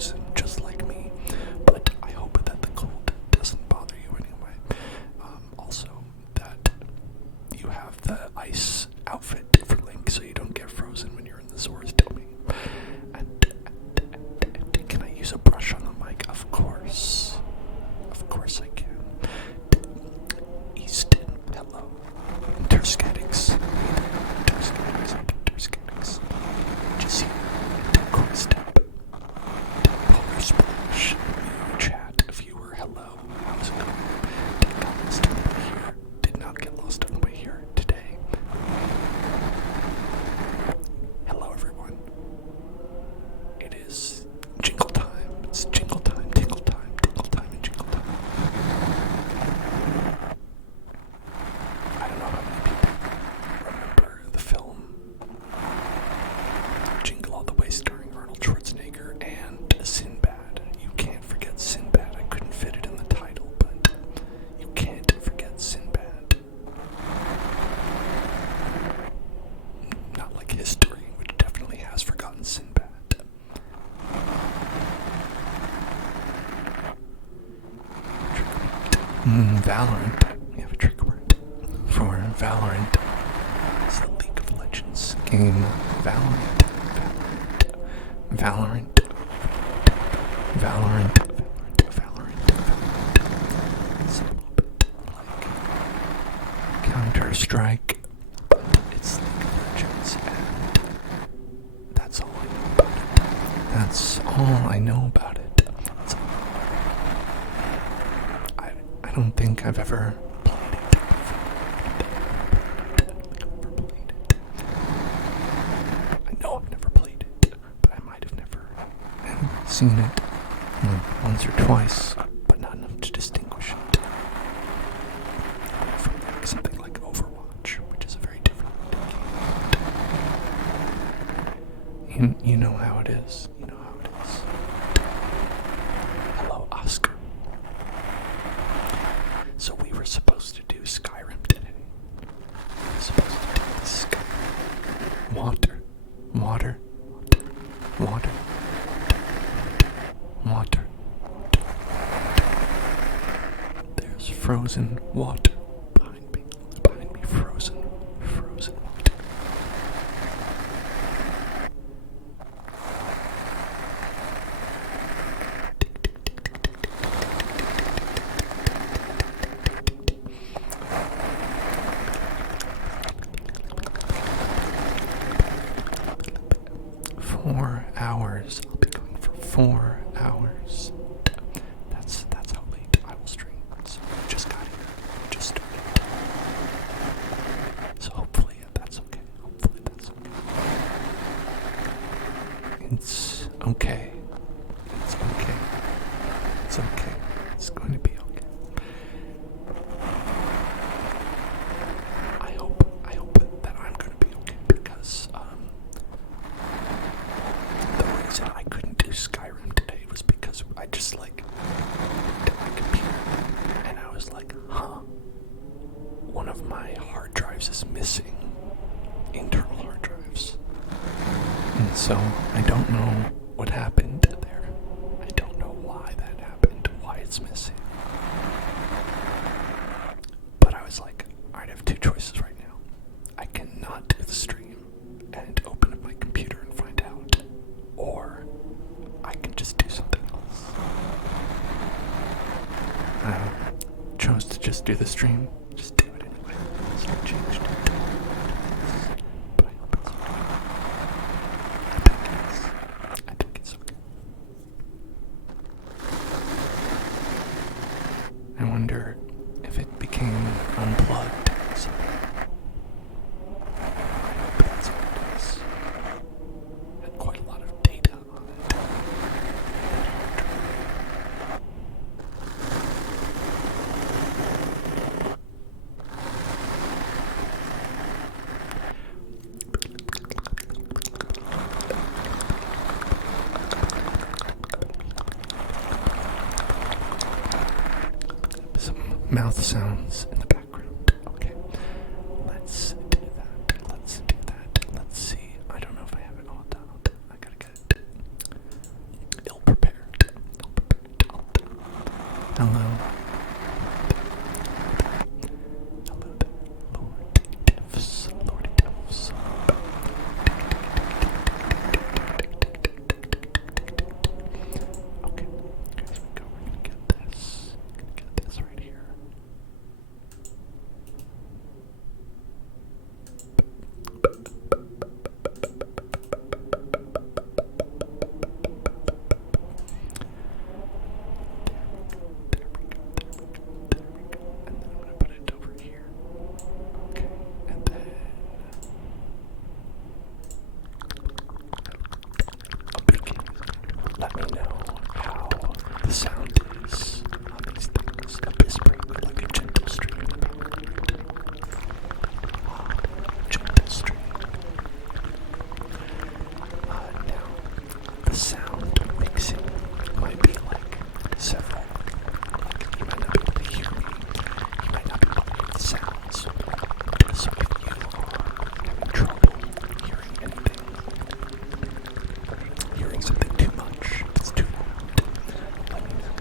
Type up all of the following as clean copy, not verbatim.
frozen, just like me. But I hope that the cold doesn't bother you anyway. Also, that you have the ice outfit for Link so you don't get frozen when you're in the Zora's tummy. And can I use a brush on the mic? Of course. Of course I can. Easton, hello. Interskatics. Just here. Quick step. Polar splash. Chat. Viewer, hello. How's it going? Did not lost on the way here. Did not get lost on the way here today. Hello everyone. It is jingle time. It's jingle time, tingle time, and jingle time. I don't know how many people remember the film Jingle All the Way starring Arnold Schwarzenegger and Sinbad. You can't forget Sinbad. I couldn't fit it in the title, but you can't forget Sinbad. Not like history, which definitely has forgotten Sinbad. Valorant. We have a trick word for Valorant. It's the League of Legends game. Valorant. It's a little bit like Counter-Strike, but it's League of Legends, and that's all I know about it. That's all I know about it. I don't think I've ever played it before. I know I've never played it, but I might have never seen it once or twice, but not enough to distinguish it from something like Overwatch, which is a very different game. You know how it is. You know how it is. Hello, Oscar. So we were supposed to do Skyrim today. We were supposed to do Skyrim. Water. There's frozen water behind me. Frozen water. 4 hours. I'll be going for 4 hours. That's how late I will stream. So I just got here. Just started. So hopefully that's okay. It's okay. It's going to be okay. I hope that I'm going to be okay because the reason I couldn't do Skyrim today was because I just looked at my computer and I was like, one of my hard drives is missing. Internal hard drives. And so I don't know what happened there. I don't know why that happened, why it's missing. But I was like, alright, I have two choices right now. I cannot do the stream and open up my computer and find out, or I can just do something else. I chose to just do the stream, just do it anyway. So I changed it. But I hope it's okay. I think it's okay. I wonder if it became unplugged. So I hope that's what it is. Had quite a lot of data on it. Some mouth sounds in the background. Okay. Let's do that. Let's see. I don't know if I have it all down. I gotta get it ill-prepared. let me know how the sound is on these things. A whispering, like a gentle stream. Gentle stream. Now, the sound mixing might be like several. Like, you might not be able to hear me. You might not be able to hear the sounds. So if you are having trouble hearing anything, hearing something too much, if it's too loud, let me know.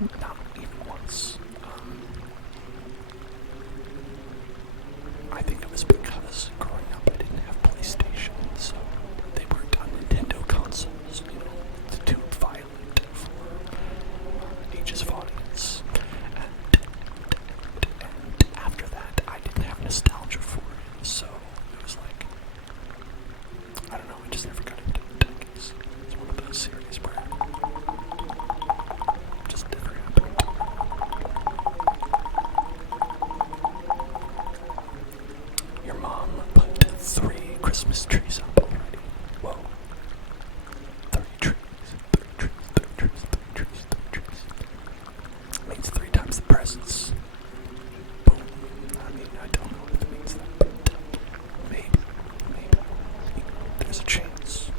Not even once. I think it was because growing up I didn't have PlayStation, so they weren't on Nintendo consoles, it's too violent for ages of audience. And after that, I didn't have nostalgia for it, so it was like, I don't know, I just never got into it. It's one of those series where it just never happened. Your mom put 3 Christmas trees up already. Whoa. 3 trees, 3 trees, 3 trees, 3 trees, 3 trees. Means 3 times the presents. Boom. I mean, I don't know if it means that, but maybe. There's a chance.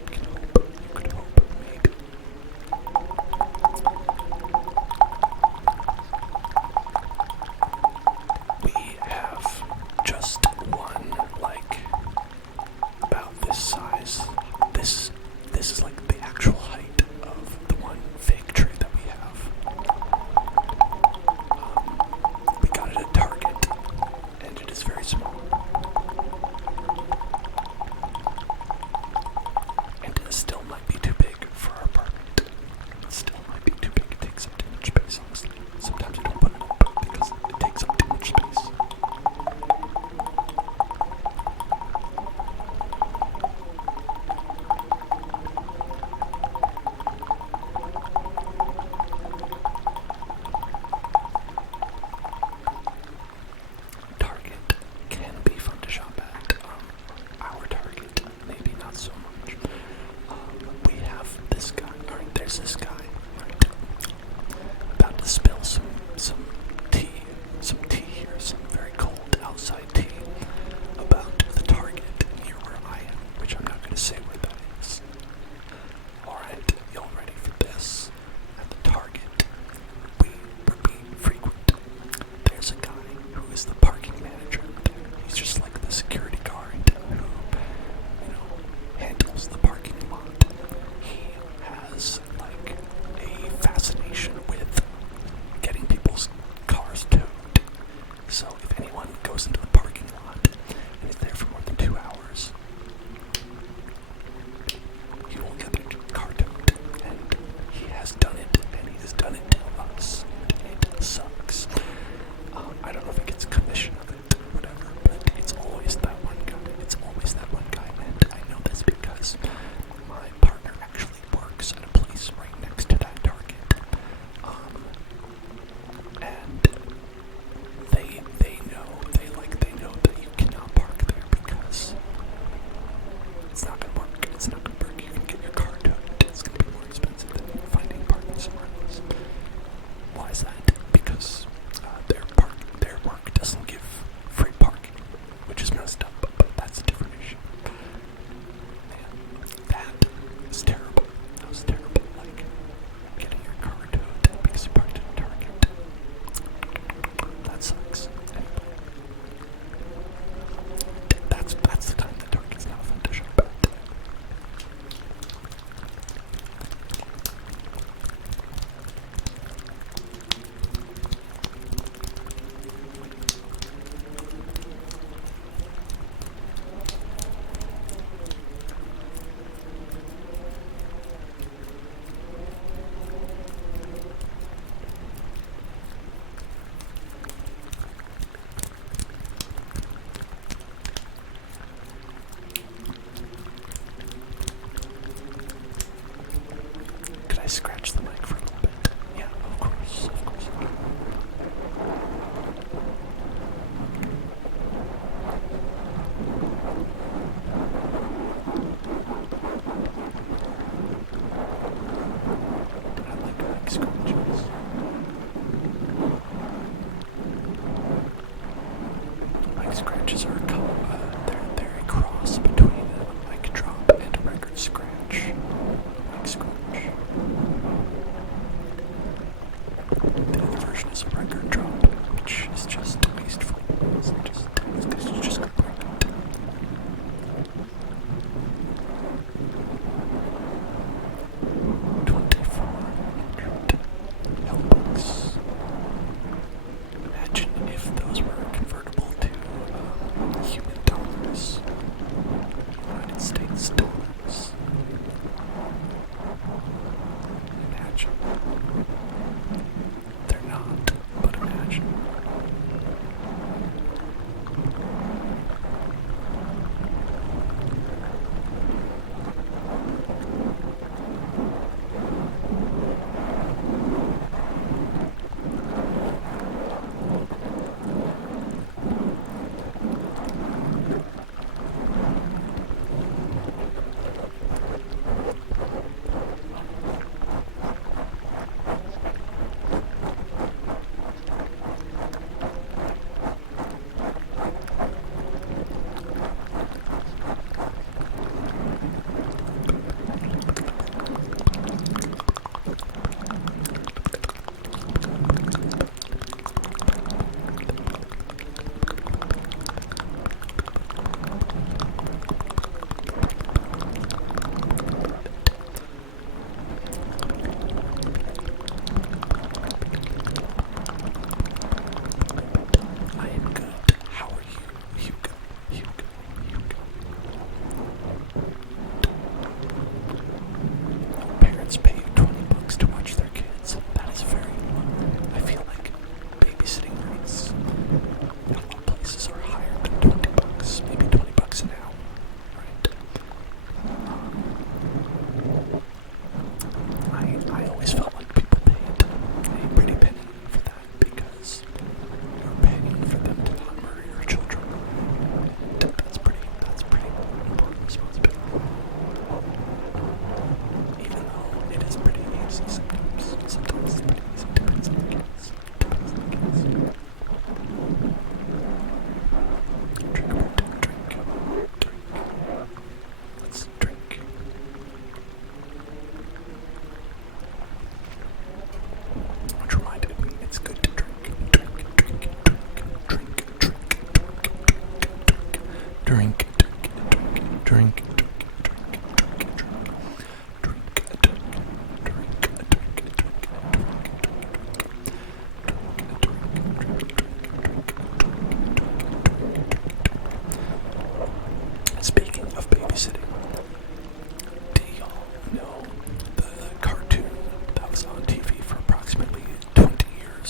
You can hope. You could hope. Maybe. We have just one, like, about this size. This is like the actual height of the one fake tree that we have. We got it at Target, and it is very small. And it still might be too big for our apartment. It still might be too big. It takes up too much space, honestly. Sometimes we don't put it up because it takes up too much space. Target can be fun to shop at. Our Target, maybe not so much. We have this guy. Alright, there's this guy. Right. About to spill some tea. Some tea here, some very cold outside tea. About the Target near where I am, which I'm not going to say where that is. Alright, y'all ready for this? At the Target, we repeat frequent. There's a guy who is the parking manager there. He's just like the security guard who, handles the parking lot. He has like a fascination with getting people's cars towed. So if anyone goes into the parking lot and is there for more than 2 hours, he will get their car towed. And he has done it, and he has done it to us. It sucks. I don't know if he gets a commission of it or whatever, but it's always that one guy. It's always that one guy, and I know this because my partner actually works at a place right next to that Target. And they know that you cannot park there because it's not gonna work. It's not gonna work. You can get your car towed. It's gonna be more expensive than finding parking somewhere else. Why is that? Because their work doesn't give free parking, which is messed up, but that's a different issue. Man, that is terrible. That was terrible. Like, getting your car towed because you parked at a Target. That sucks. Anyway. That's the time that Target's not fun to shop at. Could I scratch the mic for a little bit? Yeah, of course I can. I like mic scratches. Mic scratches are they're a cross between a mic drop and a record scratch. Mic scratch. The other version is a record drop, which is just wasteful. It's just gonna break it. $2,400. Hell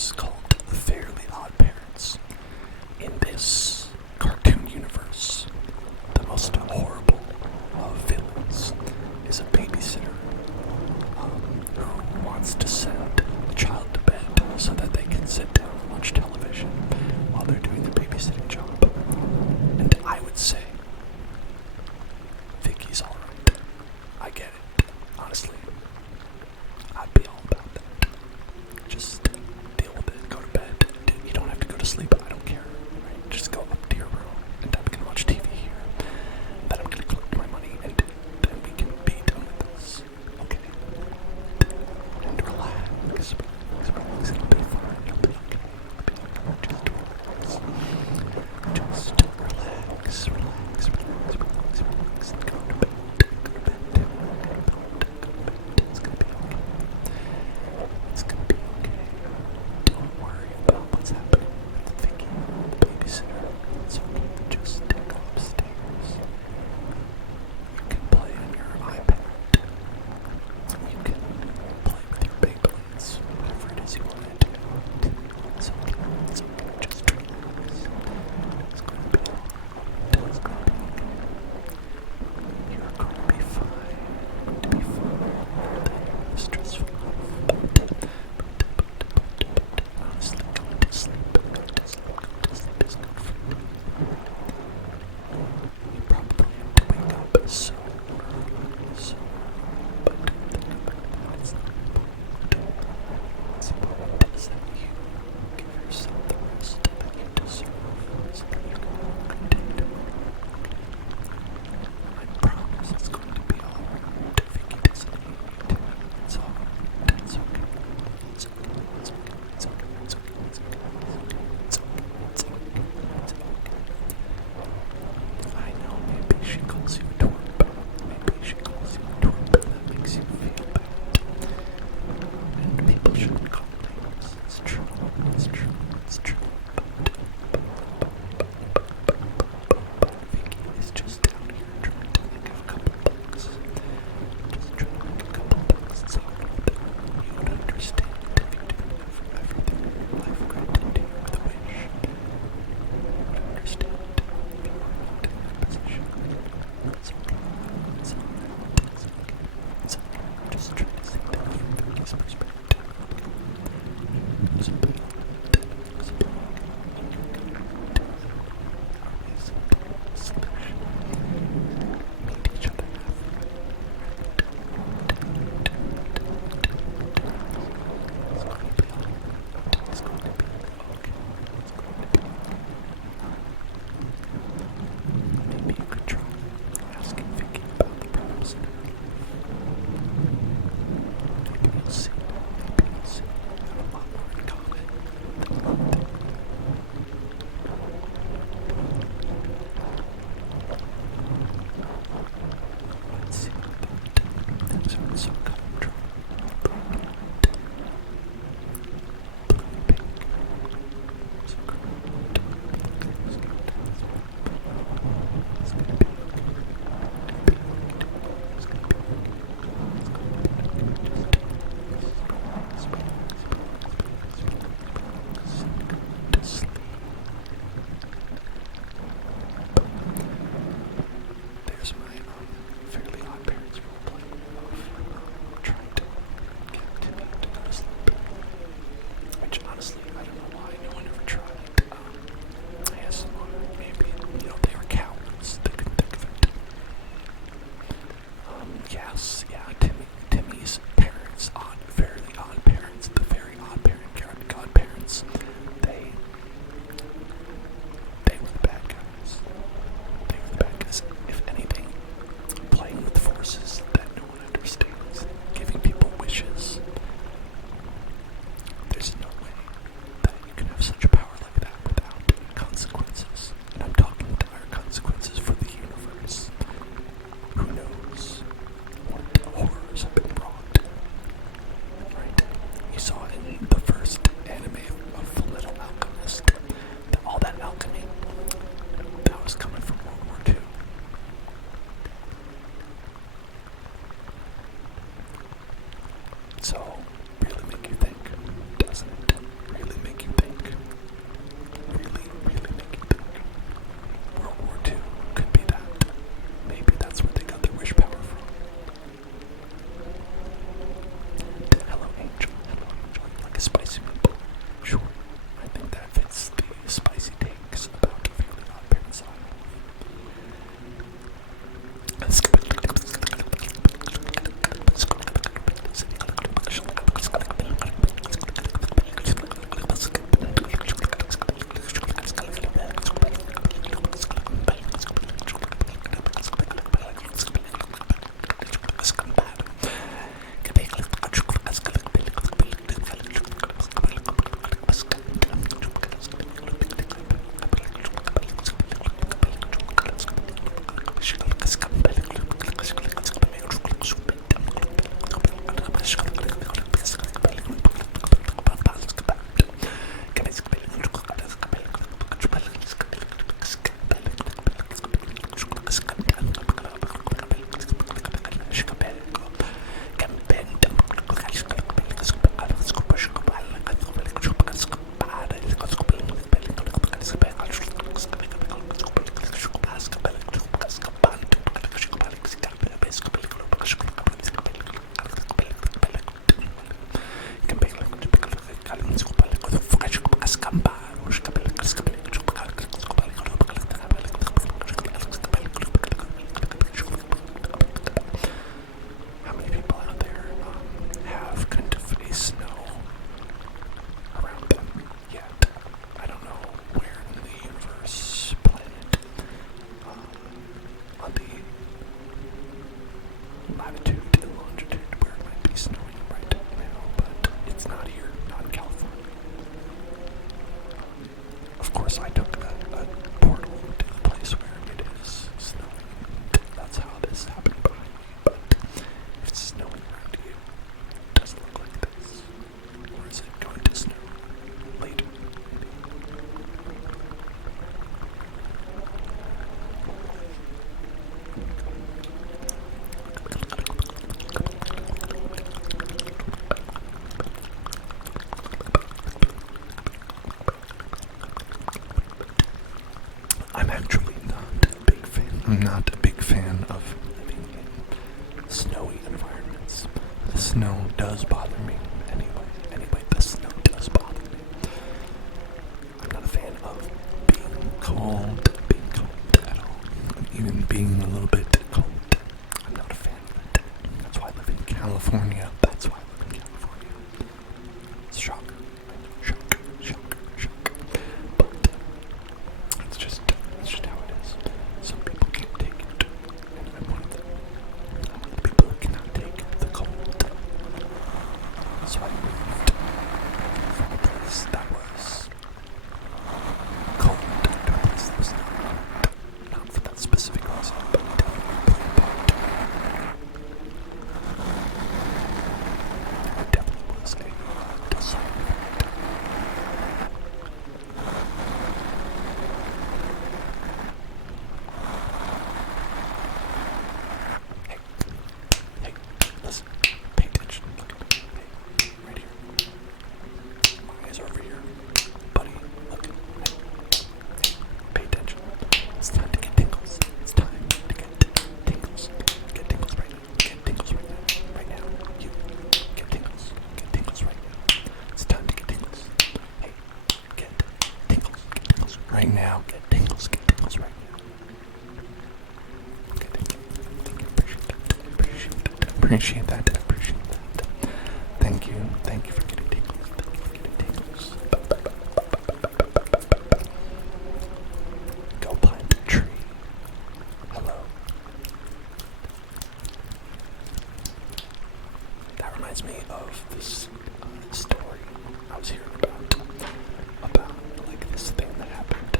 heroes called the Fairly Odd Parents. In this cartoon universe, the most horrible of villains is a babysitter who wants to send the child to bed so that they can sit down and watch television while they're doing their babysitting job. And I would say, Vicky's alright. I get it. Honestly, I'd be all about that. Just deal with it, go to bed. You don't have to go to sleep, I don't care. Right? Just go up to your room, and I'm gonna watch TV here. Then I'm gonna collect my money, and then we can be done with this. Okay? And relax. Relax. It'll be fine. You'll be okay. Just relax. Just relax. Relax. And go to bed. Go to bed. It's gonna be okay. It's gonna be okay. Don't worry about what's happening with Vicky, the babysitter. It's okay. Just go upstairs. You can play on your iPad. You can play with your Beyblades, whatever it is you want to do. It's okay. It's okay. Just relax. It's going to be alright. It's going to be okay. You're going to be fine. You're going to be fine. The stressful life. Honestly, going to sleep. Going to sleep is good for you. You probably have to wake up so early, but don't think about that. It's not important. What's important is that you give yourself the rest that you deserve so that you can continue to work. I promise it's going to be alright. Vicky doesn't hate you too. It's alright. It's okay. It's okay. It's okay. It's okay. It's okay. It's okay. It's okay. It's okay. It's okay. I know maybe she calls you a twerp. Maybe she calls you a twerp and that makes you feel bad. And people shouldn't call names. It's true. It's true. It's true. But Vicky is just down here trying to make a couple bucks. Just trying to make a couple bucks. It's hard out there. You would understand if you didn't have everything in life granted to you with a wish. You would understand if you were not in that position. It's okay. It's alright. It's okay. It's okay. Just try to see things from Vicky's perspective. It's a bit alright. It's a bit okay. A reasonable solution. Meet each other halfway. It's going to be alright. It's going to be okay. It's going to be okay. Maybe you could try asking Vicky about the problems in her life. Maybe you'll see. Maybe you'll see. You have a lot more in common than you think. Let's see about things aren't so cut and dry. Blue and pink. So correct. It's gonna be okay. It's gonna be okay. It's gonna be okay. Just to sleep. There's my Fairly Odd Parents roleplay of trying to get Timmy to go to sleep. Which honestly, I don't know why no one ever tried. ASMR, maybe, they were cowards. They couldn't think of it. Yes, yeah, Timmy's parents, Fairly Odd Parents, the very odd parent, godparents, they were the bad guys. They were the bad guys. If anything, playing with forces that no one understands, giving people wishes. There's no way that you can have such a power like that without consequences. And I'm talking dire consequences for the universe. Who knows what horrors have been brought? Right? You saw in the first anime of Fullmetal Alchemist that all that alchemy that was coming from World War II. So, really make you think, doesn't it? Really right now. Get tingles right now. Okay, thank you. Appreciate that. Thank you for getting tingles. Go plant a tree. Hello. That reminds me of this story I was hearing about like this thing that happened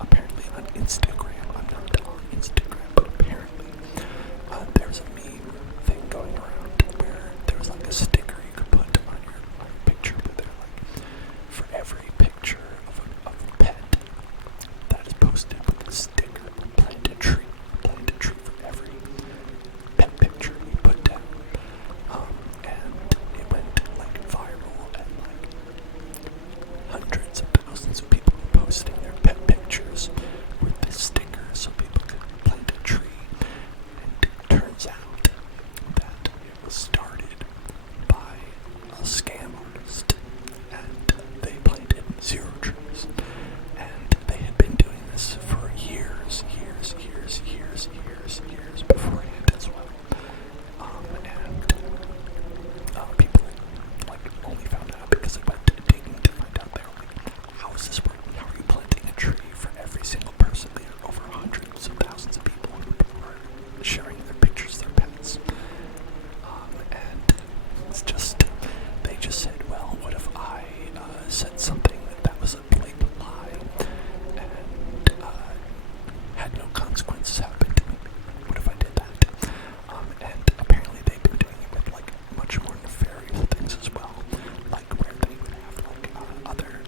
apparently on Instagram. I'm not on Instagram, but apparently there's a meme thing going around where there was like a sticker you could put on your picture, but they're like, for every picture of a pet that is posted with a sticker, plant a tree for every pet picture you put down. And it went like viral, and like hundreds of thousands of people were posting their pet pictures with this sticker so people could plant a tree. And it turns out that it was started by a scam artist, and they planted 0 trees. And they had been doing this for years beforehand as well. And people like only found out because they went digging to find out. They were like, how is this working? How are you planting a tree for every single person? There are over hundreds of thousands of people who are sharing their pictures of their pets. And it's just, they just said, well, what if I said something that was a blatant lie and had no consequences happen to me? What if I did that? And apparently they've been doing it with like much more nefarious things as well, like where they would have like other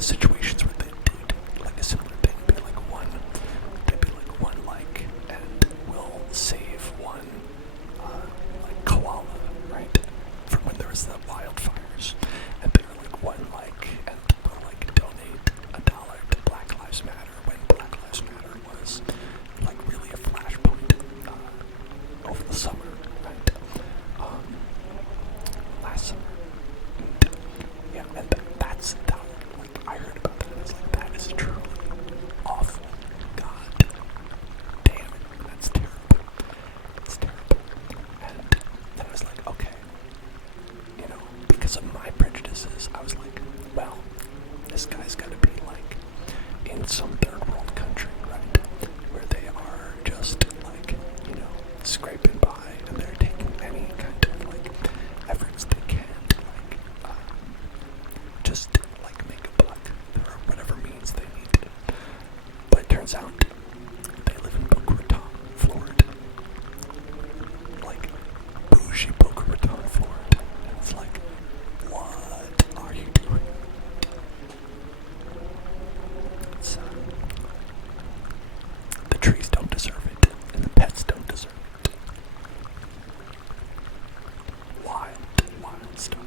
situations where they did like a similar thing. They'd be like one like, and we'll save one like koala, right, from when there was the wildfires, and they were like one like, and we'll like donate $1 to Black Lives Matter when Black Lives Matter was like really a flashpoint over the summer, right? Last summer. And, yeah, and that's that. Like I heard about that, and I was like, that is truly awful. God damn it, that's terrible. It's terrible. And then I was like, okay, you know, because of my prejudices, I was like, well, this guy's got to be like in some third world country, right, where they are just like, you know, scraping by, and they're taking any kind of like efforts they can to like just like make a buck or whatever means they need to. But it turns out they live in Boca Raton, Florida, like bougie Boca Raton, Florida. And it's like, what are you doing? It's, the trees don't deserve it, and the pets don't deserve it. Wild stuff.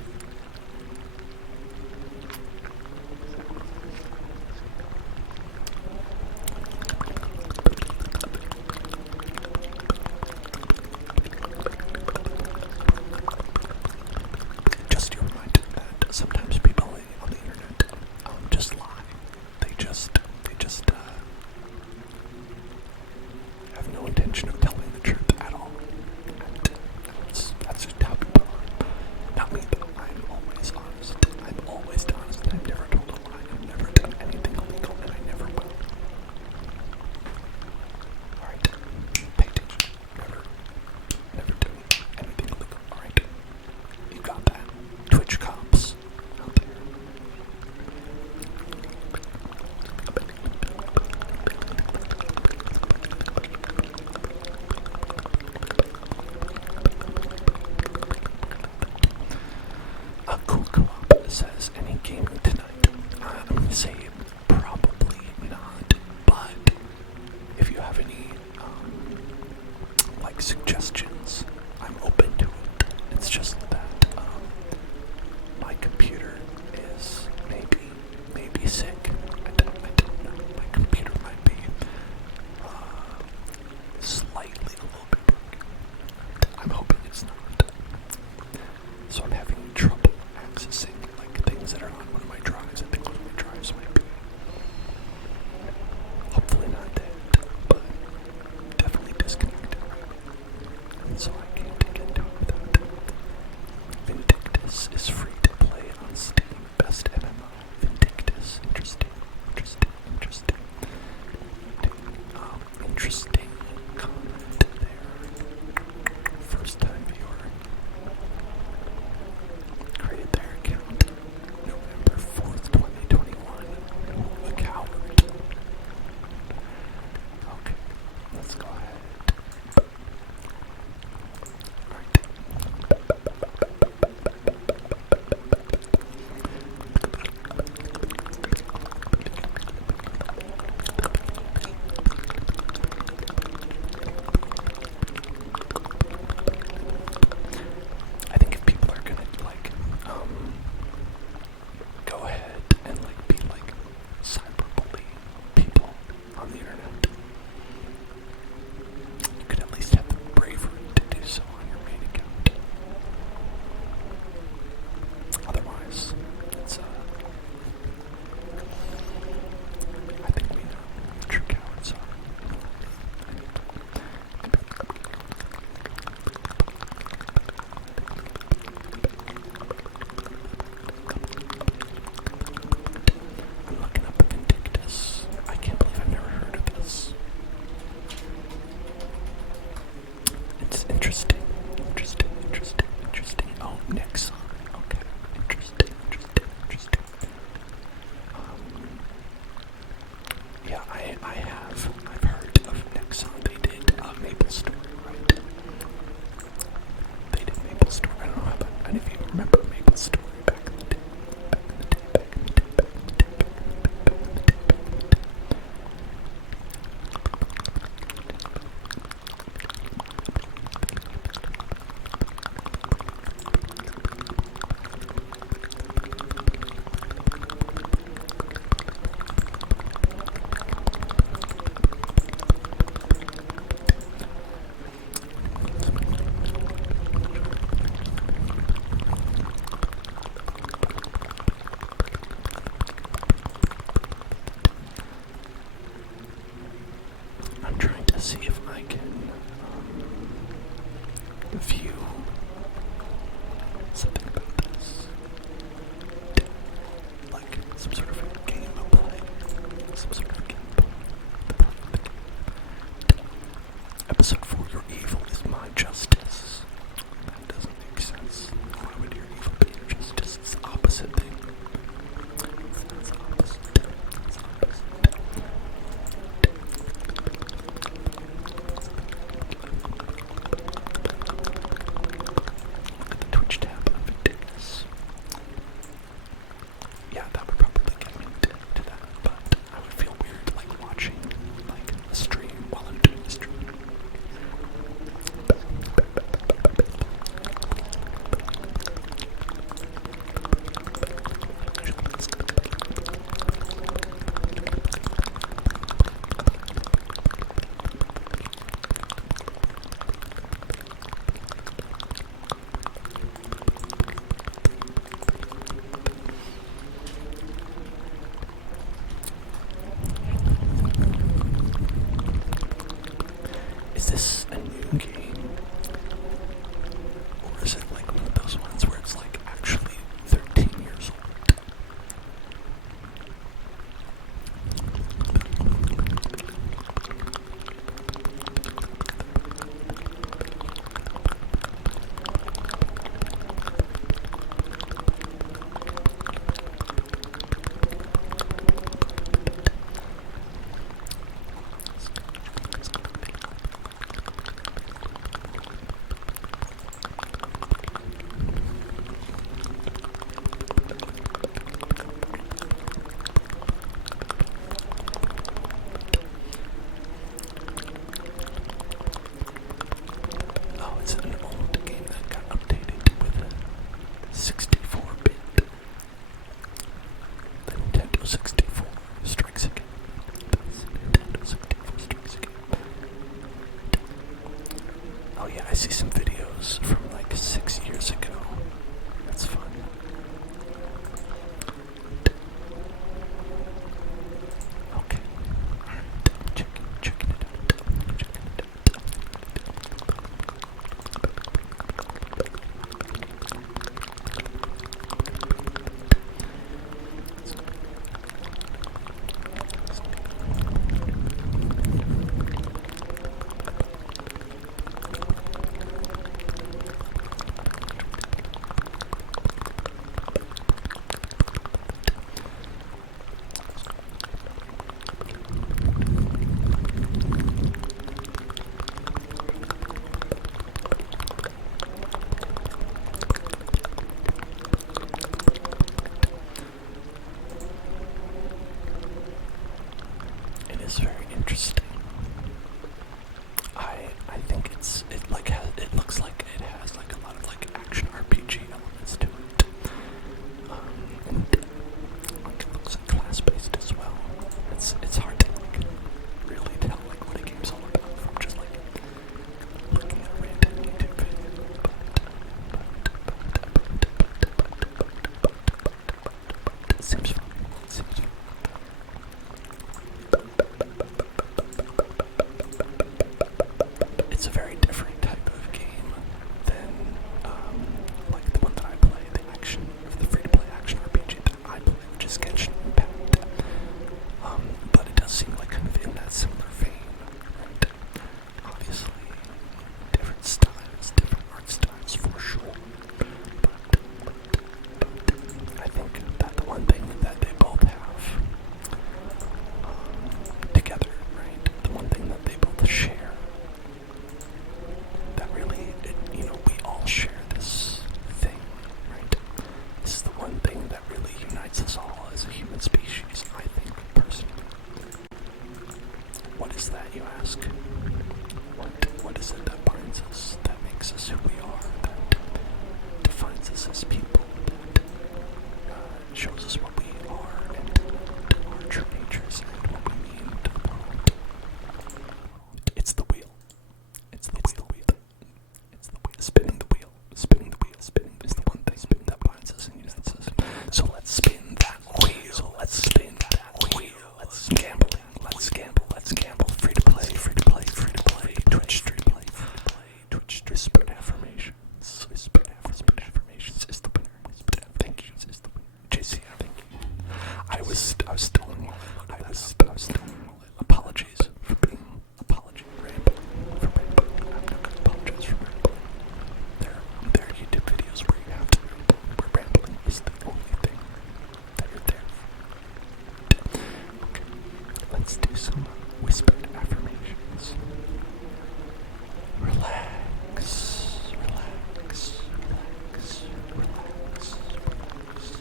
go ahead and like be like cyberbully people on the internet. You could at least have the bravery to do so on your main account. Otherwise, it's I think we know the true cowards are. I'm looking up Vindictus. I can't believe I've never heard of this. It's interesting. Oh, Nexon. Okay. Interesting. Yeah, I've heard of Nexon. They did Maple Story, right? They did Maple Story. I don't know about any of you remember Maple Story back in the day. I'm trying to see if I can view something about this. Like some sort of gameplay. Episode 4, your evil is my justice. That doesn't make sense. Why would your evil be your justice? It's the opposite thing. It's the opposite. Look at the Twitch tab on Vindictus. Yeah, that would probably get me to that, but I would feel weird like watching like a stream while I'm doing a stream. Is this a new game? Or is it like one of those ones where it's like actually 13 years old? Oh, it's an old game that got updated with a 64-bit. The Nintendo 64 strikes again. Nintendo 64 strikes again. Oh yeah, I see some videos from like 6 years ago. That's fun. Okay. Checking it out. Apologies for being rambling. I'm not gonna apologize for rambling. There are YouTube videos where you have to ramble, where rambling is the only thing that you're there for. Okay, let's do some whispered affirmations. Relax, relax, relax, relax, relax.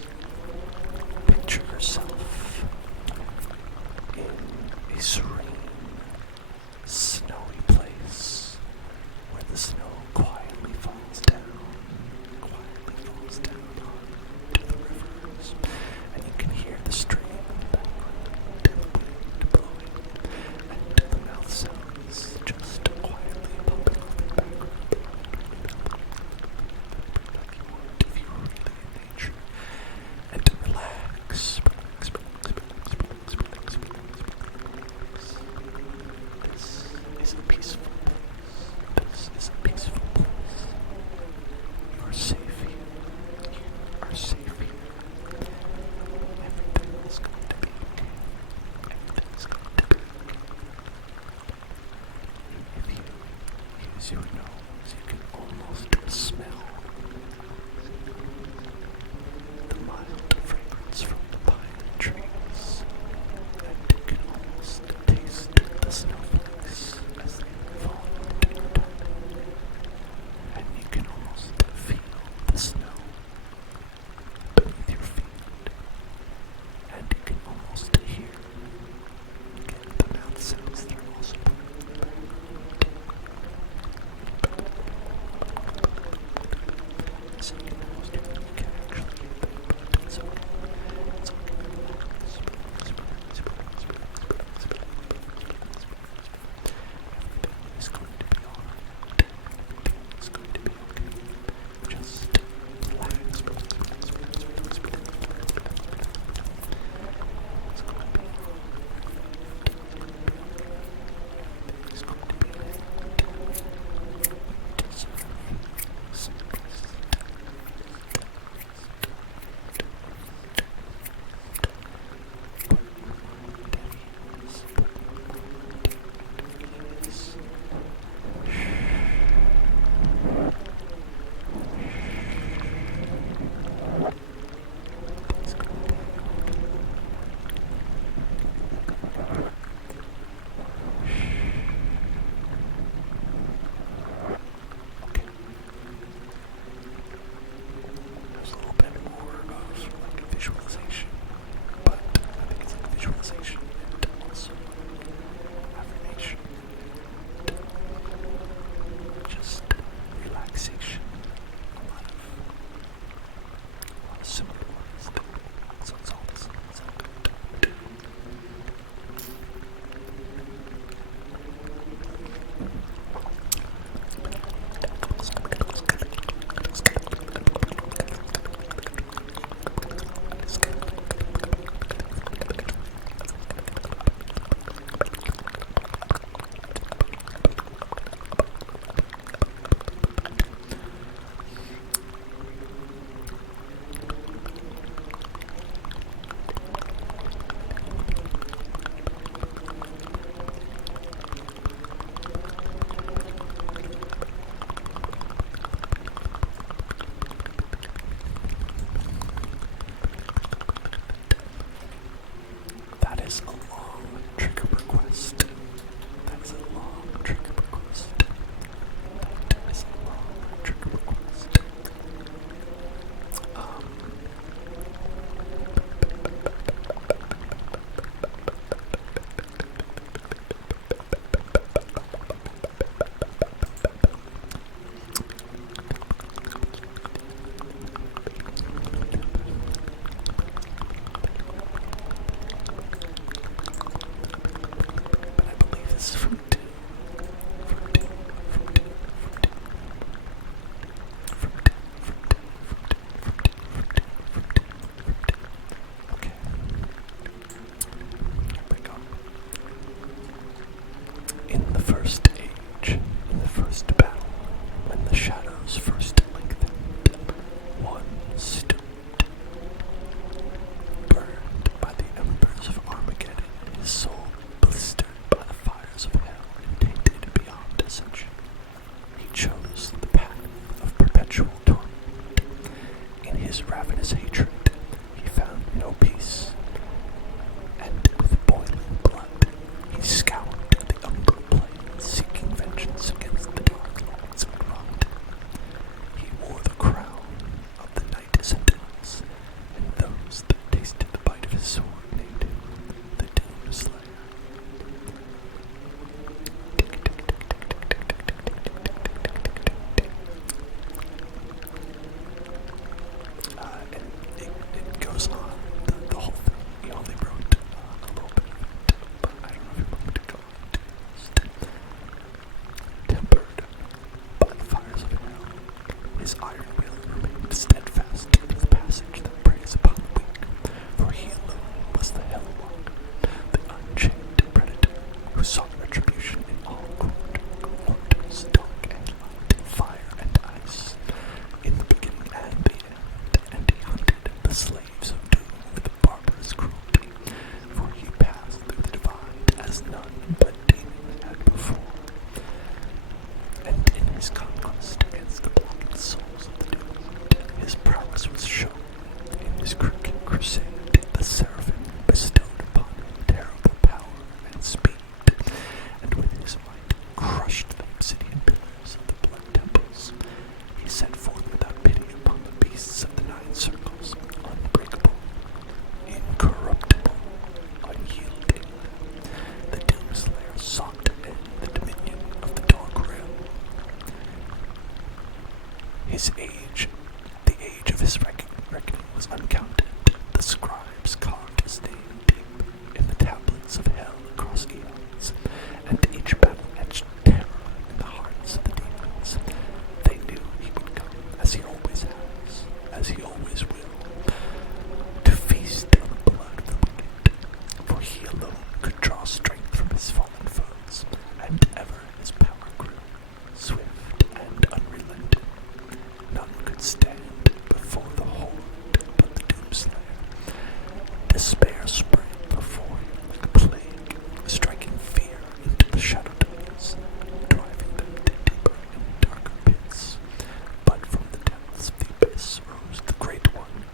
Picture yourself in a serene, snowy place where the snow quietly falls down onto the rivers, and you can hear the stream in the background and the wind blowing, and Slayer spread before him like a plague, striking fear into the shadow devils, driving them to deeper and darker pits. But from the depths of the abyss rose the Great One,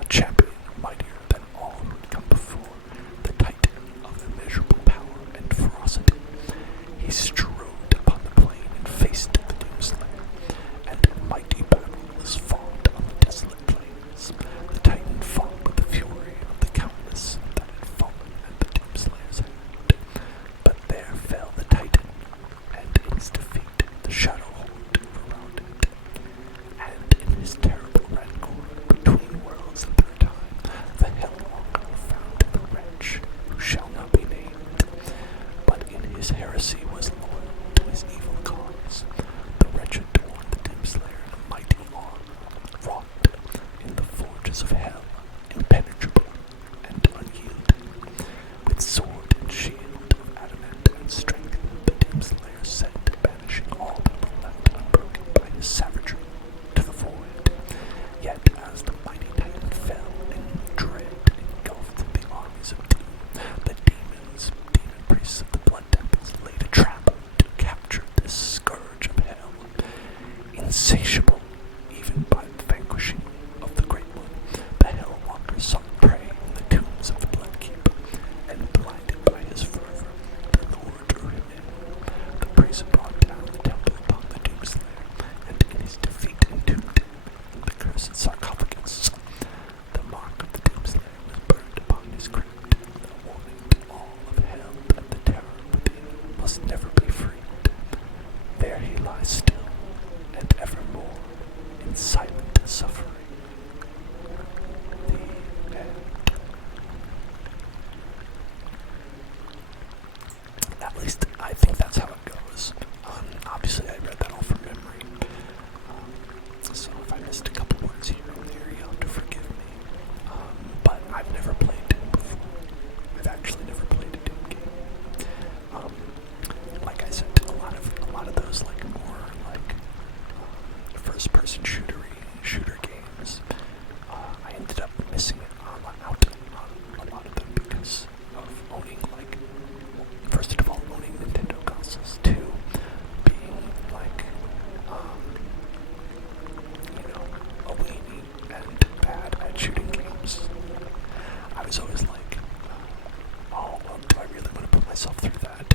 a champion mightier than all who had come before, the Titan of immeasurable power and ferocity. He strode upon the plain and faced the Doomslayer, and a mighty battle was fought on the desolate plains. The Titan fought with the fury of the countless that had fallen at the Doomslayer's hand. But there fell the Titan, and in his defeat the shadow horde around it. And in his terrible rancor between worlds and their time, the Hellmonger found the wretch who shall not be named. But in his heresy was loyal to his evil cause. The wretch adorned the Doomslayer in a mighty armor, wrought in the forges of hell, impenetrable and unyielding. With sword and shield of adamant and strength, the Doomslayer sent, banishing all that were left unbroken by his savagery to the void. Yet as the mighty Titan fell in dread, engulfed in the armies of doom, the demon priests of the blood temples laid a trap to capture this scourge of hell. Insatiable, even by the vanquishing of the Great One, the Hellwalker sought prey in the tombs of the Bloodkeep, and blinded by his fervor, the Lord drew him in. The priest brought down the temple upon the Doomslayer, and in his defeat entombed him in the cursed sarcophagus. The mark of the Doomslayer was burned upon his crypt, a warning to all of hell that the terror within must never be freed. There he lies still, and evermore in silent suffering. The end. At least I think that's how it goes. Obviously, I read that all from memory. So if I missed a couple words here and there, you'll have to forgive me. But I've never played Doom before. I've actually never played a Doom game. Like I said, a lot of those like more like first-person shooter games. I ended up missing out on a lot of them because of owning like, first of all, owning Nintendo consoles. Two, being like, a weenie and bad at shooting games. I was always like, oh, well, do I really want to put myself through that?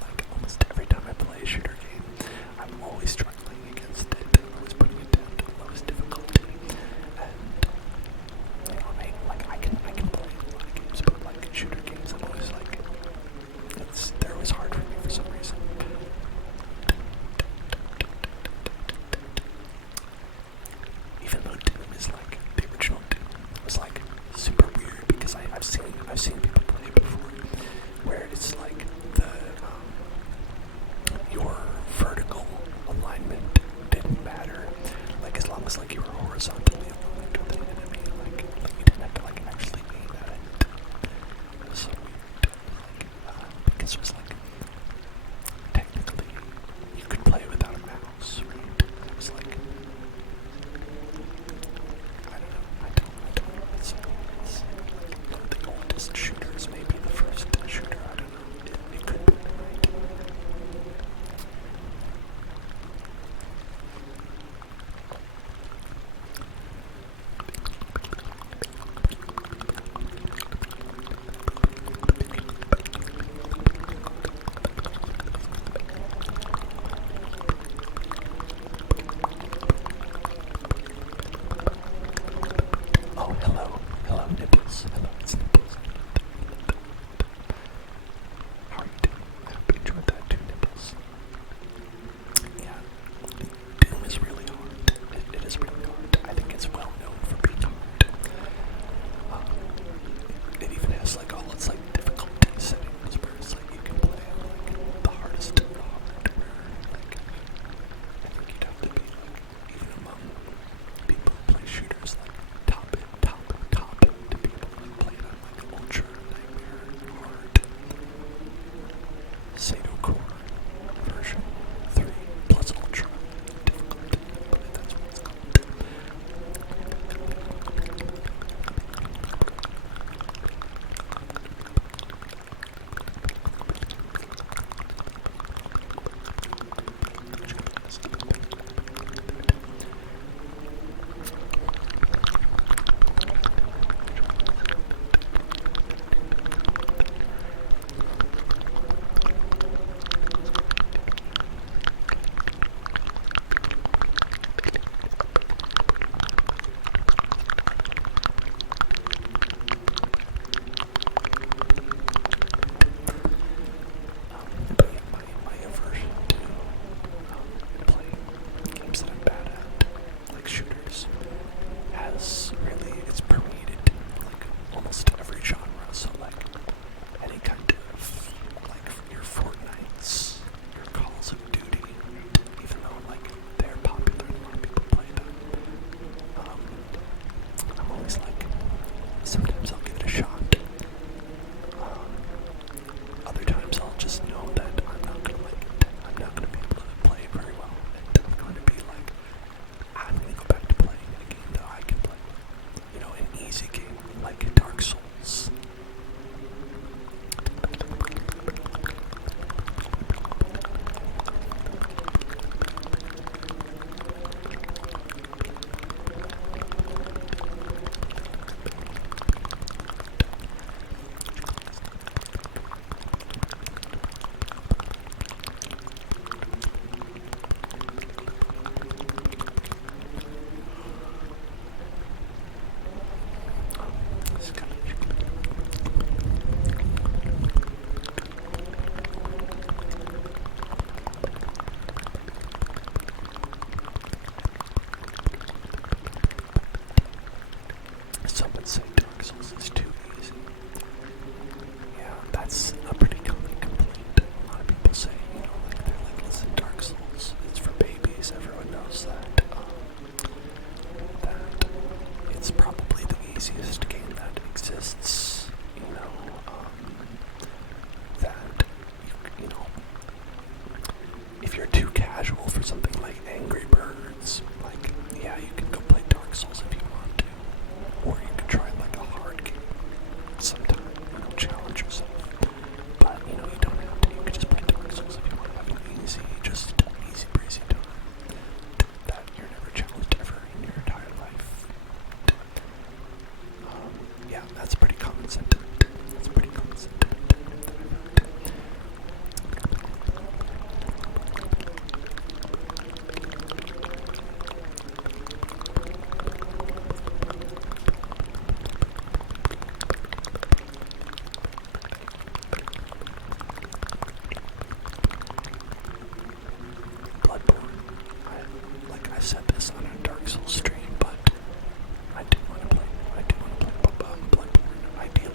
Like almost every time I play a shooter game, I'm always struggling against it. I'm always putting it down to the lowest difficulty. And I can play a lot of games, but like shooter games, I'm always like, they're always hard for me for some reason. Even though Doom is like the original Doom, it was like super weird because I've seen people play it before, where it's like your vertical alignment didn't matter, like as long as like you were horizontally aligned with an enemy, like you didn't have to like actually aim at it. It was so weird, because it was like technically you could play without a mouse, right? It was like, I don't know. It's one of the oldest shooters, maybe the first shooter. I don't know. It could be, right? almost every genre. So like any kind of like your Fortnites, your Calls of Duty, even though like they're popular and a lot of people play them. I'm always like, sometimes I'll give it a shot. Other times I'll just know that I'm not gonna like it. I'm not gonna be able to play very well. And I'm going to be like, I'm gonna go back to playing a game that I can play. You know, an easy game like Dark Souls. Some would say Dark Souls is too easy. Yeah, that's a pretty common complaint. A lot of people say, you know, like they're like, listen, Dark Souls, it's for babies. Everyone knows that. That it's probably the easiest game that exists. You know, that you know, if you're too casual for something like Angry Birds, like yeah, you can go play Dark Souls if you want to. Or you could try like a hard game sometime, you know, challenge yourself. But, you know, you don't have to. You could just play Dark Souls if you want to have an easy, just easy breezy time. That you're never challenged ever in your entire life. Yeah, that's pretty common sentiment. That's pretty common sentiment that I've heard. Bloodborne. Like I said this on a Dark Souls stream, but I do want to play Bloodborne. Ideally,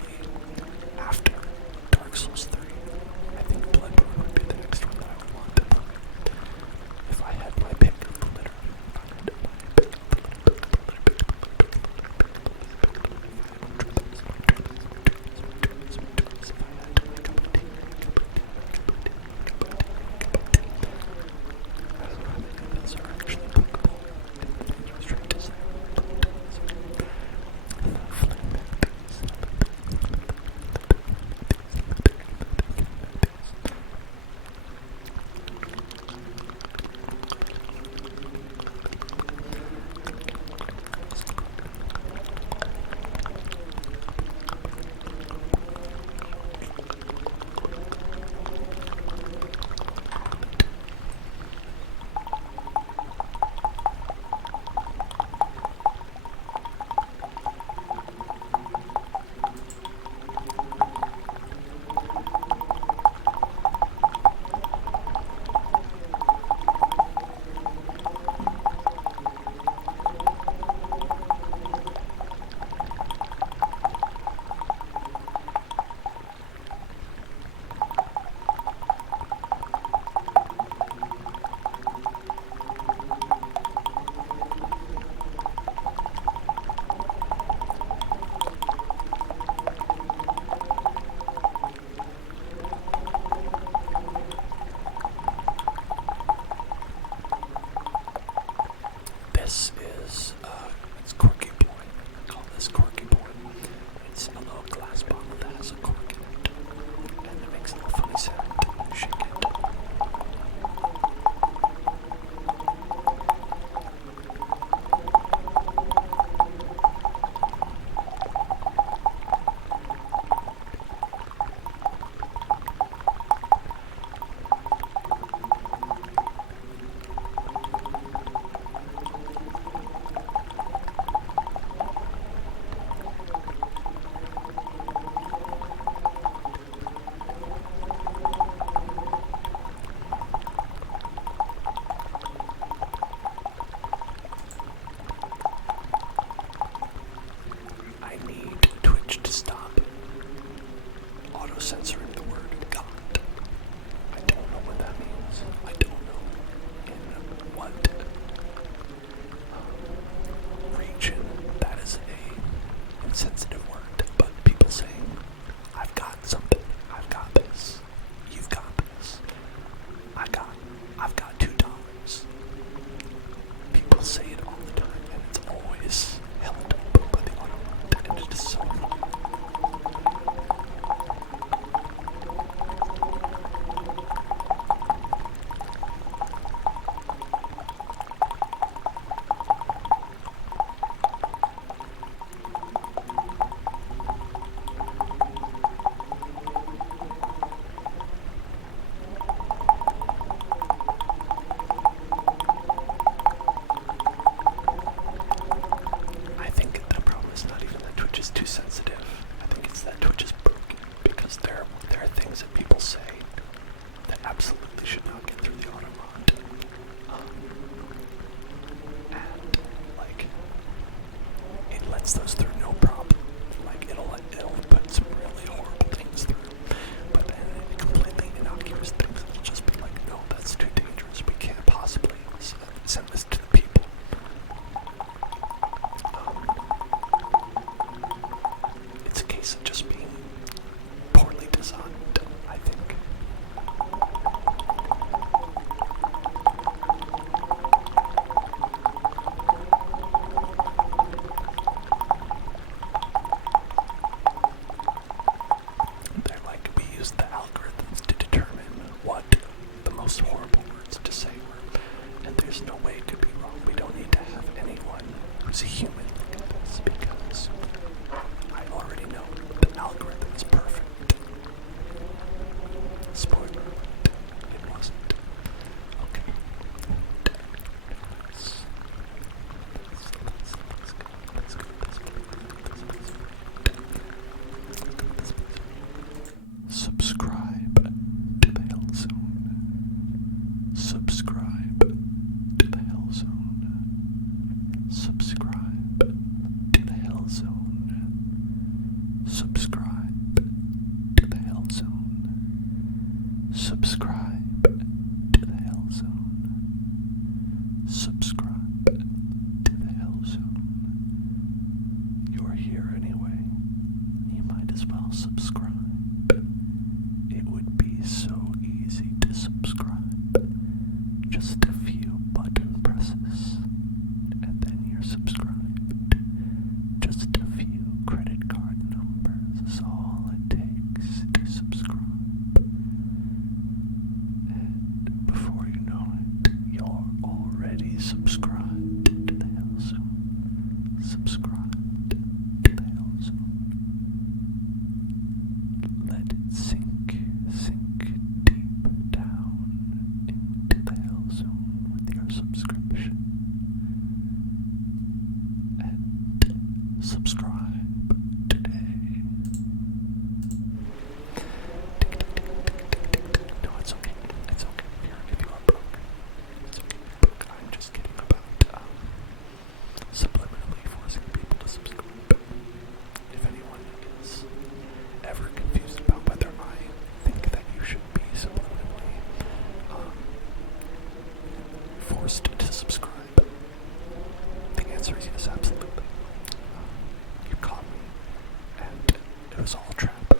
It was all a trap.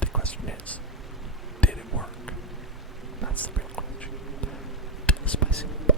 The question is, did it work? That's the real question. Spicy meatball.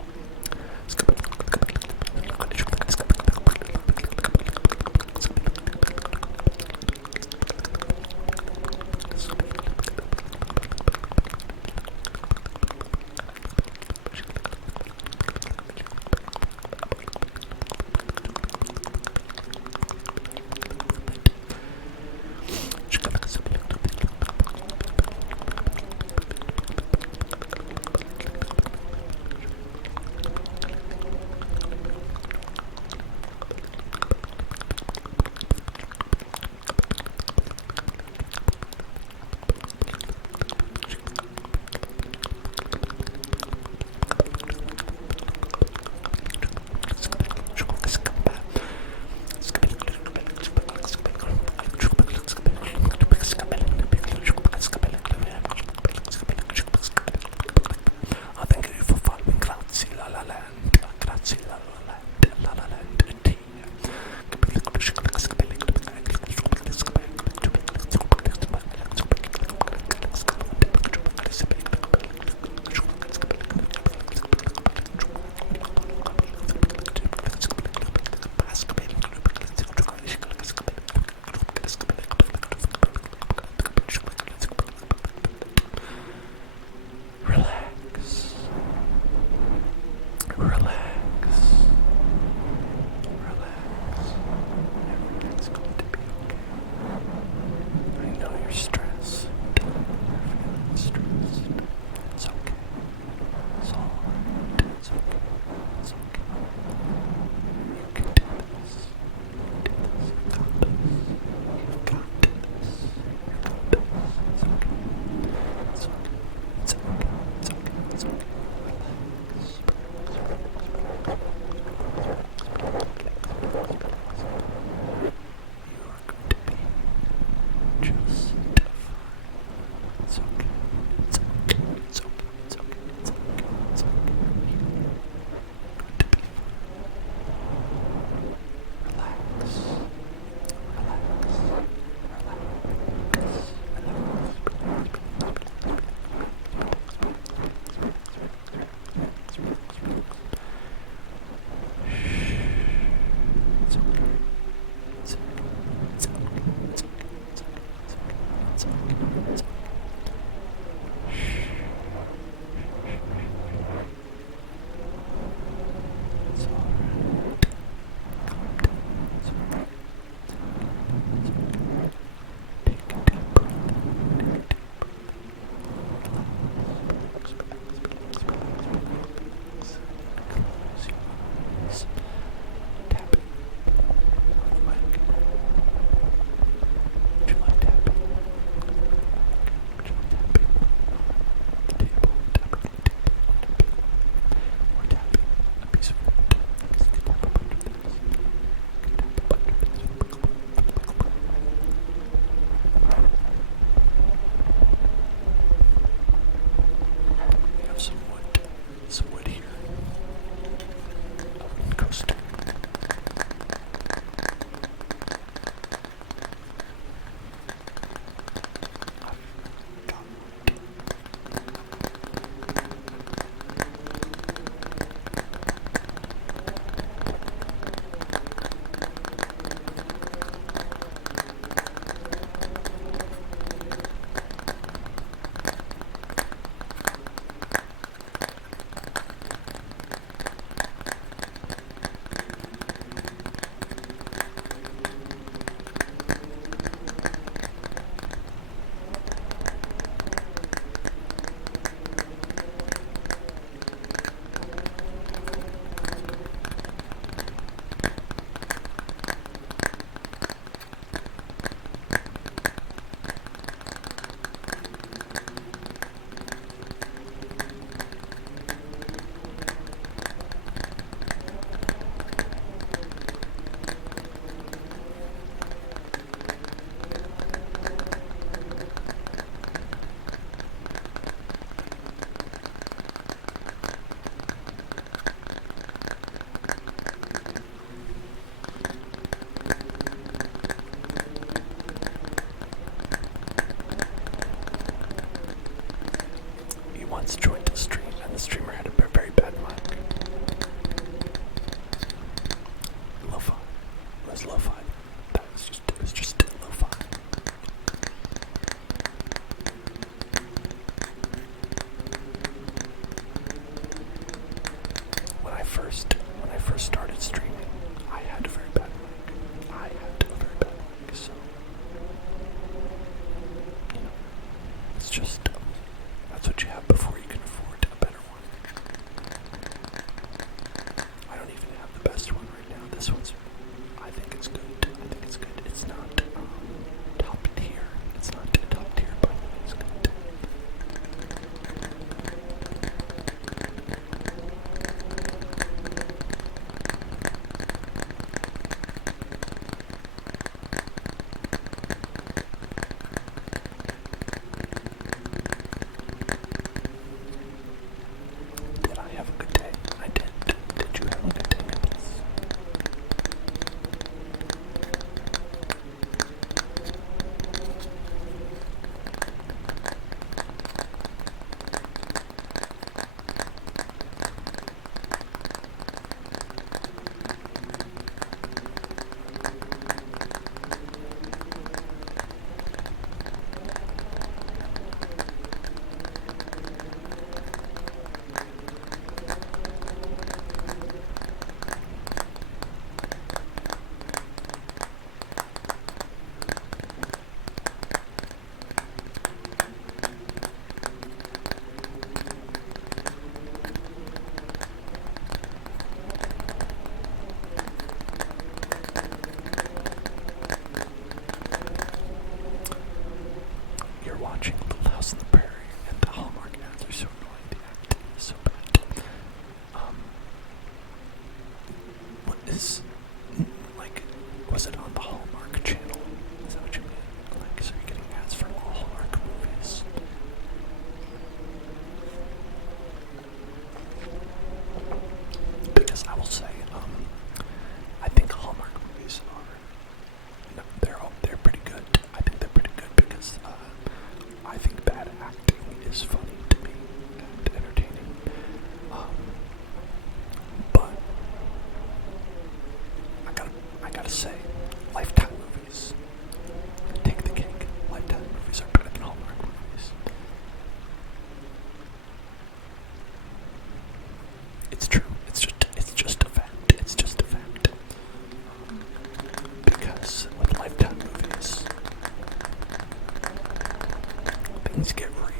things get real.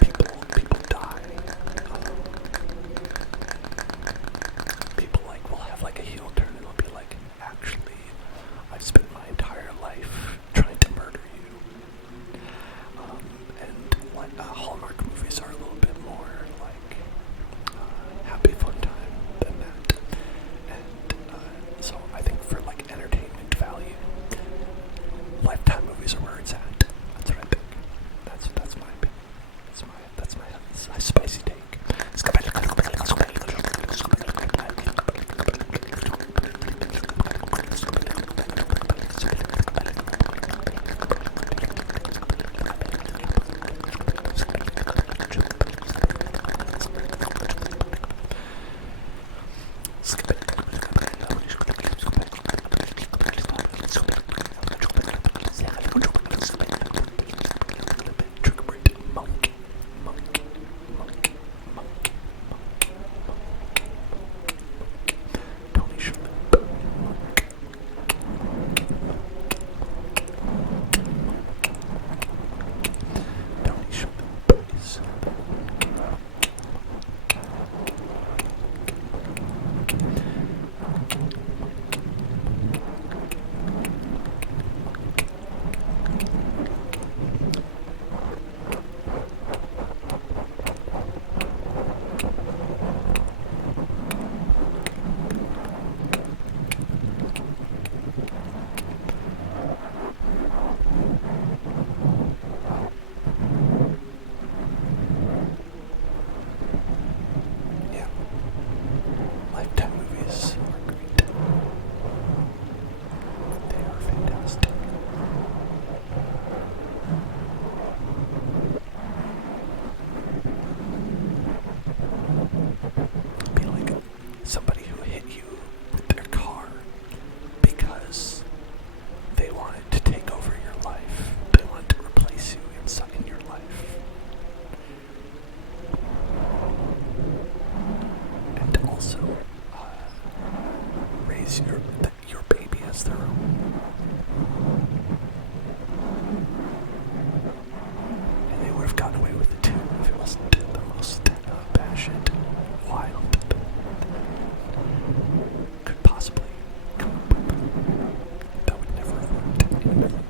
People die. People like will have like a heel turn and they'll be like, actually, I've spent my entire life trying to murder you. And like Hallmark movies are a little bit more like happy fun time than that. And so I think for like entertainment value, Lifetime movies are where it's at. That's what I think. That's my opinion. That's my spicy take. Your baby as their own. And they would have gotten away with it too if it wasn't the most batshit wild could possibly come up with. That would never have worked in a million.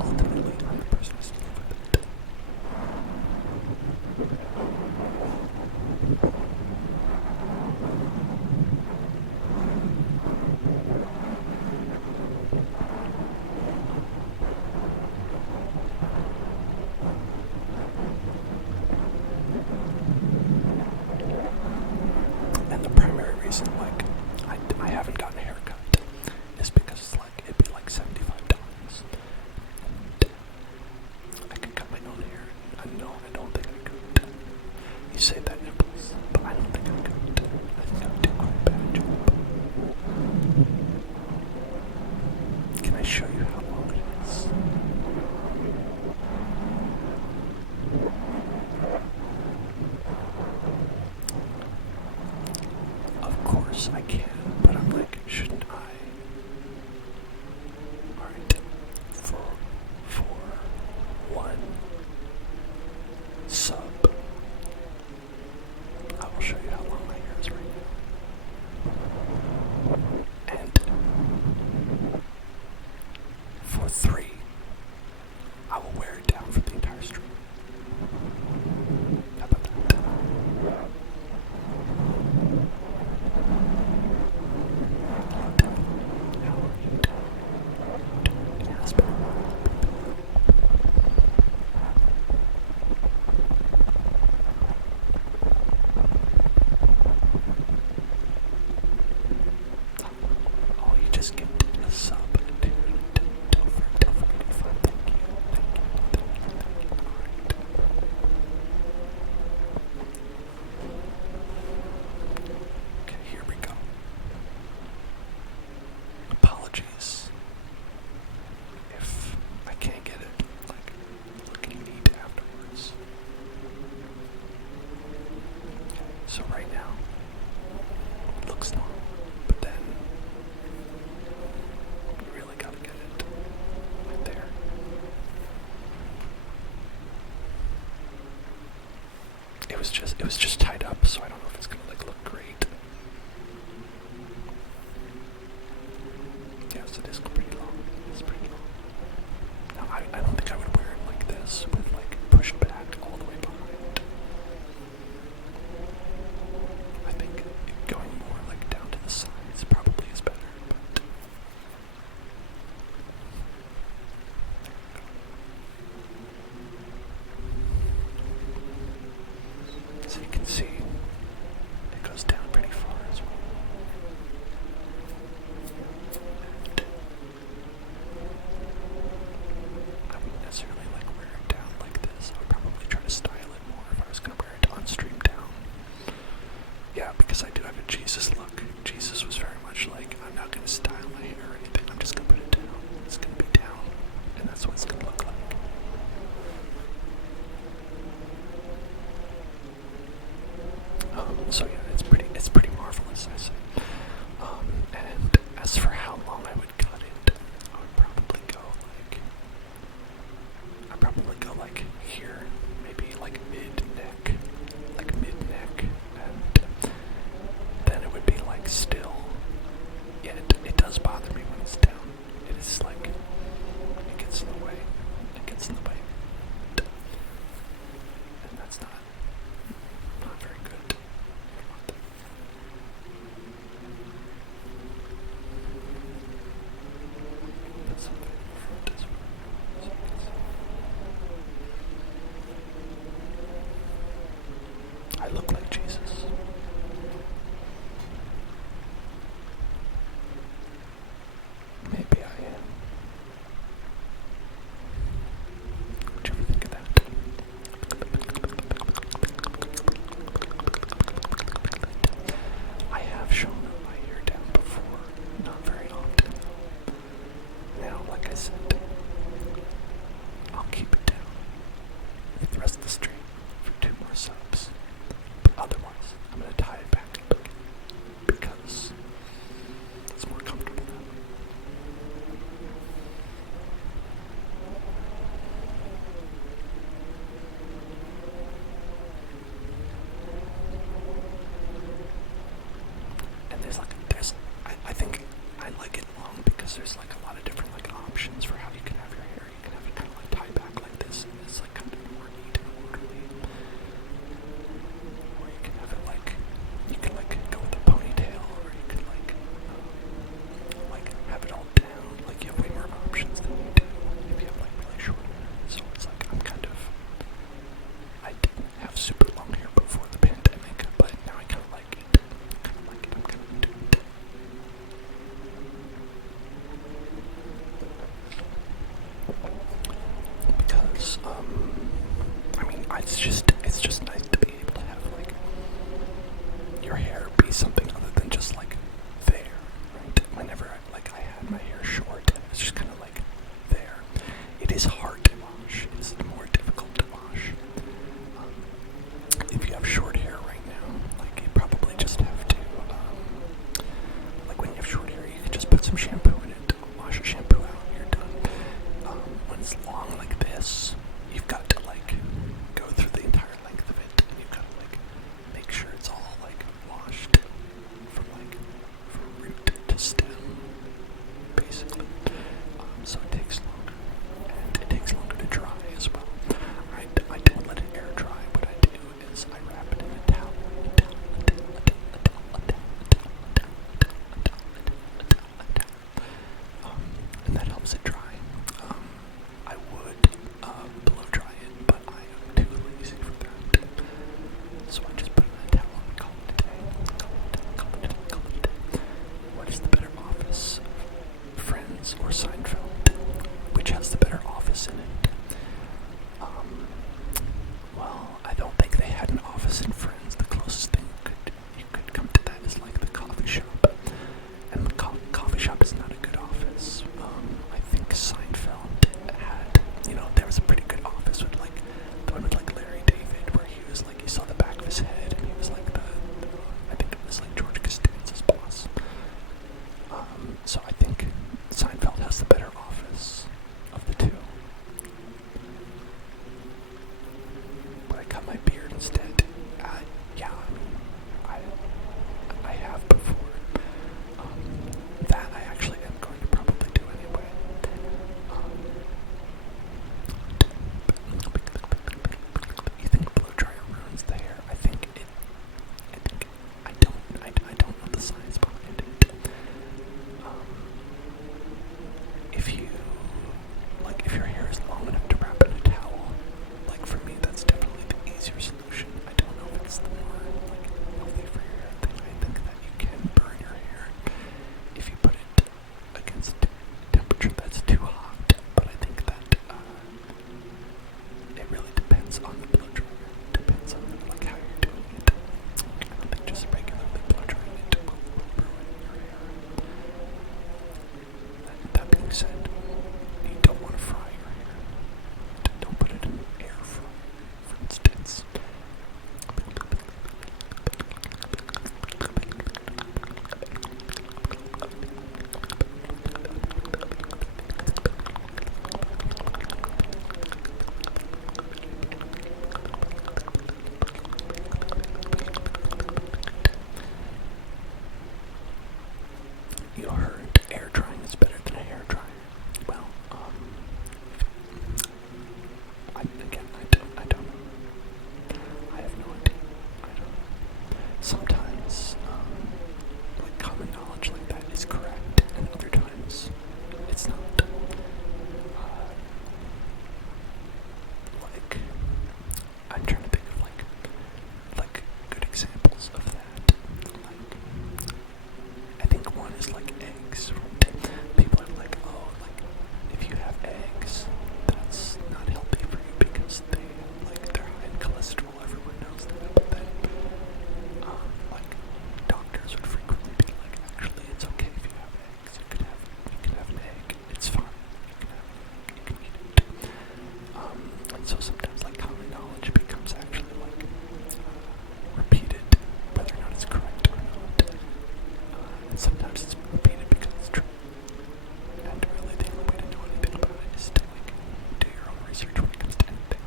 ultimately I'm the person who's dealing with it. And the primary reason, like, I haven't gotten a haircut is because, like, it'd be like $75. I could cut my own hair. No, I don't think I could. You say that, Nipples, but I don't think I could. I think I would do quite a bad job. Can I show you how long it is? Of course I can, but I'm like, shouldn't I? Alright, for one sub, I will show you how long my hair is right now. And for 3, I will wear it down for the entire stream. How about that? How are you doing? It has been a while. Oh, you just get a sub, dude. Don't forget to find. Thank you. Alright. Okay, here we go. Apologies if I can't get it, like, looking neat afterwards. Okay, so right now, it looks normal, but then you really gotta get it right there. It was just tied up, so I don't know if it's gonna like look great. Yes, it is pretty long. It's pretty long. Now I don't think I would wear it like this, with like pushed back all the way behind. I think going more like down to the sides probably is better, but so you can see it goes down pretty far as well. And I wouldn't necessarily like wear it down like this. I would probably try to style it more if I was going to wear it on stream down. Yeah, because I do have a Jesus look. Jesus was very much like, I'm not going to style my hair or anything. I'm just going to put it down. It's going to be down. And that's what it's going to look like. So yeah, it's pretty marvelous, I say. And as for how long I would cut it, I'd probably go like here, maybe like mid neck, and then it would be like still. Yeah, it does bother me when it's down. It is like it gets in the way. And that's not very good. Put something in front as well, so you can see. I look like Jesus. Maybe I am. What'd you ever think of that? I have shown my hair down before, not very often. Now, like I said, I'll keep it down for the rest of the stream for 2 more subs. But because I mean, it's just nice to be able to have like your hair be something other than just like there. Right? Whenever I had my hair short, it's just kind of like there. It is hard to wash. It's more difficult to wash. If you have short hair right now, like you probably just have to, like when you have short hair, you can just put some shampoo in it, wash your shampoo out, and you're done. When it's long like this, you've got to like go through the entire length of it, and you've got to like make sure it's all like washed from root to stem, basically. So it takes longer, and it takes longer to dry as well. I don't let it air dry. What I do is I wrap it in a towel, and that helps it dry. I would blow dry it, but I am too lazy for that. So I just put it in a towel and call it a day. Call it a day. What is the better office? Friends or Seinfeld? Which has the better office in it? Well, I don't think they had an office in Friends. The closest thing you could come to that is like the coffee shop. And the coffee shop is not a good office. I think Seinfeld had, there was a pretty good office with like, the one with like Larry David, where he was like, you saw the back of his head, and he was like I think it was like George Costanza's boss. So I think Seinfeld has the better office of the two. Would I cut my beard instead? Yeah, I have before. That I actually am going to probably do anyway. You think blow dryer ruins the hair? I don't know the science behind it. If your hair is long enough to wrap in a towel, like for me, that's definitely the easier solution. I don't know if it's the more like healthy for your hair thing. I think that you can burn your hair if you put it against a temperature that's too hot. But I think that it really depends on the blow dryer. Depends on like how you're doing it. I don't think just regularly blow drying it will ruin your hair. That being said, you don't want to fry your hair. Don't put it in an air fryer, for instance. You heard air drying is better than a hair dryer. Well, I don't know. I have no idea. I don't know. Sometimes, like common knowledge like that is correct, and other times it's not. Like, I'm trying to think of like good examples of that. Like, I think one is like eggs, right? People are like, oh, like if you have eggs, that's not healthy for you because they're high in cholesterol. Everyone knows that. But then, like doctors would frequently be like, actually, it's okay if you have eggs. You can have an egg. It's fine. You can eat it. And so sometimes like common knowledge becomes actually like repeated, whether or not it's correct or not. And sometimes it's repeated because it's true. And really the only way to know anything about it is to like do your own research when it comes to anything.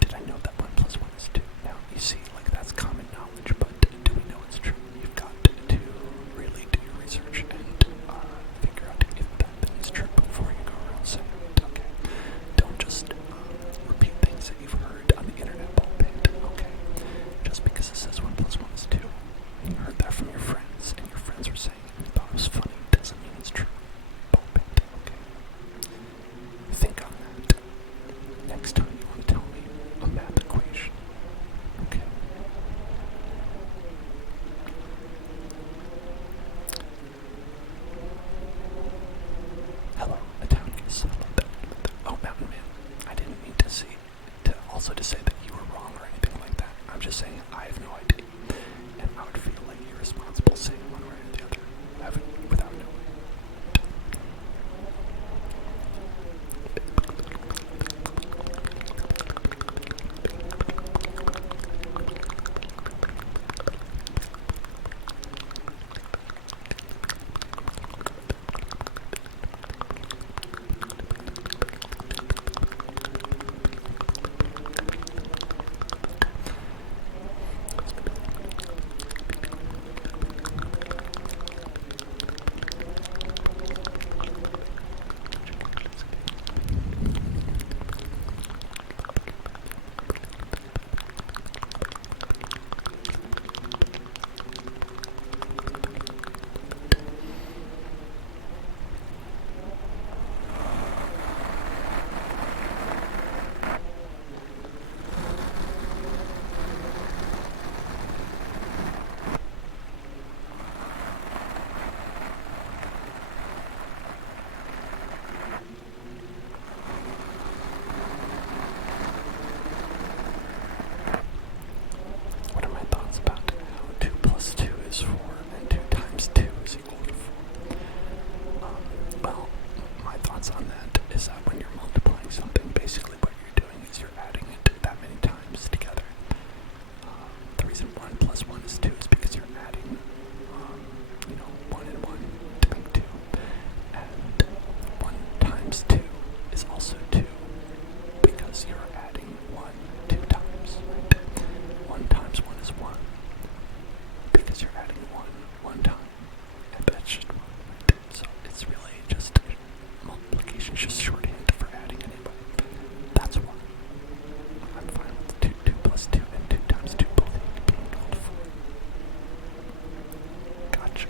Did I know that 1 + 1 is 2? Now you see, like that's common knowledge, but do we know it's true? You've got to really do your research and figure out if that thing is true before you go around saying it. Okay. Don't just times 2 is also 2 because you're adding 1 2 times, right? 1 times 1 is 1 because you're adding 1 time, and that's just 1, right? So it's really just multiplication, is just shorthand for adding anyway. That's why I'm fine with 2 plus 2 and 2 times 2 both being equal to 4. Gotcha.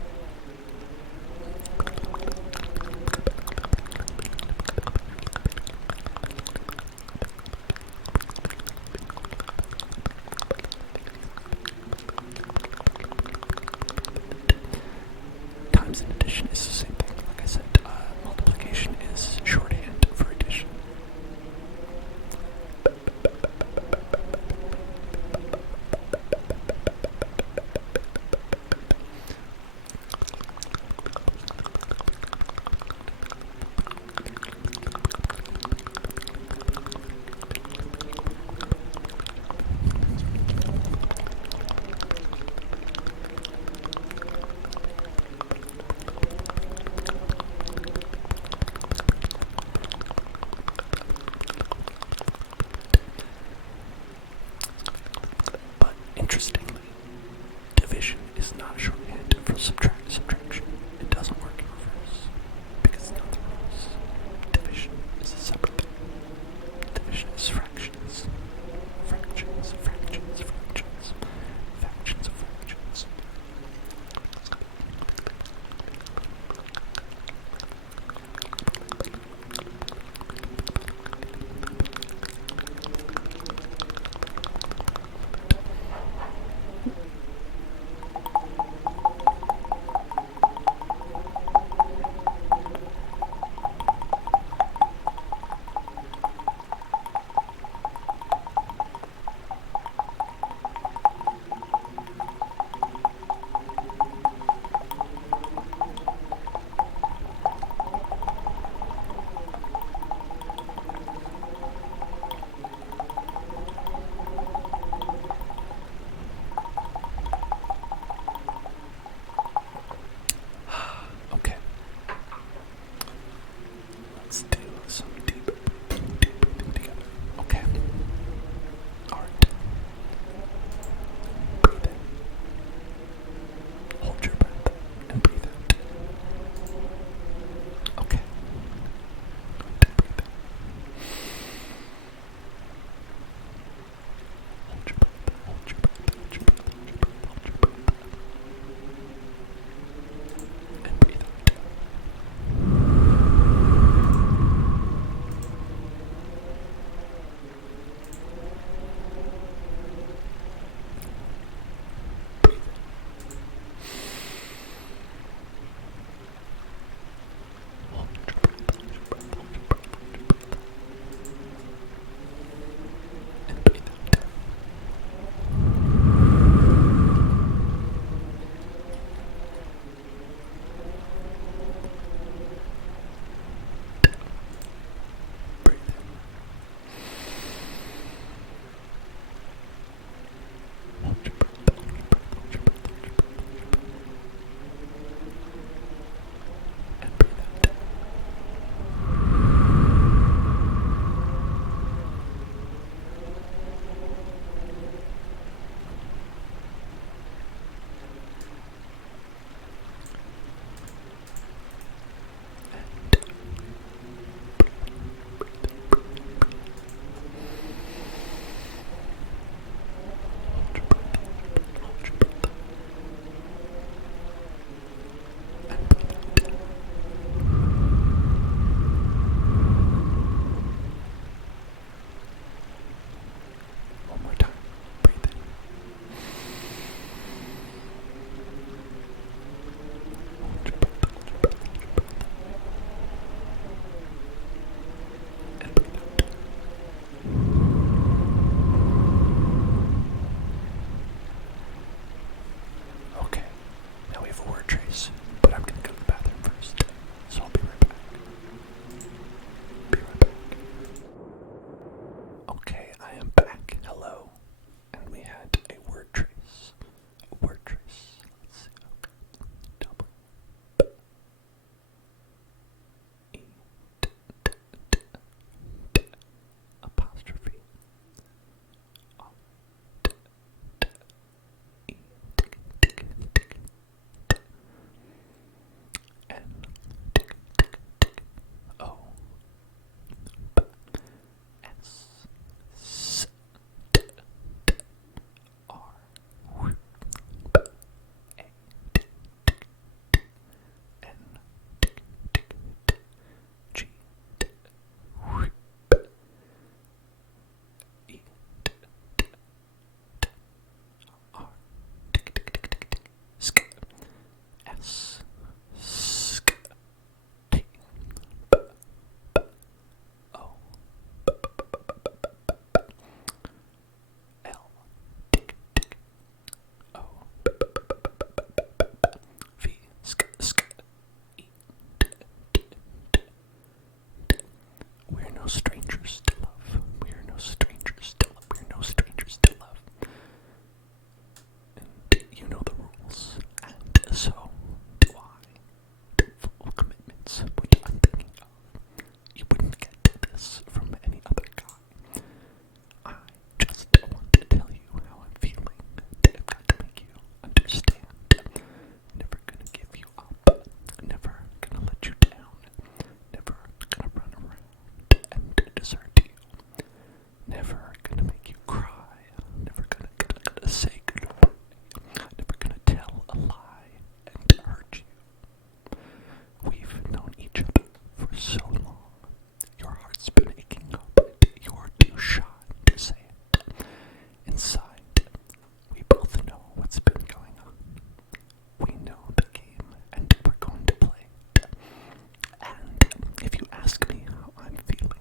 no strangers to love. We are no strangers to love. We are no strangers to love. And you know the rules. And so do I. Full commitments, which I'm thinking of. You wouldn't get this from any other guy. I just want to tell you how I'm feeling. I've got to make you understand. Never gonna give you up. Never gonna let you down. Never gonna run around and desert you. Never gonna make you cry. Never gonna say goodbye. Never gonna tell a lie and hurt you. We've known each other for so long. Your heart's been aching up, and you're too shy to say it. Inside, we both know what's been going on. We know the game, and we're going to play it. And if you ask me how I'm feeling,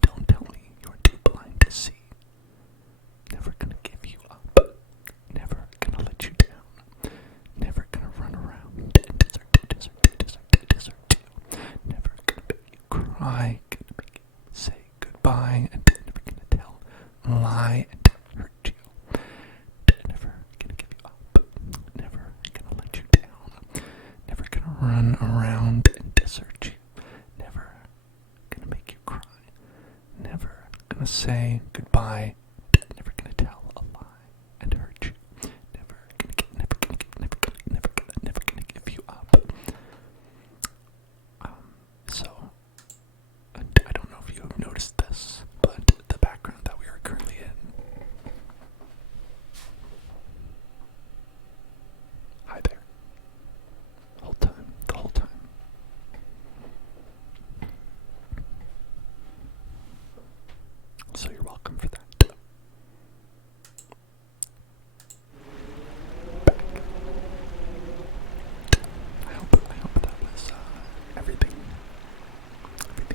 don't tell me you're too blind to see. Never gonna give you up. Never gonna let you down. Never gonna run around and desert you. Never gonna make you cry. Gonna make you say goodbye, and never gonna tell a lie and hurt you. Never gonna give you up. Never gonna let you down. Never gonna run around and desert you. Never gonna make you cry. Never gonna say goodbye. Never gonna tell a lie and hurt you. Never gonna give you up. So, and I don't know if you have noticed this, but the background that we are currently in. Hi there. The whole time. So you're welcome for that. Back. I hope that was everything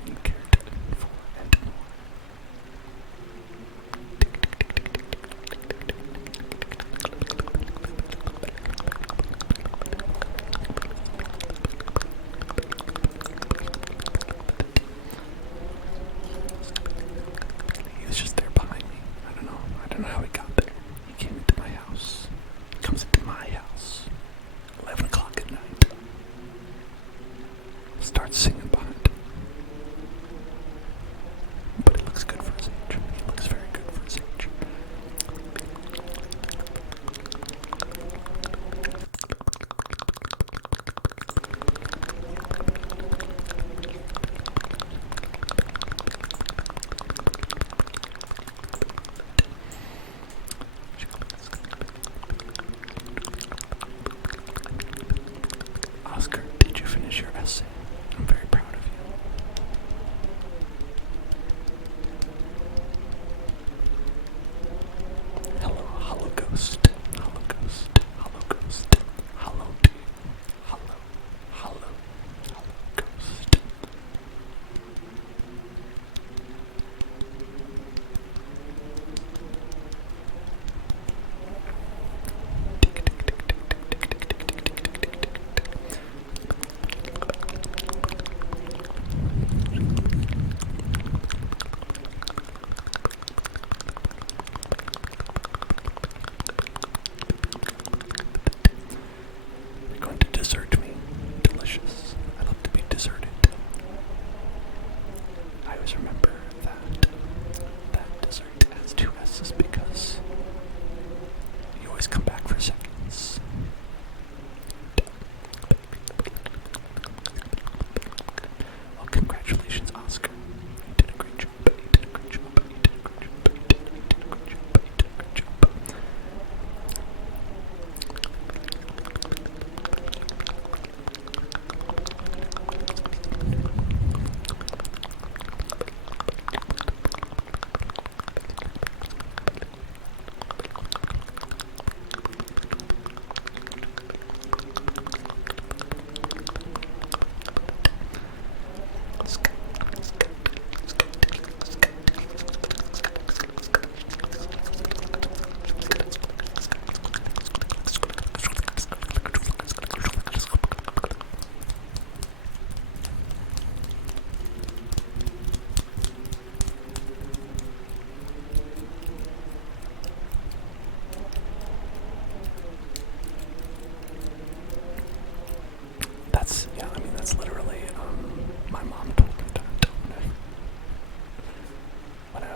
you cared for and more. He was just there behind me. I don't know how he got there. He came into my house. He comes into my house. 11 o'clock at night. Starts singing behind him. But it looks good for his age. He looks very good for his age. Oscar, did you finish your essay? I'm very proud of you. Hello, hollow ghost. Hollow ghost. Hollow ghost. Hollow to you. Hollow ghost. You're going to desert me. Delicious. I love to be deserted. I always remember that dessert has two S's because you always come back for seconds. Well, congratulations, Oscar. You did a great job. You did a great job. You did a great job. You did a great job. You did a great job.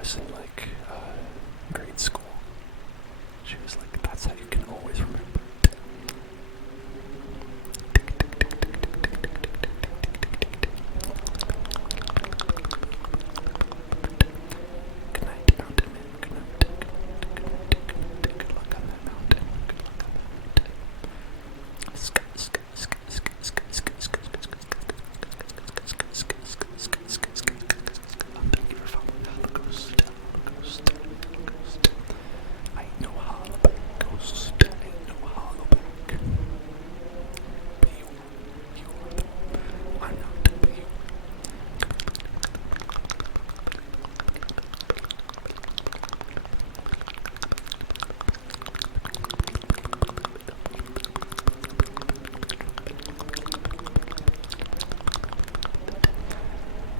was in like grade school. She was like, that's how you can always remember. Good night, mountain man. Good night. Good luck on that mountain. Good luck on that mountain. Thank you for following Holocaust. Ain't no hollaback ghost. Ain't no hollaback. But you are the I'm not but you.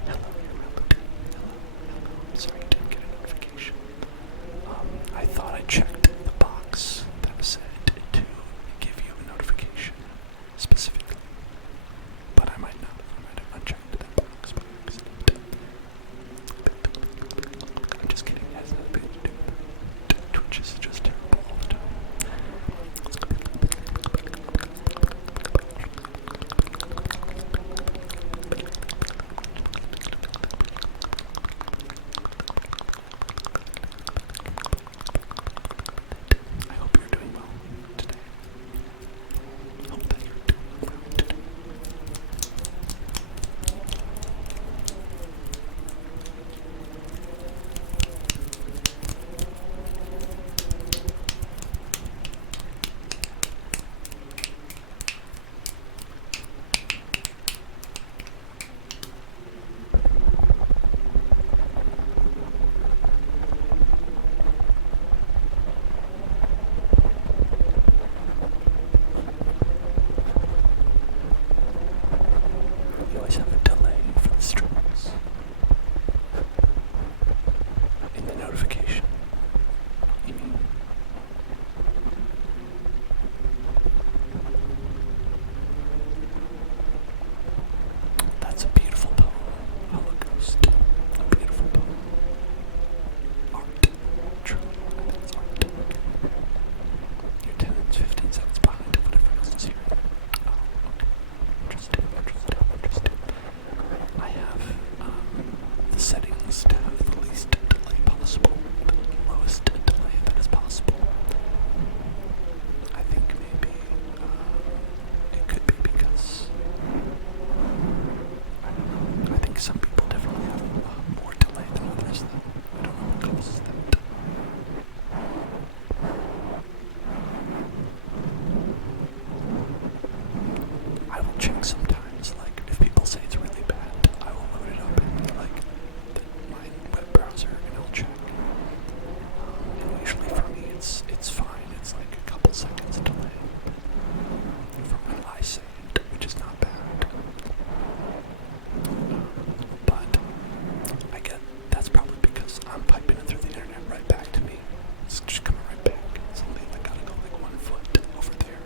Hello, I'm sorry you didn't get a notification. I thought I checked the box that said to give you a notification specifically, but I might not. I might have unchecked that box by accident. I'm just kidding. It has nothing to do with it. Twitch is just terrible all the time. I hope you're doing well today. Hope that you're doing well today. You always have a delay for the streams in the notification. You mean? That's a beautiful poem. Holocaust. A beautiful poem. Art. True. I think it's art. You're 10 minutes, 15 seconds behind of what everyone else is hearing. Oh, okay. Interesting. I have the settings to have the least delay possible, the lowest delay that is possible. I think maybe it could be because, I don't know, I think some people definitely have more delay than others though. I don't know what causes that. I will check sometimes, like, if people say it's really bad, I will load it up in, like, my web browser and I'll check. And usually for me it's fine, it's like a couple seconds delay from when I say it, which is not bad. But I get that's probably because I'm piping it through the internet right back to me. It's just coming right back. It's only I gotta go like 1 foot over there.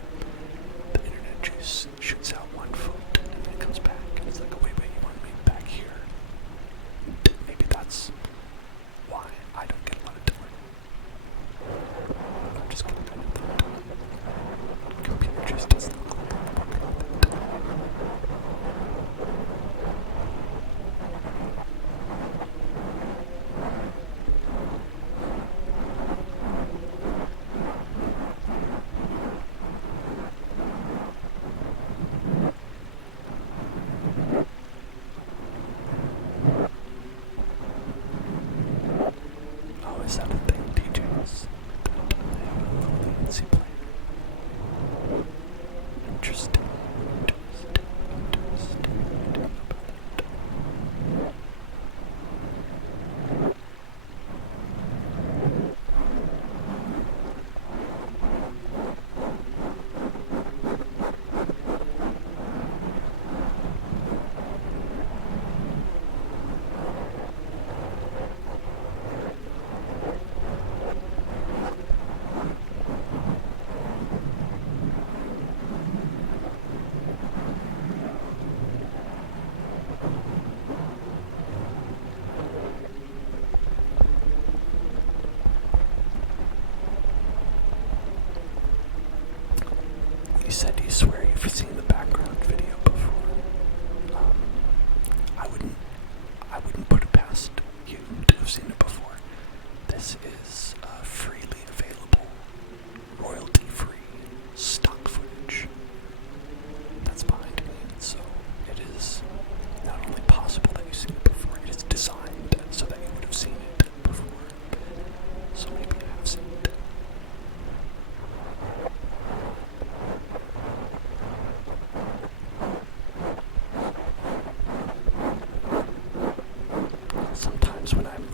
The internet juice shoots out 1 foot and then it comes back and it's like, wait, you want me back here? Maybe that's why I don't get a lot of delay. I'm just kidding. I know that computer juice does not work like that.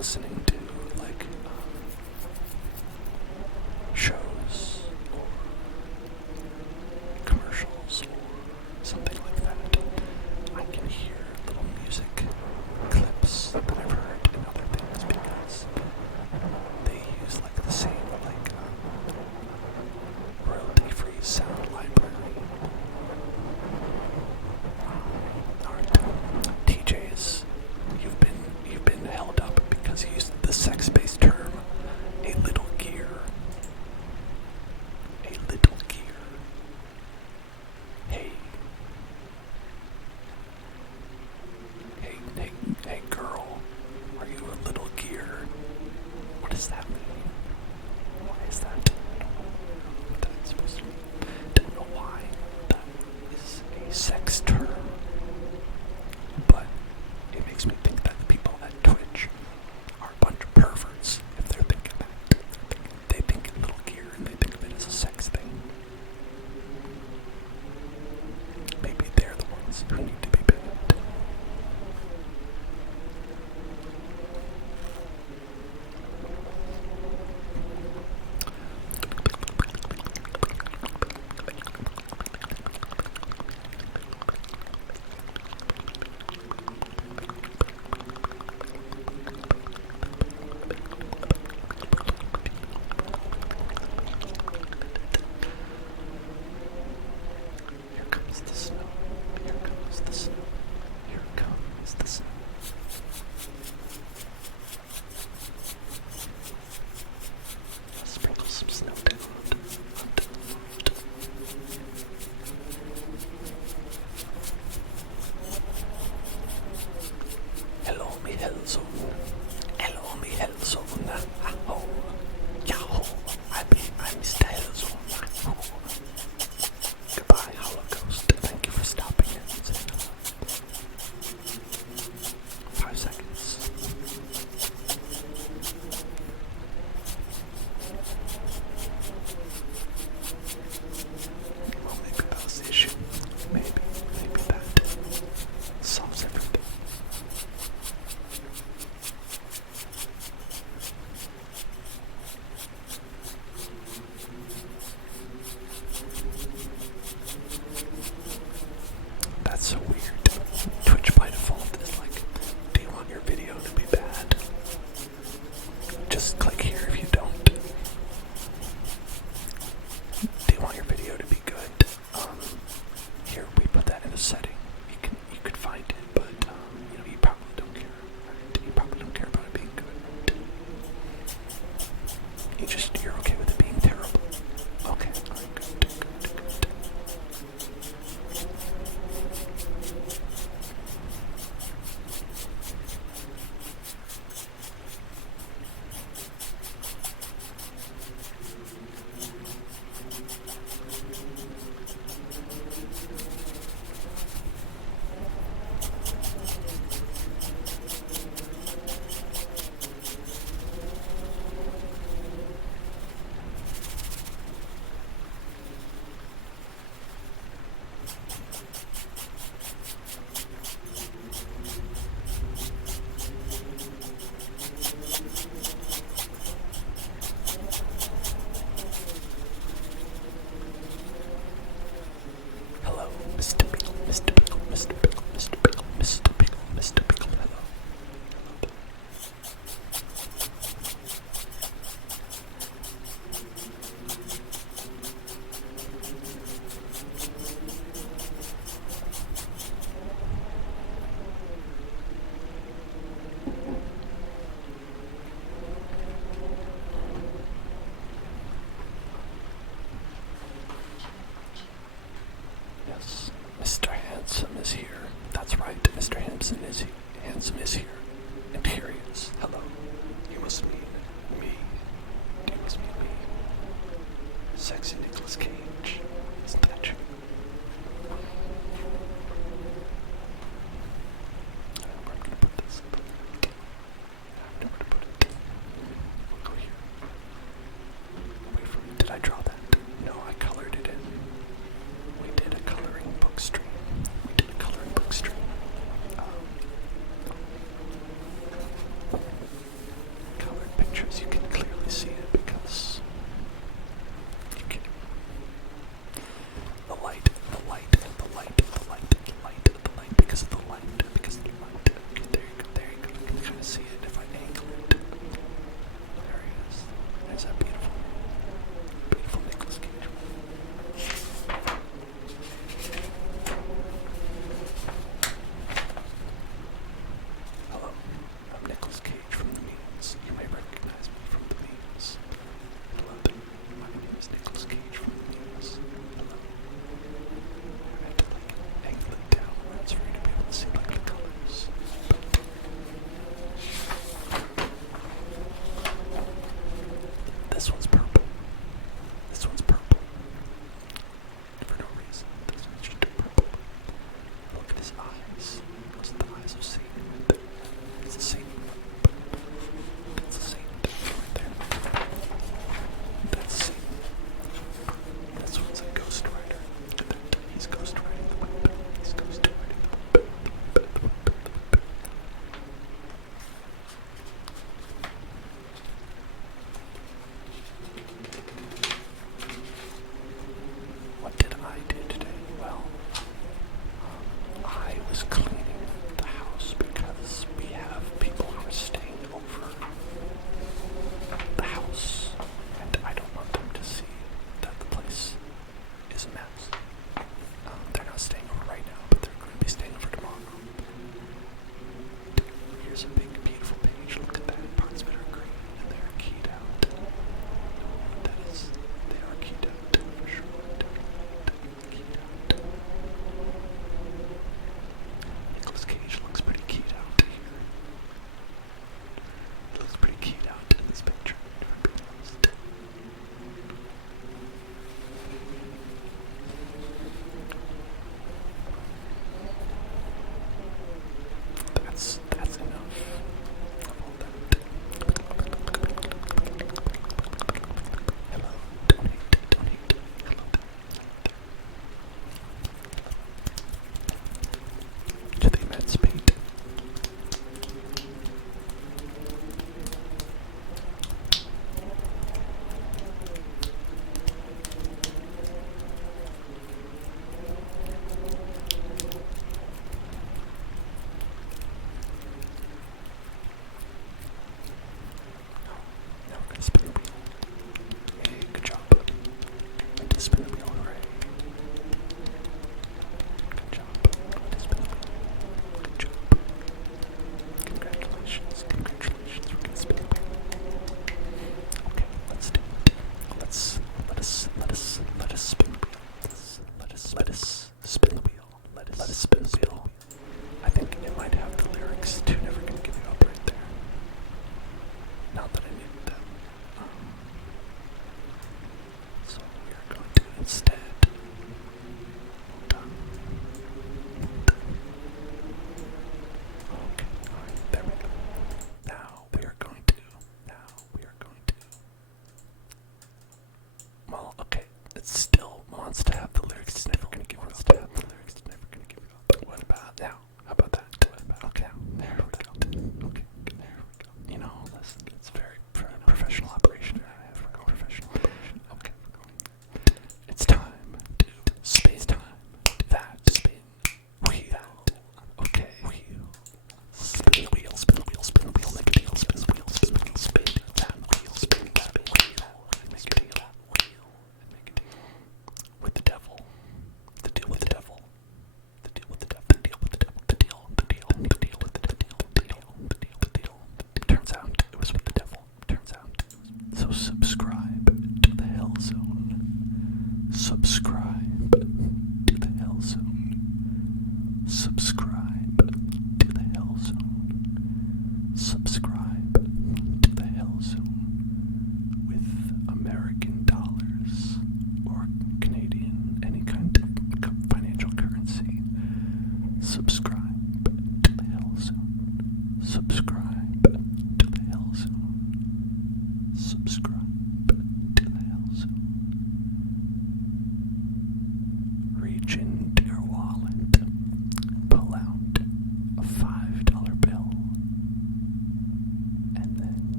listening to like shows or commercials or something like that, I can hear little music clips that I've heard in other things because they use like the same like royalty-free sound library. Alright, TJ's, you've been held up because you used the sex-based term, a little gear. A little gear. Hey. Hey girl, are you a little gear? What does that mean? Why is that? I don't know what that's supposed to mean. Don't know why that is a sex term. But it makes me think that the people at Twitch are a bunch of perverts if they're thinking that. They think a little gear and they think of it as a sex thing. Maybe they're the ones who need to be banned.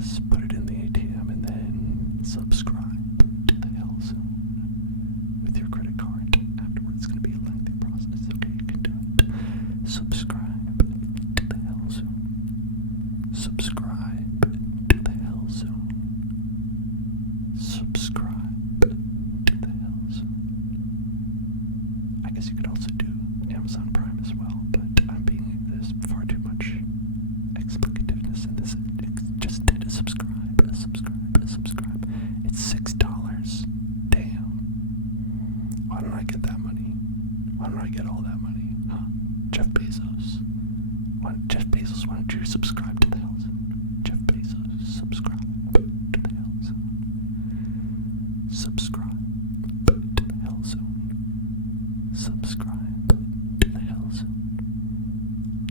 Just put it in the ATM and then subscribe to the Hell Zone with your credit card. Afterwards, it's going to be a lengthy process. Okay, you can do it. Subscribe to the Hell Zone. Subscribe to the Hell Zone. Subscribe to the Hell Zone. I guess you could also do Amazon Prime as well, but there's far too much explicativeness in this. Just did a subscribe. It's $6. Damn. Why don't I get that money? Why don't I get all that money? Huh? Jeff Bezos. Why don't you subscribe to the Hell Zone? Jeff Bezos, subscribe to the Hell Zone. Subscribe to the Hell Zone. Subscribe to the Hell Zone.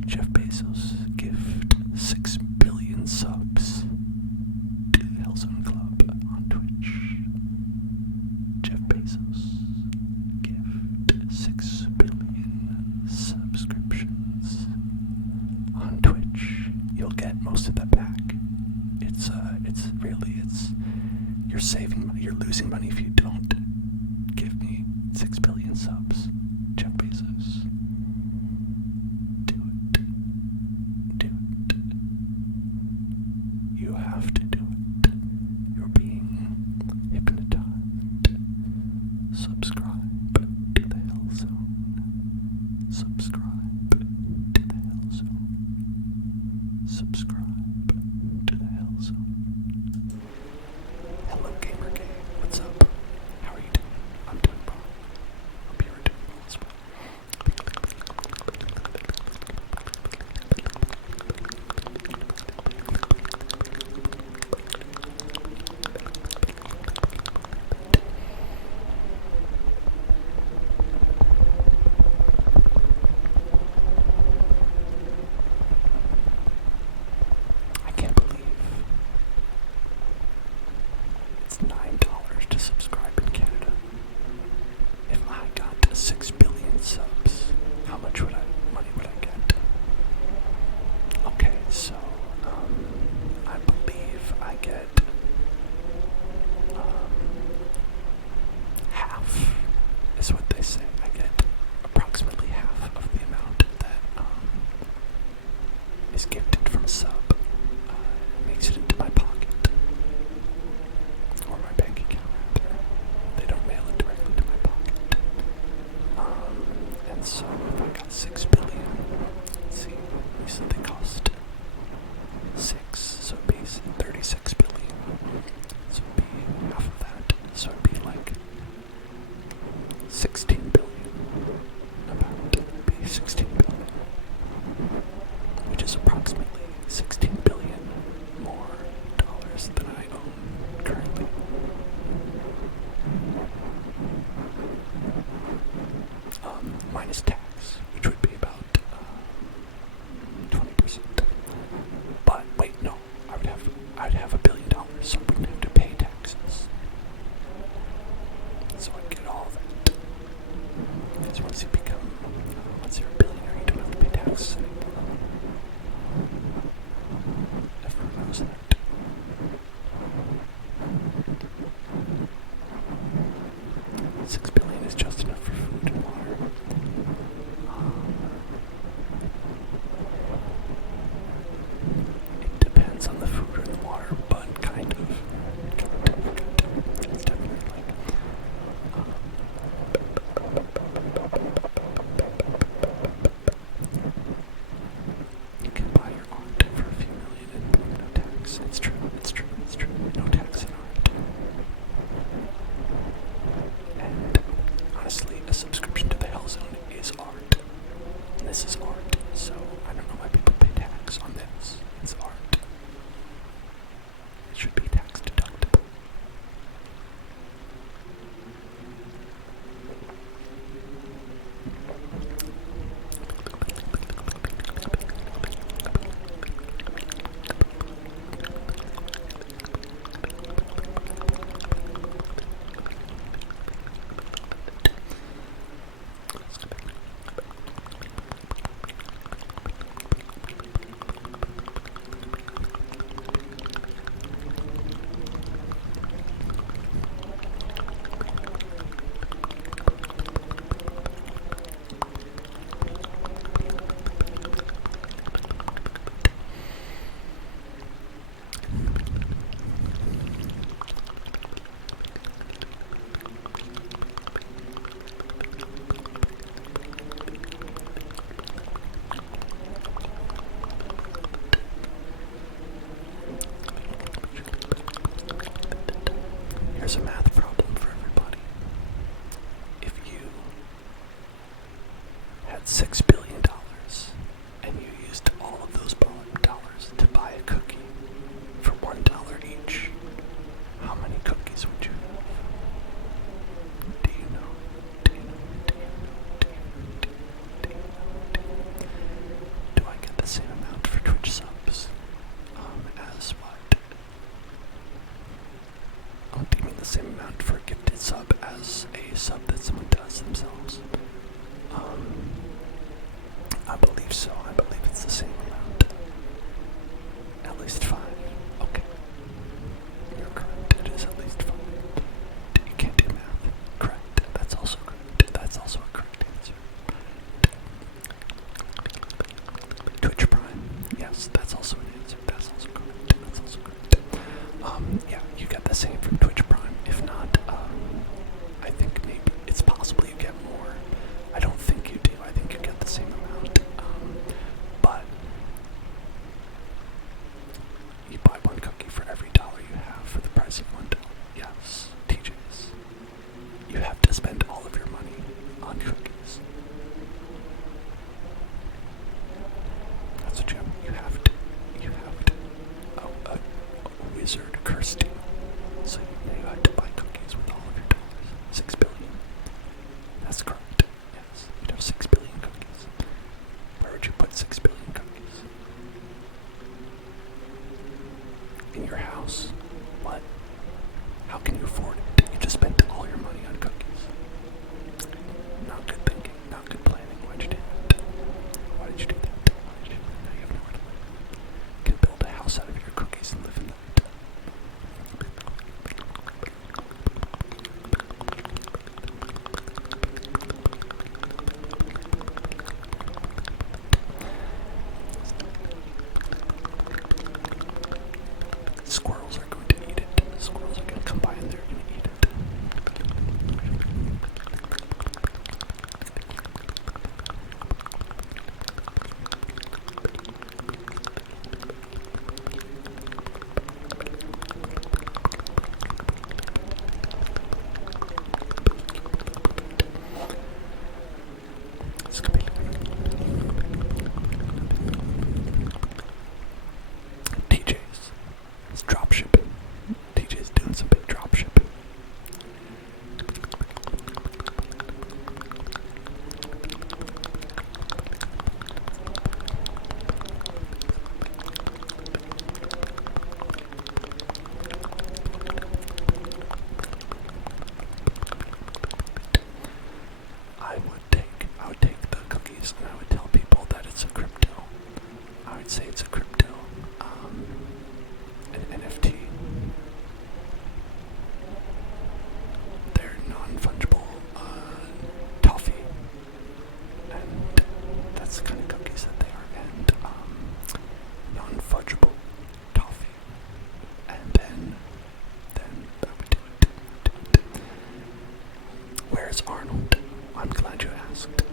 Jeff Bezos gift 6 billion subs to the Hell Zone Club on Twitch. Jeff Bezos gift 6 billion subscriptions on Twitch. You'll get most of that back. You're losing money if you don't give me 6 billion subs. Jeff Bezos. Do it. You have to do it. You're being hypnotized. Subscribe to the Hell Zone. Subscribe to the Hell Zone. Subscribe to the Hell Zone. Hello, Gamer Game. What's up? How are you doing? I'm doing well. Hope you're doing well as well. least 5. Okay. You're correct. It is at least 5. You can't do math. Correct. That's also correct. That's also a correct answer. Twitch Prime. Yes, that's also an answer. That's also correct. That's also correct. Yeah, you get the same from Twitch Prime. If not, I think maybe it's possible you get more. I don't think you do. I think you get the same amount. But you buy one cookie for every dollar you have for the price of $1. Yes, TJs. You have to spend all of your money on cookies. That's what you have to. You have to. Oh, a wizard cursed you. So you had to buy cookies with all of your dollars. 6 billion. That's correct. Yes, you'd have 6 billion cookies. Where would you put 6 billion cookies? In your house? What? How can you afford it? You just spent all your money on cookies. Not good thinking, not good planning. Why'd you do that? Why did you do that? Why did you do that? Now you have nowhere to live. You can build a house out of your cookies and live in that. Squirrels are going to eat it. Squirrels are going to come by and they're going to eat it. TJ's. It's drop shipping. TJ's doing some big drop shipping. I would take the cookies and I would tell people that it's a crypto. I would say it's a crypto, an NFT. They're non-fungible toffee, and that's the kind of cookies that they are. And non-fungible toffee, and then I would do it. Where's Arnold? I'm glad you asked.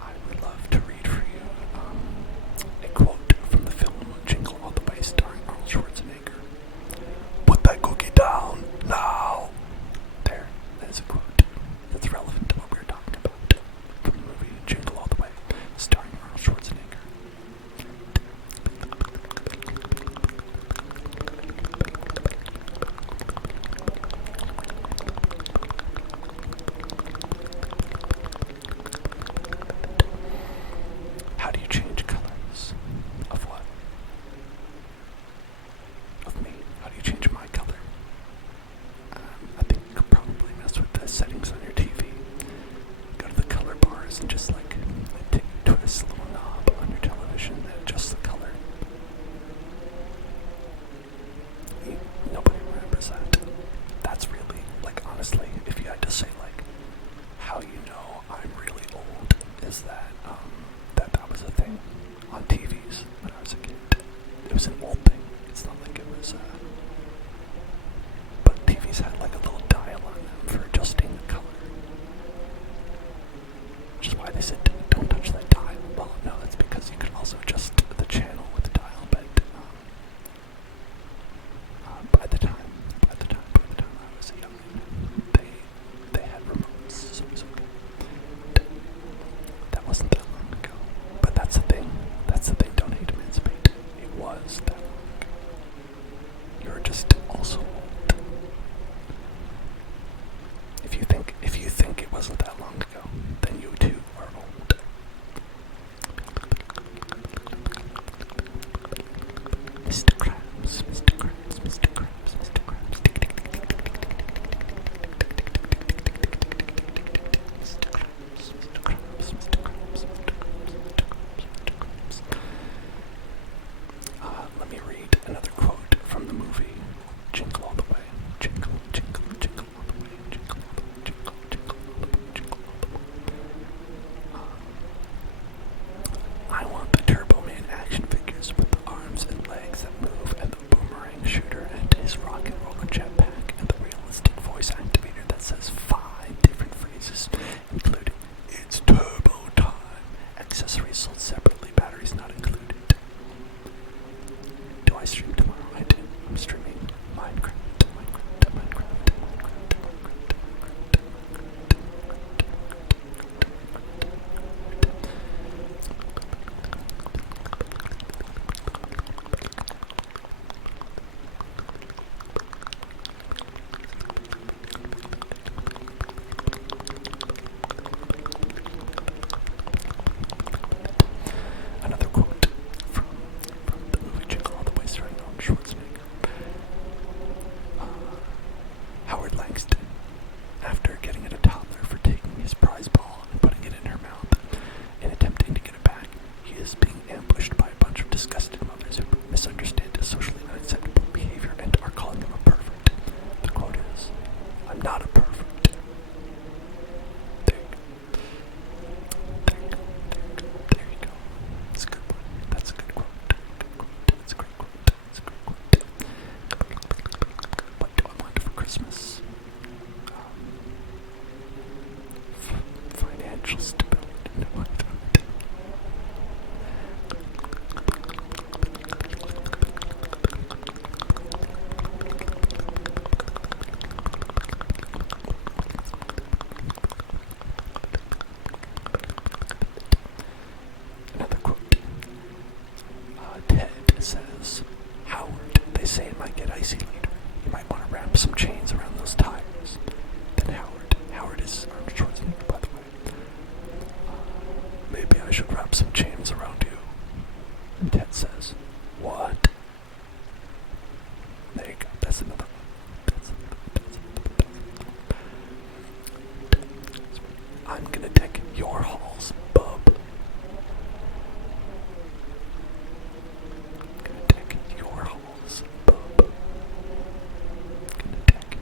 I would love to read for you a quote from the film Jingle All the Way starring Arnold Schwarzenegger. Put that cookie down now. There's a quote that's relevant to what we're talking about from the movie Jingle All the Way starring Arnold Schwarzenegger. How do you change colors? Of what? Of me? How do you change my color? I think you could probably mess with the settings on your TV. Go to the color bars and just twist a little knob on your television that adjusts the color. Nobody remembers that. That's really, honestly, if you had to say, how you know I'm really old, is that, that was a thing on TVs when I was a kid. It was an old thing. It's not like it was, but TVs had, a little dial on them for adjusting the color. Which is why they said, don't touch that dial. Well, no, that's because you could also adjust the channel with the dial, but, by the time I was young, they had remotes, so it was okay. That wasn't that long ago. But that's the thing. Don't hate to emancipate. It was that long ago. You're just also old. If you think it wasn't that long ago, then you too are old. Mr. Krabs, Mr. Krabs, Mr. Krabs, Mr. Krabs. Mr. Krabs, Mr. Krabs, Mr. Krabs, Mr. Krabs. Let me read stream tomorrow. I do. I'm streaming Minecraft. Another quote from the movie Jingle All the Way, starring Arnold Schwarzenegger. Howard Langston, after getting at a toddler for taking his prize ball and putting it in her mouth and attempting to get it back, he is being ambushed by a bunch of disgusted mothers who misunderstand his socially unacceptable behavior and are calling him a pervert. The quote is, "I'm not a pervert." There you go. There you go. That's a good one. That's a good quote. That's a great quote. That's a great quote. What do I want for Christmas? Financial stability. No, I don't. Another quote. Ted says, "Howard, they say it might get icy later. You might want to wrap some chains around those tires." Then Howard is Arnold Schwarzenegger, by the way. "Maybe I should wrap some chains around you." And Ted says, "What?" There you go. That's another one. "I'm gonna deck your halls, bub." Gonna deck your halls, bub. Gonna deck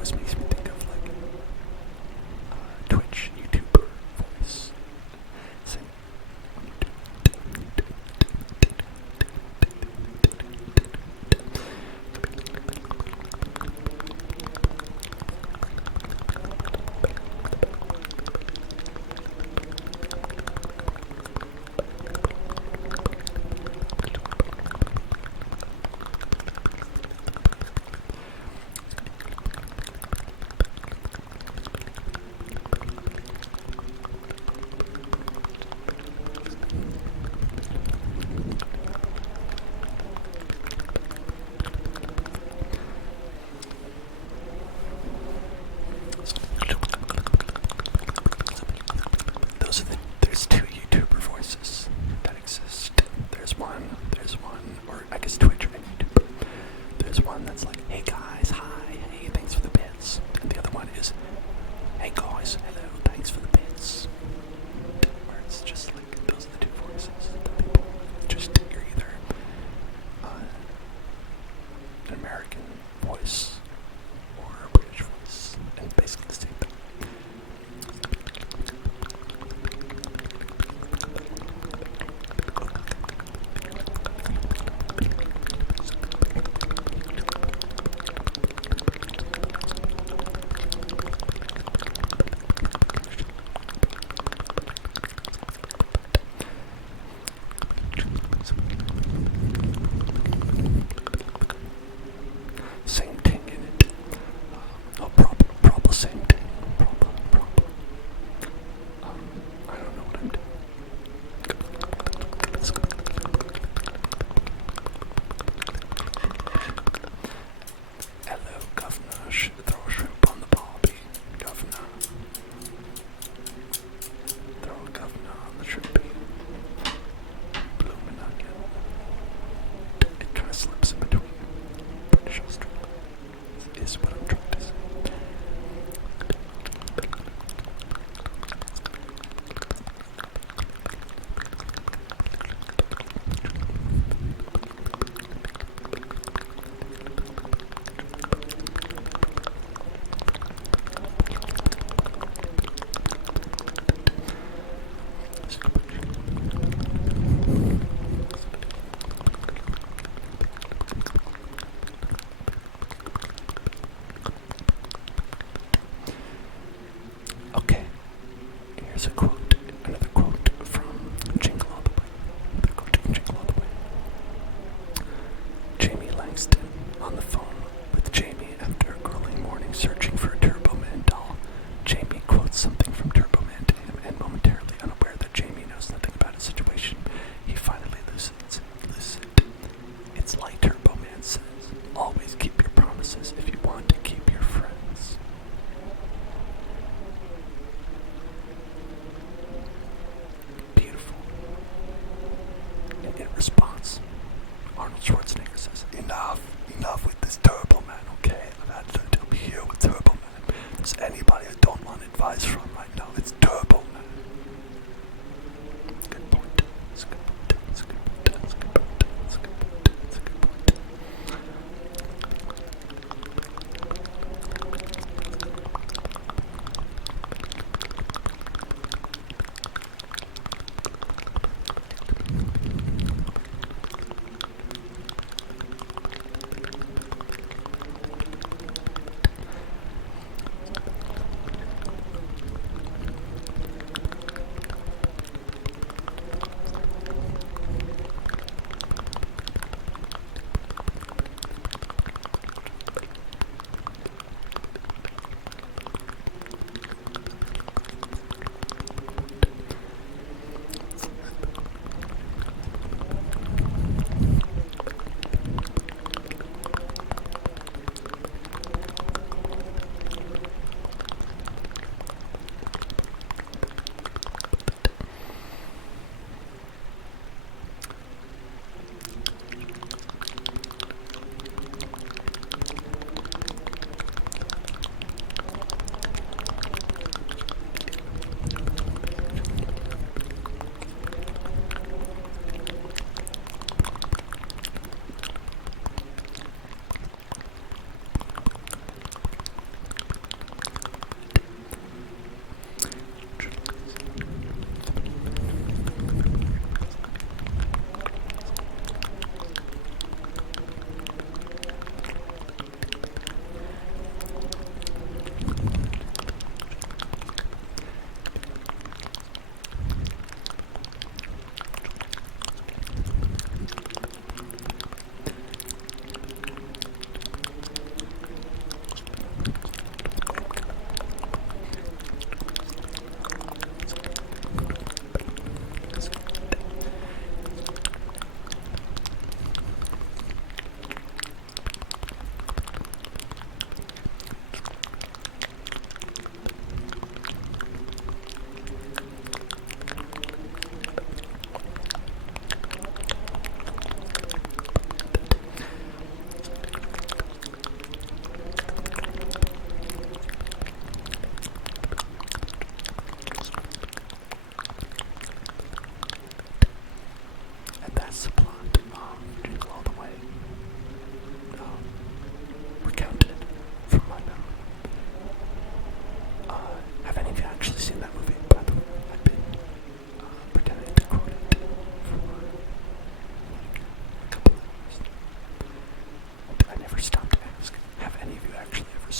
always makes me think of like Twitch YouTuber voice. Same.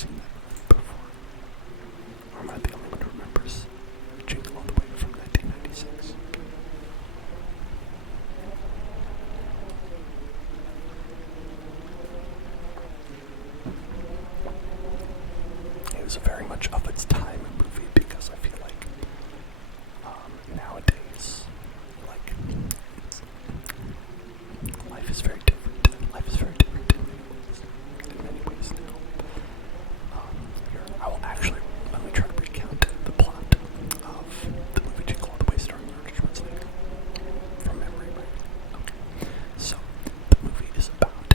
seen that movie before? Or am I the only one who remembers Jingle All the Way from 1996? It was very much of its time movie because I feel like nowadays, like, life is very different. Life is very different in many ways now. I will actually, let me try to recount the plot of the movie Jingle All the Way starring Arnold Schwarzenegger from memory, right? Okay. So, the movie is about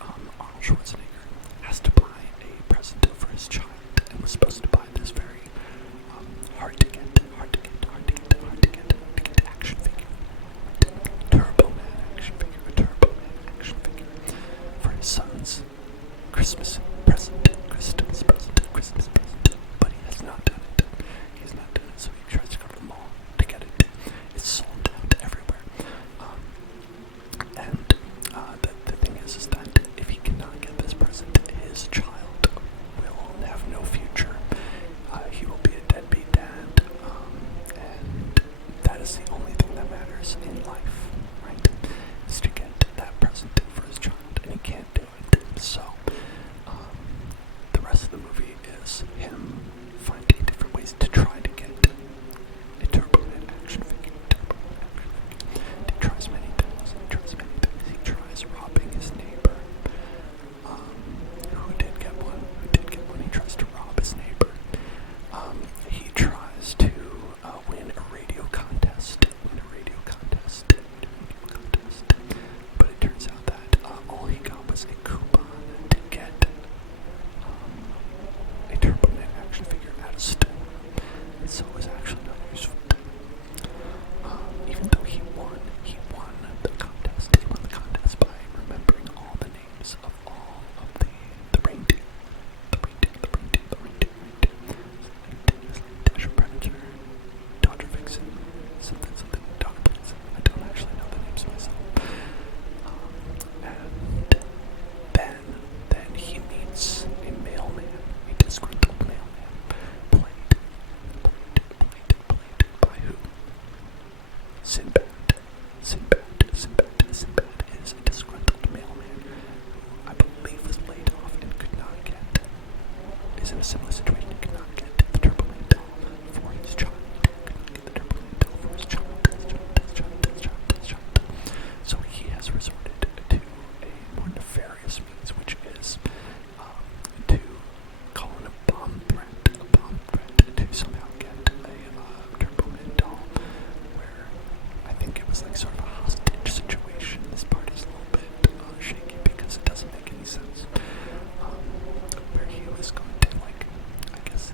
Arnold Schwarzenegger has to buy a present for his child and was supposed to buy this very hard to get action figure. Turbo Man action figure, a Turbo Man action figure for his son's Christmas present. But he has not done it. So he tries to go to the mall to get it. It's sold out everywhere. The thing is that if he cannot get this present, his child will have no future. He will be a deadbeat dad, and that is the only thing that matters in life, right? Is to get that present for his child, and he can't do it. So, the rest of the movie is him finding different ways to try to get a Turbo Man action figure. He tries many things. He tries robbing his neighbor. Who did get one? He tries to rob his neighbor. He tries to win a radio contest. But it turns out that all he got was a coupon to get a Turbo Man action figure at a store. And so it was actually not useful. Even though he won the contest. He won the contest by remembering all the names of all of the reindeer. Dasher Predator, Dodger Vixen, something, Dog Blitzen. I don't actually know the names myself. And then he meets a mailman, a disgruntled mailman, played by who? Sinbad. Sinbad is a disgruntled mailman who I believe was laid off and is in a similar situation and could not get the Turbo Man doll for his child. So he has resorted to a more nefarious means, which is to call in a bomb threat to somehow get a Turbo Man doll, where I think it was like sort of a hostage situation. This part is a little bit shaky because it doesn't make any sense. Where he was going to, like, I guess,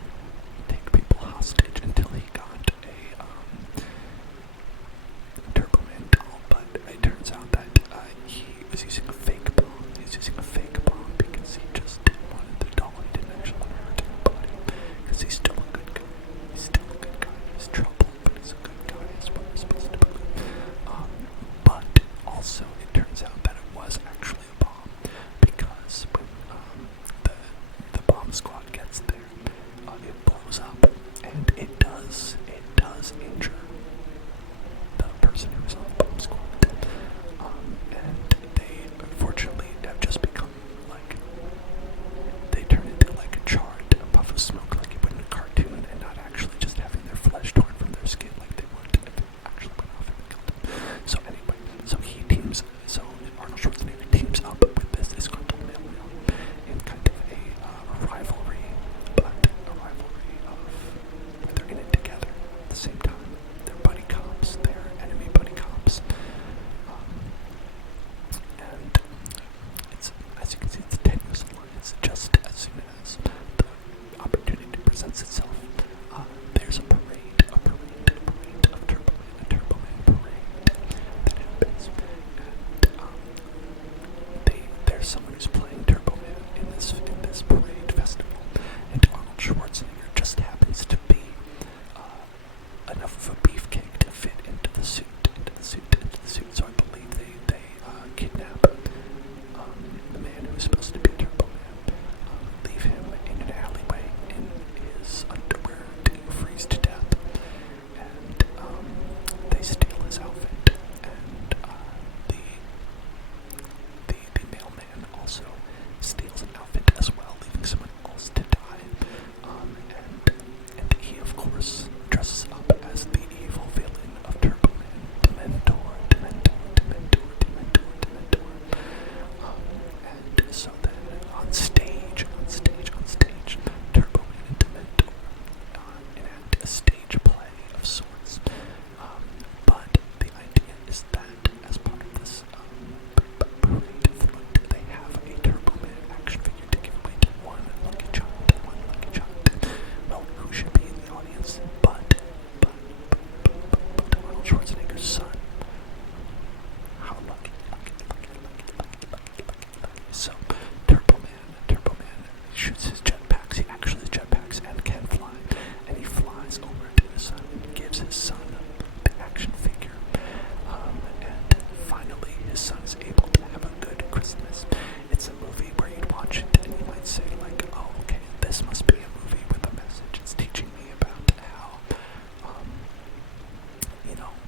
this must be a movie with a message. It's teaching me about how,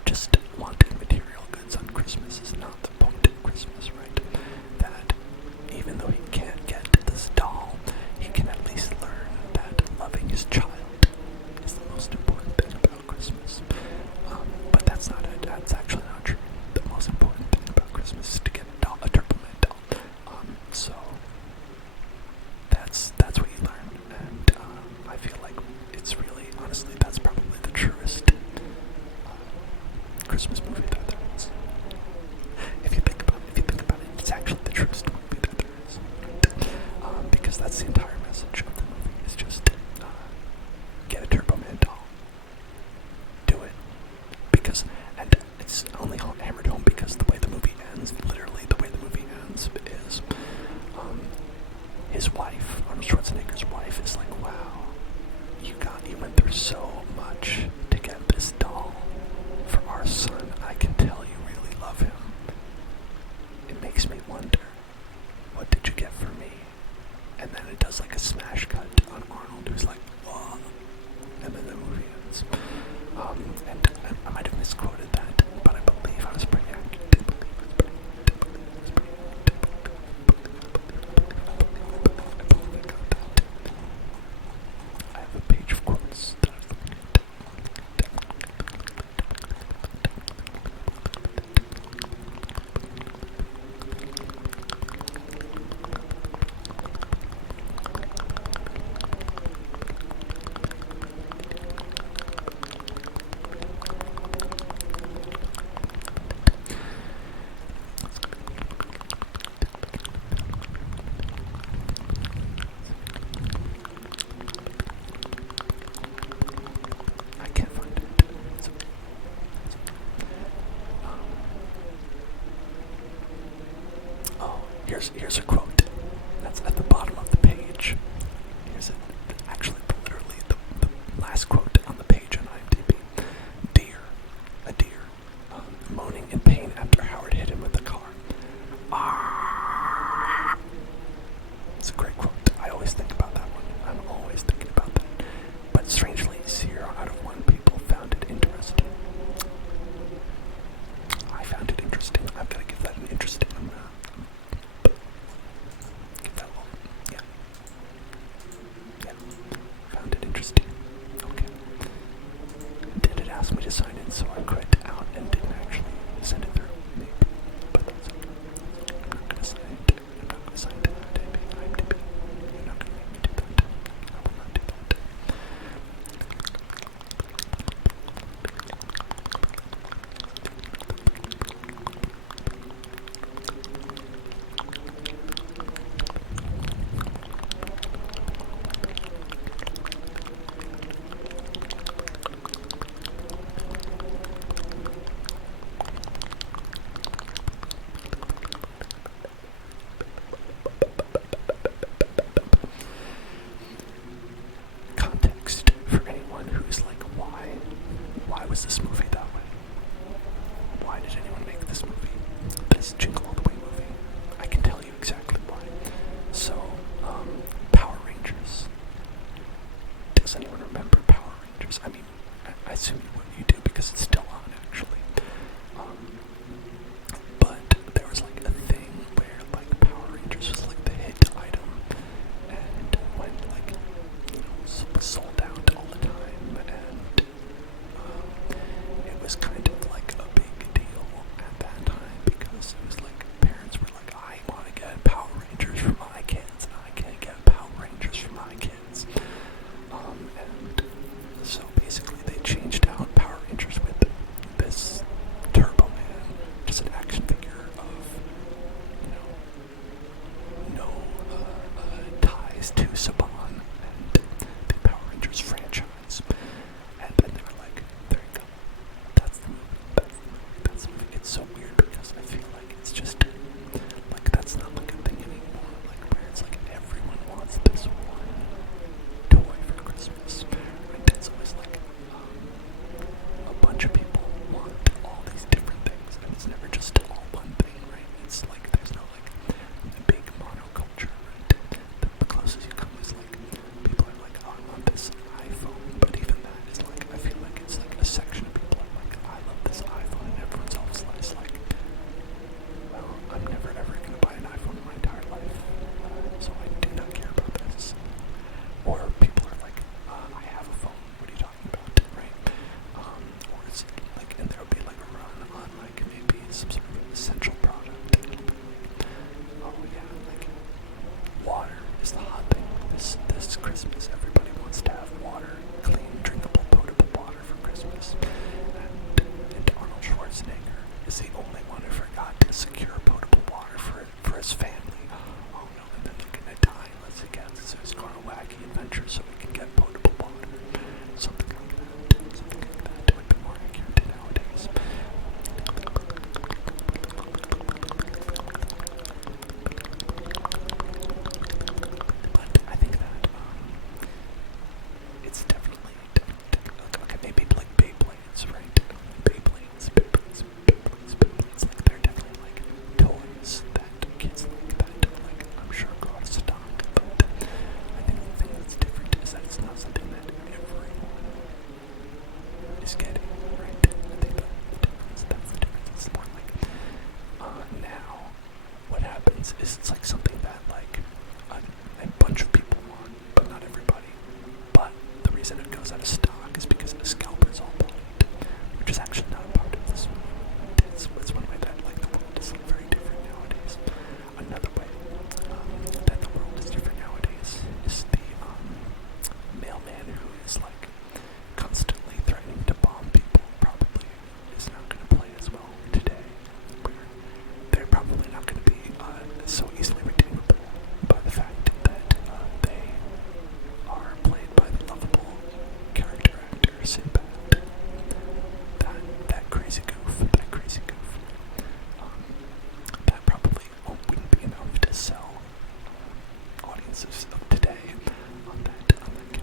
just wanting material goods on Christmas is not the point of Christmas, right? That even though he can't get this doll, he can at least learn that loving his child is the most important thing about Christmas. But that's not it. That's actually not true. The most important thing about Christmas is to get a doll, a Turbo Man doll. So that's what you learn, and I feel like it's really, honestly, that's probably the truest Christmas movie that there is. If you think about it, it's actually the truest movie that there is. Because that's the entire message of the movie. Is just get a Turbo Man doll. Do it. Because, and it's only hammered home because the way the movie ends, literally the way the movie ends is, his wife, Arnold Schwarzenegger's wife, is like, wow, you went through so much to get this doll for our son. I can tell you really love him. It makes me wonder, what did you get for me? And then it does like a smash cut on Arnold, who's like, whoa, and then the movie ends. And I might have misquoted that, but I believe I was pretty accurate. I have a page of quotes that I was looking at. I can't find it. Here's a quote. That's at the bottom of the page. Here's it. Actually, literally the last quote on the page on IMDb. A deer, moaning in pain after Howard hit him with the car. Ah! It's a great quote. I always think about that one. I'm always thinking about that. But strangely, 0 out of 1 people found it interesting. I found it interesting. I've got to give that an interesting. I'm gonna give that a little, yeah. Found it interesting. Okay. Did it ask me to sign in, so I quit out and didn't actually send it through. Maybe, but that's okay. I'm not gonna sign it. I'm not gonna sign it to IMDb. You're not gonna make me do that. I will not do that. Context for anyone who's like, why was this movie that way? Why did anyone make this movie? This Jingle All the Way movie? I can tell you exactly why. So, Power Rangers. Does anyone remember Power Rangers? I mean, I assume you do because it's still on, actually. But there was like a thing where like Power Rangers was like the hit item, and went like, sold out all the time, and it was kind of like a big deal at that time because it was like parents were like, I want to get Power Rangers for my kids, and I can't get Power Rangers for my kids. And so basically they changed out goes out of stock is because the scalper's all bought, which is actually not a part of this one. It's one way that like the world is like very different nowadays. Another way that the world is different nowadays is the mailman who is like constantly threatening to bomb people probably is not going to play as well today. Where they're probably not going to be so easily redeemable by the fact that they are played by the lovable character actor Sinbad. That crazy goof. That probably wouldn't be enough to sell audiences of today on that character.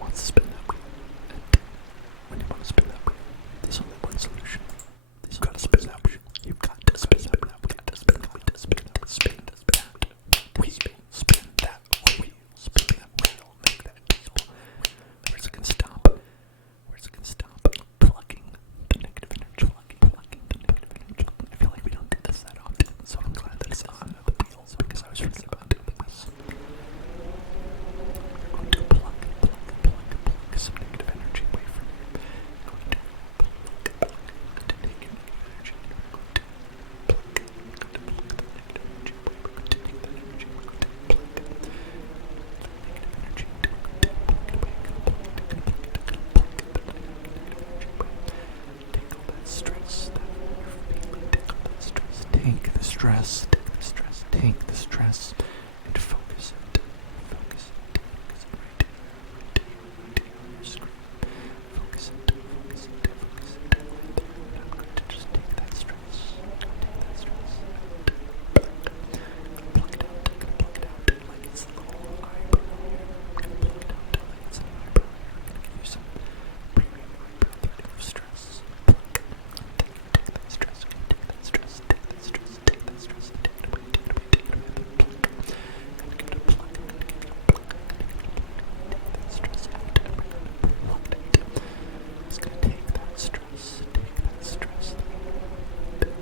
Wants to spin that wheel. When you want to spin that wheel, there's only one solution. You've got to spin that wheel. You've got to spin that wheel. You've got to spin that wheel. Spin that wheel. Spin that wheel. Spin that wheel. Make that deal. Where's it gonna stop? Where's it gonna stop? Plugging the negative energy. Plugging the negative energy. I feel like we don't do this that often, so I'm glad that it's on the wheels because I was forgetting about doing this. We're going to plug some negative energy away from you. We're going to plug the negative energy. We're going to plug the negative energy away. We're going to take that energy. We're going to plug the negative energy. We're going to plug it away. Take all that stress that you're feeling. Take all that stress. Take the stress. Take the stress. Take the stress and focus it. Focus it. Focus it right here on your screen. Focus it. Focus it. Focus it right there. And I'm going to just take that stress. Take that stress. Plug it out. Plug it out like it's a little eyebrow here. I'm going to plug it out like it's an eyebrow here. I'm going to give you some premium eyebrow threading of stress. Plug. Take that stress. Take that stress. Take that stress. Take that stress. Take it away. Take it away. Take it away. Plug. I'm going to give it a plug. I'm going to give it a plug. Take that stress out. We're going to plug it. It's going to take that stress. Take that stress. Take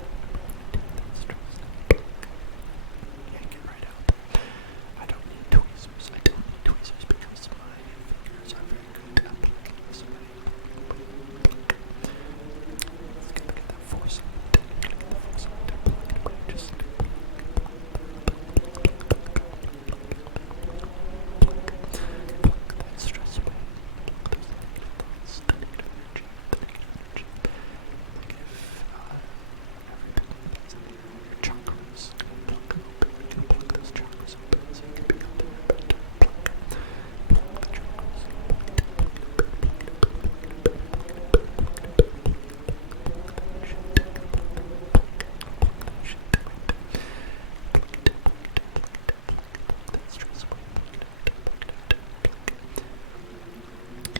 that stress. Yank it right out. I don't need tweezers. I don't need tweezers because my fingers are very good at plugging this away. Let's get that force on it. Get the force on it. Plug it away. Just plug that stress away. Plug those negative thoughts, the negative energy, the negative energy. Like if everything that's in your chakras can plug open, you can plug those chakras open so you can become the better. Plug the chakras.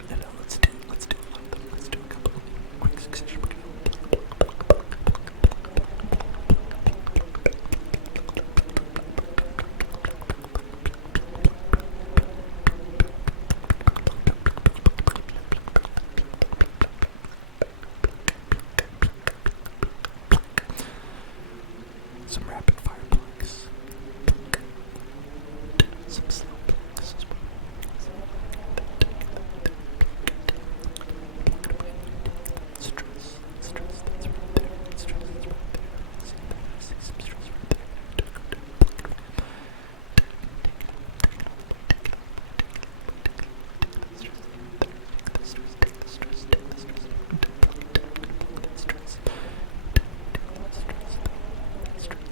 And now let's do a lot of them. Let's do a couple in quick succession. Some rapid fire plugs. Some slow plugs as well. Stress that's right there. Stress that's right there. See some stress right there. Take the stress. Stress.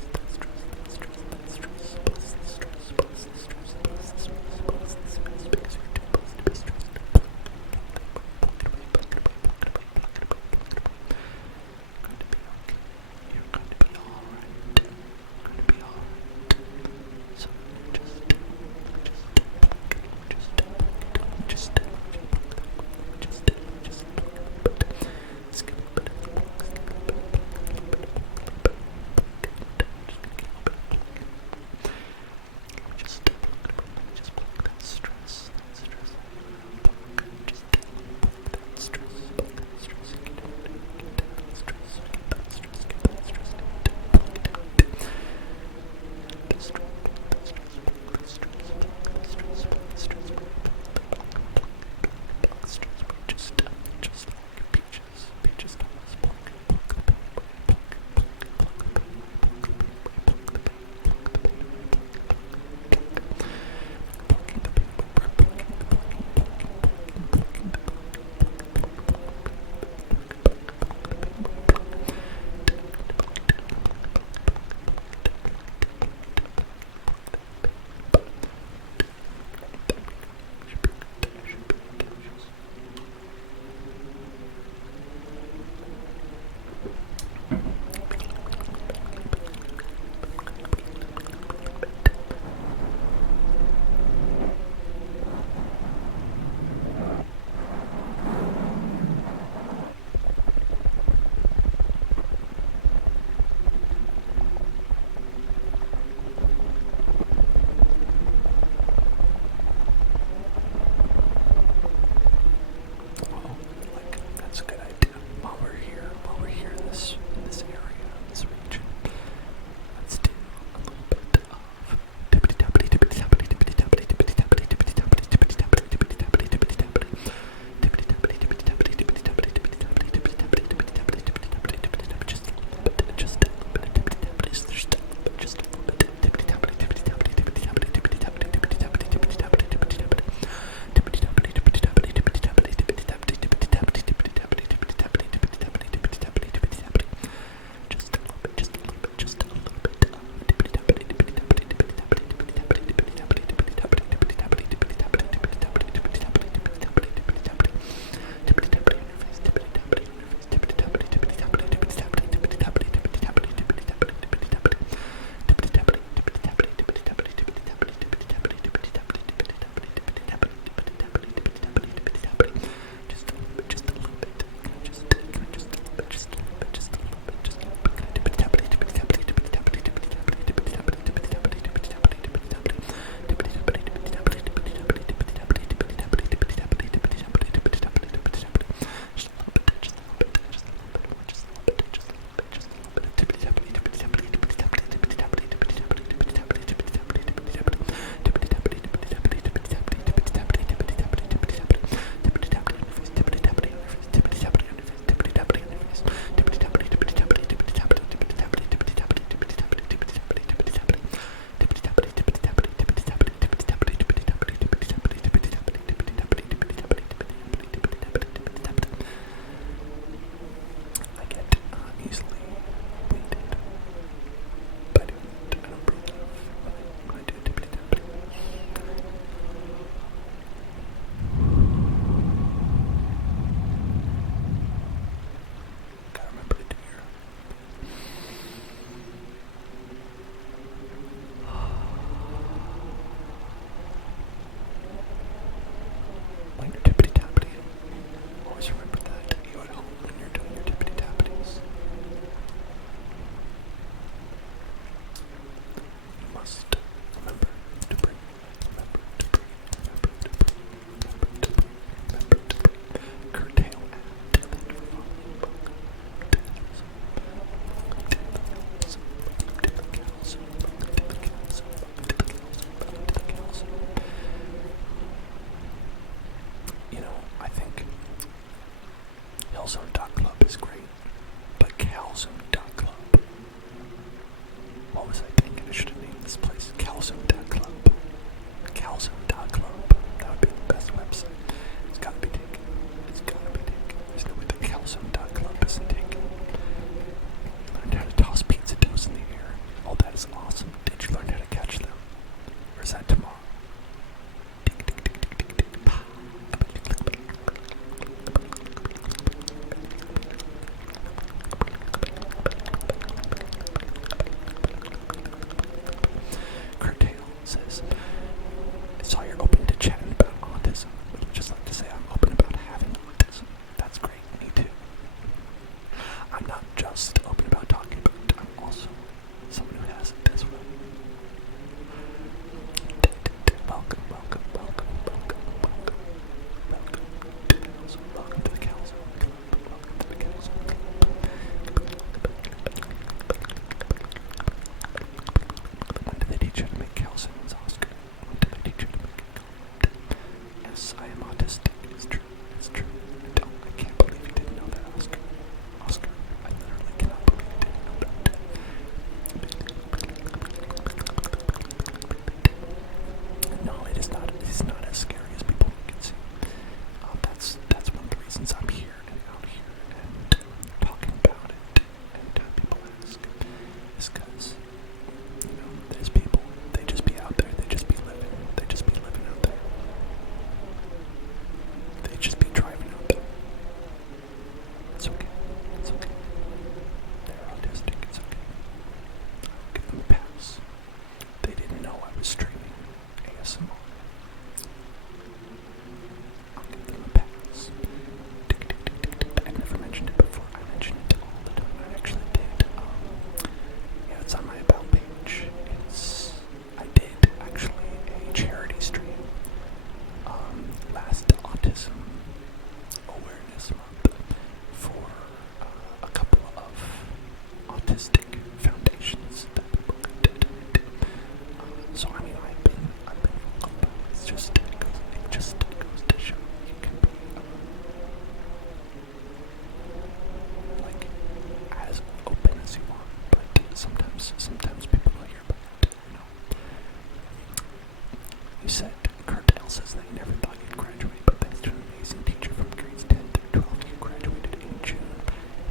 says that you never thought you'd graduate, but thanks to an amazing teacher from grades 10 through 12, you graduated in June.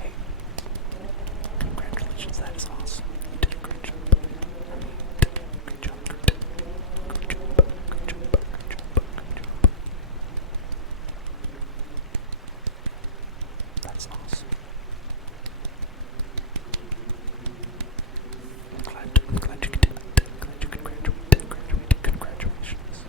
Hey, congratulations, that is awesome. You did a great job. Great job. That's awesome. I'm glad you did it. I'm glad you could graduate. Congratulations.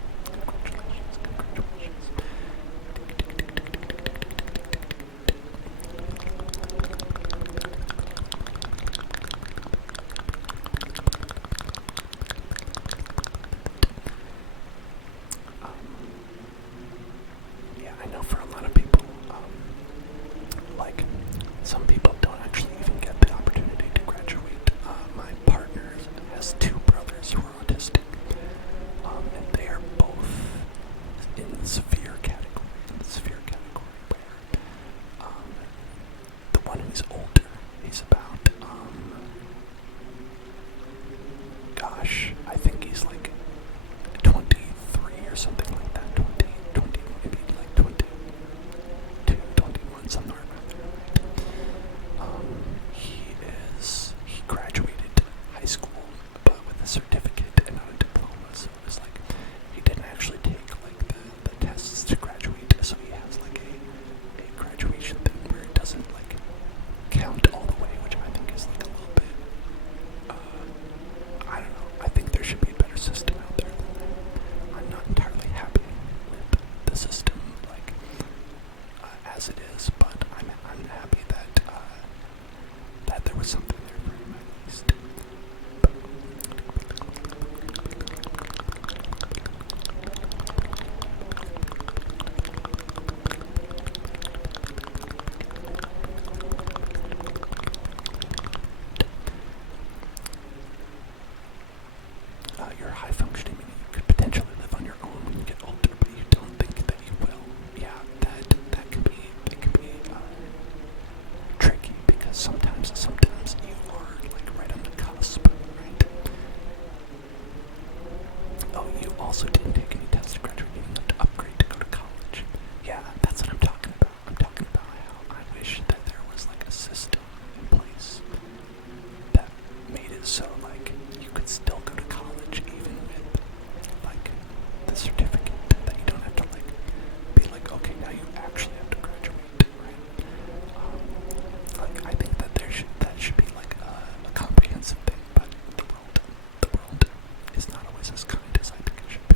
Yeah, I know for a lot of people, like, some people don't actually even get the opportunity to graduate. My partner has two brothers who are autistic, and they are both in the severe category. Where the one who's older, he's about, gosh, I think he's like 23 or something like that. 20, maybe like 22, 21, somewhere around there. He graduated high school, but with a certificate and not a diploma. So it was like he didn't actually take like the tests to graduate. So he has like a graduation thing where it doesn't like count all the way, which I think is like a little bit. I don't know. I think there should be a better system out there than that. I'm not entirely happy with the system, like as it is, but I'm happy that that there was something there for him at least. You're high functioning, meaning you could potentially live on your own when you get older, but you don't think that you will. Yeah, that can be tricky because sometimes you are like right on the cusp, right? Oh, you also didn't take any tests to graduate, you have to upgrade to go to college. Yeah, that's what I'm talking about. I'm talking about how I wish that there was like a system in place that made it so like you could still go to college even with like the certificate, that you don't have to like be like, okay, now you actually have to graduate, right? Like I think that that should be like a comprehensive thing, but the world is not always as kind as I think it should be.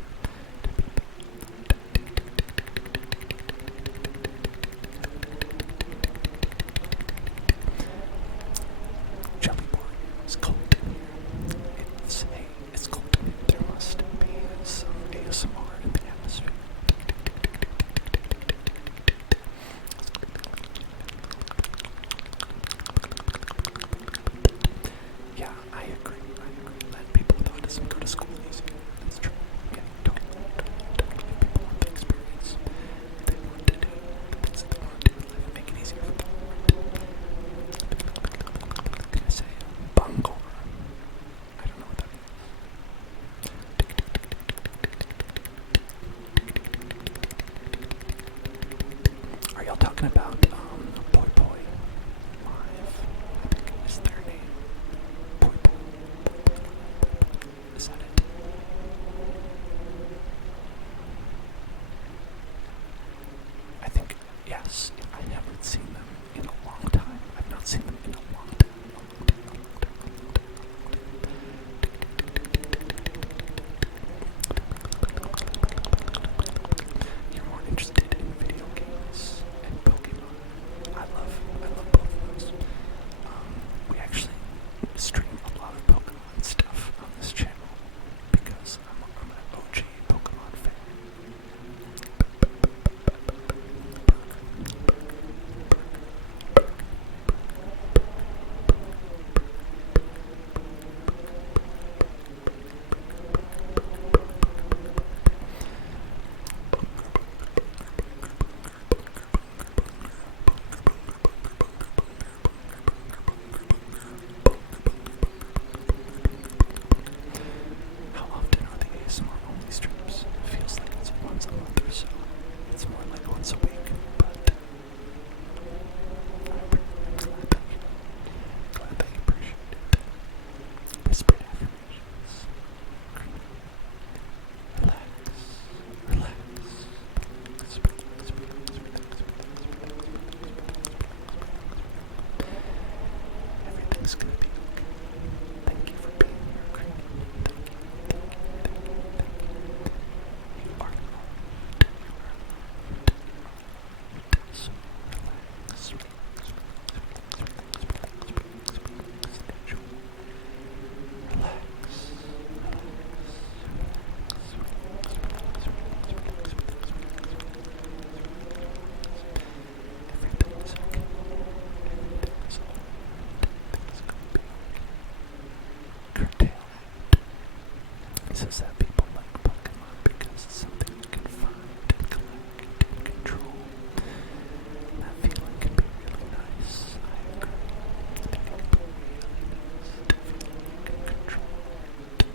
says that people like Pokemon because it's something you can find and collect and control. And that feeling can be really nice. I agree. I think it can be really nice to feel like you can control it.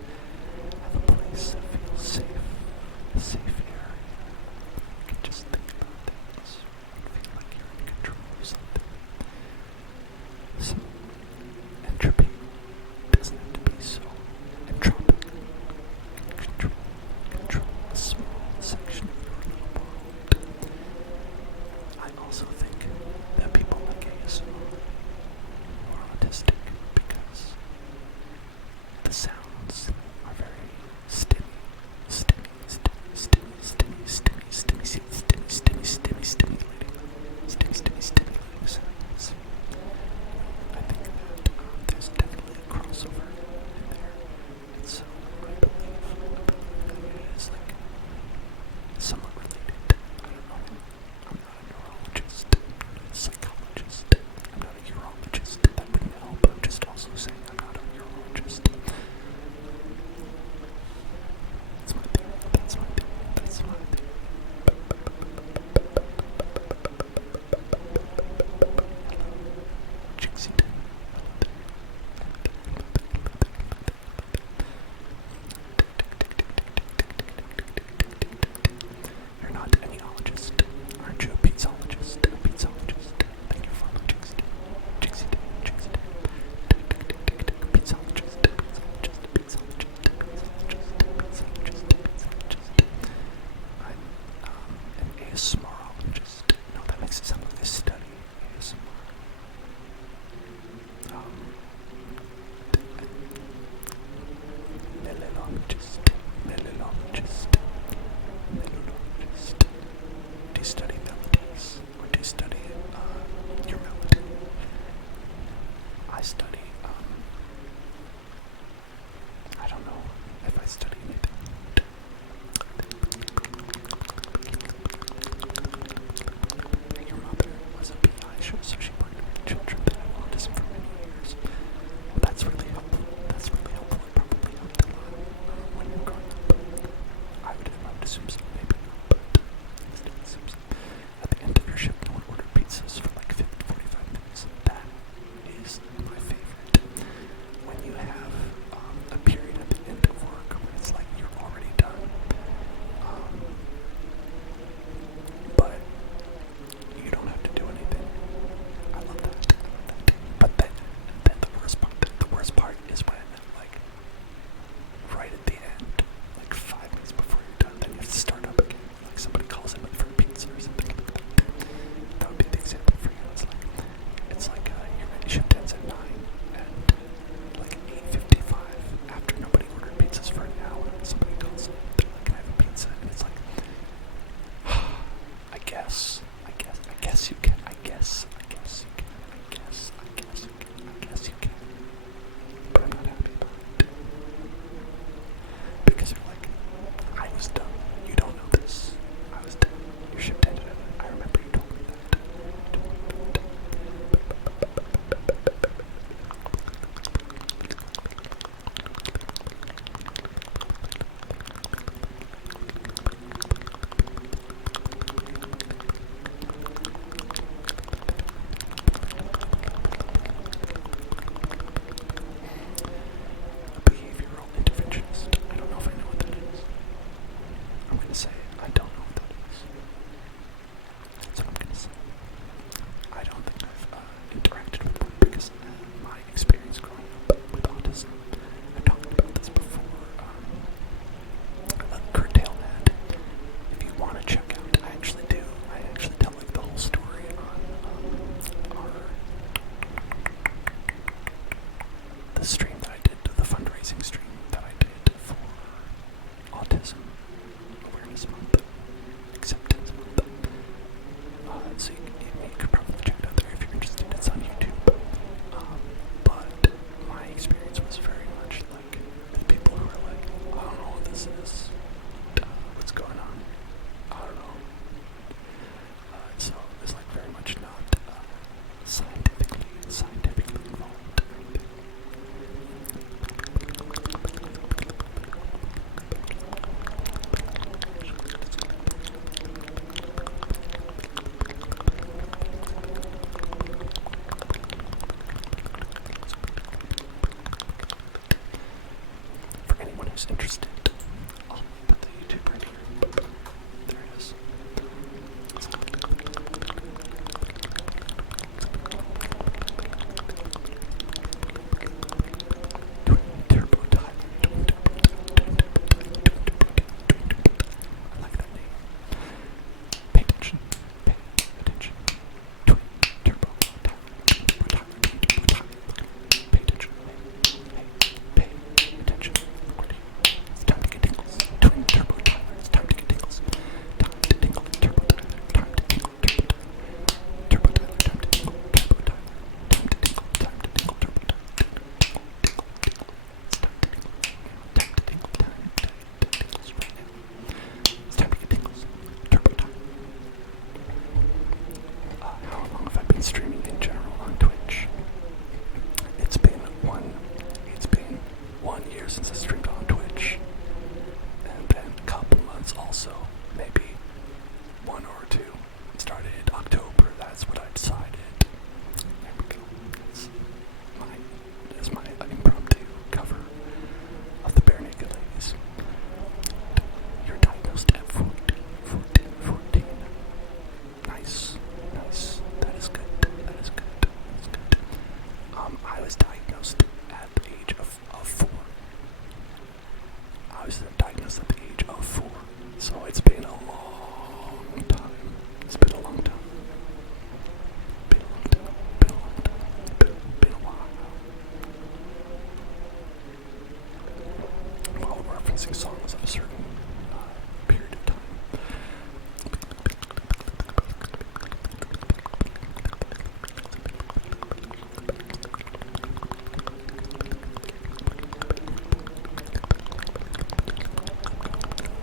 Have a place that feels safe, a safe area. You can just think about things and feel like you're in control of something. So, entropy doesn't have to be so entropic. Control a small section of your little world. I also think that people like ASMR are autistic because the sounds are very stimulating sounds. I think that there's definitely a crossover in there, and so I believe that it is like somewhat related. I don't know. I'm not a neurologist. I'm not a psychologist. I'm not a urologist. That wouldn't help. I'm just also saying I'm not a urologist. That's my theory. That's my theory. That's my theory. Jinxie Day. You're not an eologist, aren't you? A pizzaologist. A pizzaologist. Thank you for following Jinxie Day. Jinxie Day. Jinxie Day. Pizzaologist. Pizzaologist. Pizzaologist. Pizzaologist. Pizzaologist. I'm an ASMRologist. No, that makes it sound like a study. ASMR. Melologist. Melologist. Melologist. Do you study melodies? Or do you study your melody? I study, I don't know if I study anything. Your mother was a PI, so she worked with children that have autism for many years. Well, that's really helpful. That's really helpful. It probably helped a lot when you were growing up. I would assume so, maybe not, but I still assume so. At the end of your shift, no one ordered pizzas for like 50 to 45 minutes. That is my favorite. When you have a period at the end of work where it's like you're already done, but you don't have to do anything. I love that. But then the worst part is when, like, right at the end, like 5 minutes before you're done, then you have to start up again. Like somebody calls in for pizza or something like that. That would be the example for you. It's like your shift ends at 9, and like 8:55, after nobody ordered pizzas for an hour, somebody calls in. They're like, "Can I have a pizza?" And it's like, I guess you can. I guess you can. But I'm not happy about it. Because you're like, I was done. You don't know this. I was done. Your shift ended at 9. I remember you told me that. A behavioral interventionist. I don't know if I know what that is. I'm going to say I don't know what that is. That's what I'm going to say. I don't think I've interacted with one because my experience growing up with autism, I talked about this before, curtail that. If you want to check out, I actually do. I actually tell like the whole story on the stream that I did, the fundraising stream that I did for Autism Awareness Month, Acceptance Month. So you could probably check it out there if you're interested. It's on YouTube. But my experience was very much like the people who are like, I don't know what this is. What's going on? I don't know. So it was like very much not scientifically involved or anything. who's interested, I'll put the YouTube right here. There it is. Turbo Tyler. I like that name. Pay attention. Pay attention. Twin Turbo Tyler. Pay attention. Pay attention. It's time to get tingles. Twin Turbo Tyler. It's time to get tingles. Time to tingle. Turbo Tyler. Time to tingle. Turbo Tyler. Time to tingle. Turbo Tyler. Time to tingle. Time to tingle. Turbo Tyler. It's time to get tingles. Turbo Tyler. How long have I been streaming in general on Twitch? It's been 1 year since I streamed on Twitch, and then a couple months also, maybe 1 or 2. Started October. That's what I decided. There we go. That's my impromptu cover of the Bare Naked Ladies. You're diagnosed at 14. Nice. That is good. I was diagnosed at the age of 4. I was diagnosed at the age of 4. So it's been a long time. Been a while. While referencing songs of a certain period of time.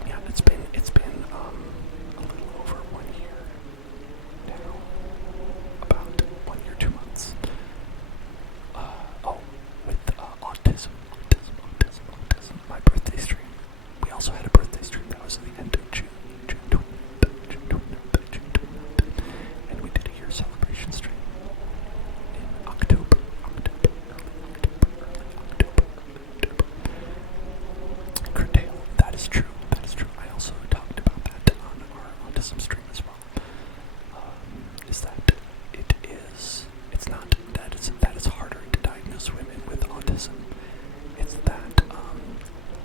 Yeah, it's been a little over 1 year now. About 1 year, 2 months. With autism. My birthday stream. We also had a birthday stream that was at the end of June 29th. And we did a year celebration stream in October. Curtail. That is true. I also talked about that on our autism stream as well. Is that that it's harder to diagnose women with autism. It's that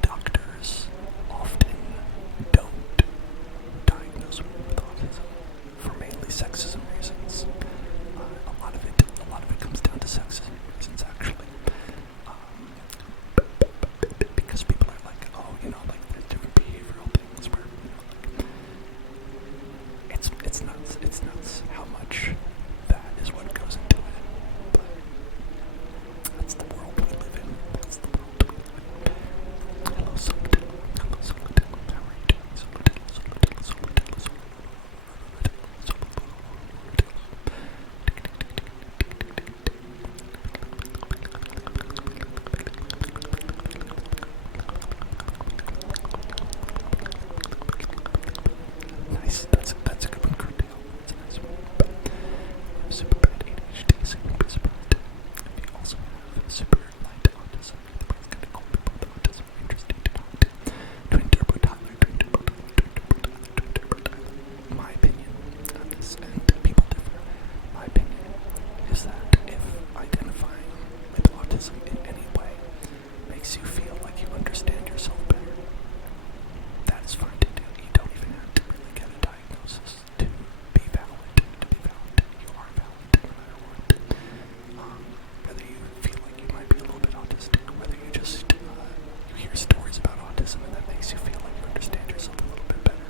doctors often don't diagnose women with autism for mainly sexism reasons. A lot of it comes down to sexism reasons, actually. Because people are like, oh, there's different behavioral things where, it's nuts how much that is what goes into it. But that's the world we live in. Hello, Soladil. How are you doing, Soladil? Nice. That's a good one, Cordell. That's a nice one. Super bad ADHD, so you'd be surprised. If you also have super light autism, the brain's kind of cool. People with autism are interesting to talk to. Twin Turbo Tyler. My opinion on this, and people differ. My opinion is that if identifying with autism in any way makes you feel like you understand yourself better, that is fine to do. You don't even have to really get a diagnosis to be valid. You are valid no matter what. Whether you feel like you might be a little bit autistic, whether you just you hear stories about autism and that makes you feel like you understand yourself a little bit better.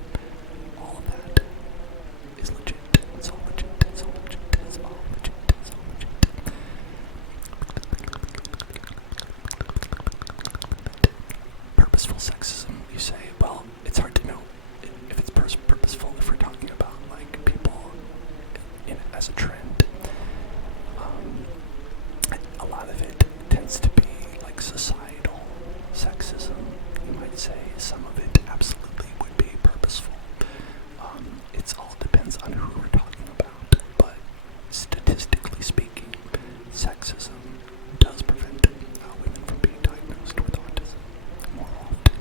All of that is legit. It's all legit. Purposeful sexism, you say. Well, it's hard to know if it's purposeful if we're talking about like people as a trend. A lot of it tends to be like societal sexism, you might say. Some of it absolutely would be purposeful. It all depends on who we're talking about, but statistically speaking, sexism does prevent women from being diagnosed with autism more often.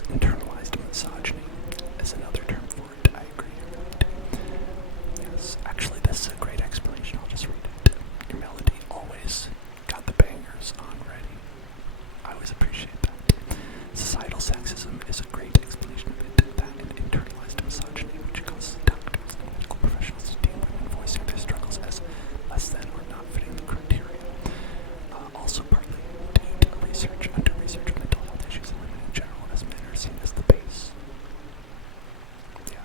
Yes, internalized misogyny is another term for it. I agree. Yes, actually, this is a great explanation. I'll just read it. Your melody always got the bangers on ready. I always appreciate that. Societal sexism is a great explanation of it. That and internalized misogyny, which causes doctors and medical professionals to deem women voicing their struggles as less than or not fitting the criteria. Also partly due to under-research of mental health issues in women in general, as men are seen as the base. Yeah.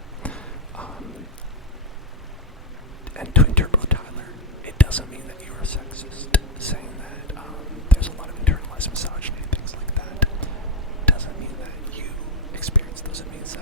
And to interpret Tyler, it doesn't mean that you're a sexist. Saying that there's a lot of internalized misogyny and things like that doesn't mean that you experience those. It means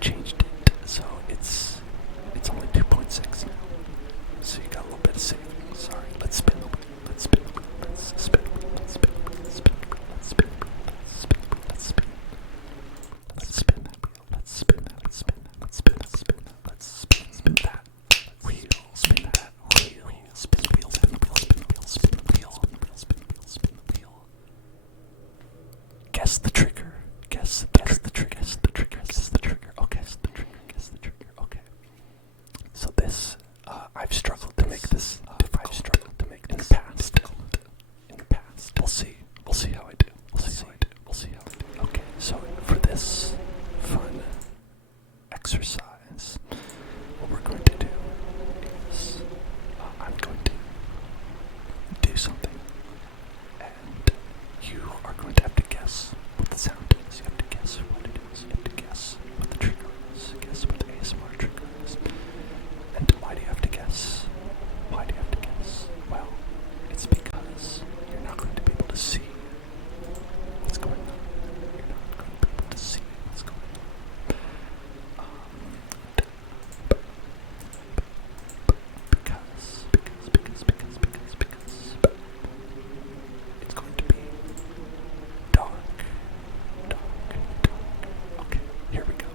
changed it, so it's only 2.6 now. So you got a little bit of savings. Sorry, let's spin the wheel. Let's spin the wheel. Let's spin the wheel. Let's spin the wheel. Let's spin the wheel. Let's spin the wheel. Let's spin the wheel. Let's spin. Let's spin that wheel. Let's spin that. Let's spin that. Let's spin that. Spin that. Let's spin that wheel. Spin that wheel. Spin the wheel. Spin the wheel. Spin the wheel. Spin the wheel. Spin the wheel. Spin the wheel. Spin the wheel. Guess the trigger. Guess the trigger. Guess the trigger. Guess the trigger. Okay. Guess the trigger. Guess the trigger. Okay. So this, I've struggled to make this difficult. I've struggled to make this in the past. In the past. We'll see. We'll see how I do. We'll see how I do. We'll see how I do. Okay. So for this fun exercise, what we're going to do is I'm going to do something, and you are going to have to guess what the sound is. You have to guess what it is. You have to guess what the trigger is. Guess what the ASMR trigger is. And why do you have to guess? Why do you have to guess? Well, it's because you're not going to be able to see what's going on. You're not going to be able to see what's going on. Because it's going to be dark. Okay, here we go.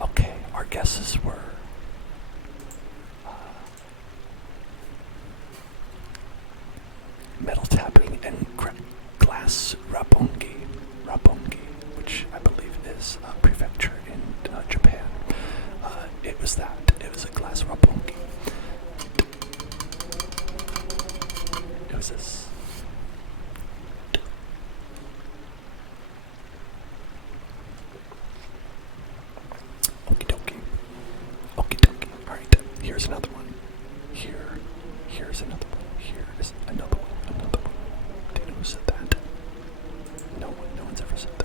Okay, our guesses were metal tapping and glass rabongi, which I believe is a prefecture in Japan. It was that. It was a glass rabongi. It was this. Okie dokie. Okie dokie. Alright, here's another one. Here's another one. Here is another one. Another one. Do you know who said that? No one's ever said that.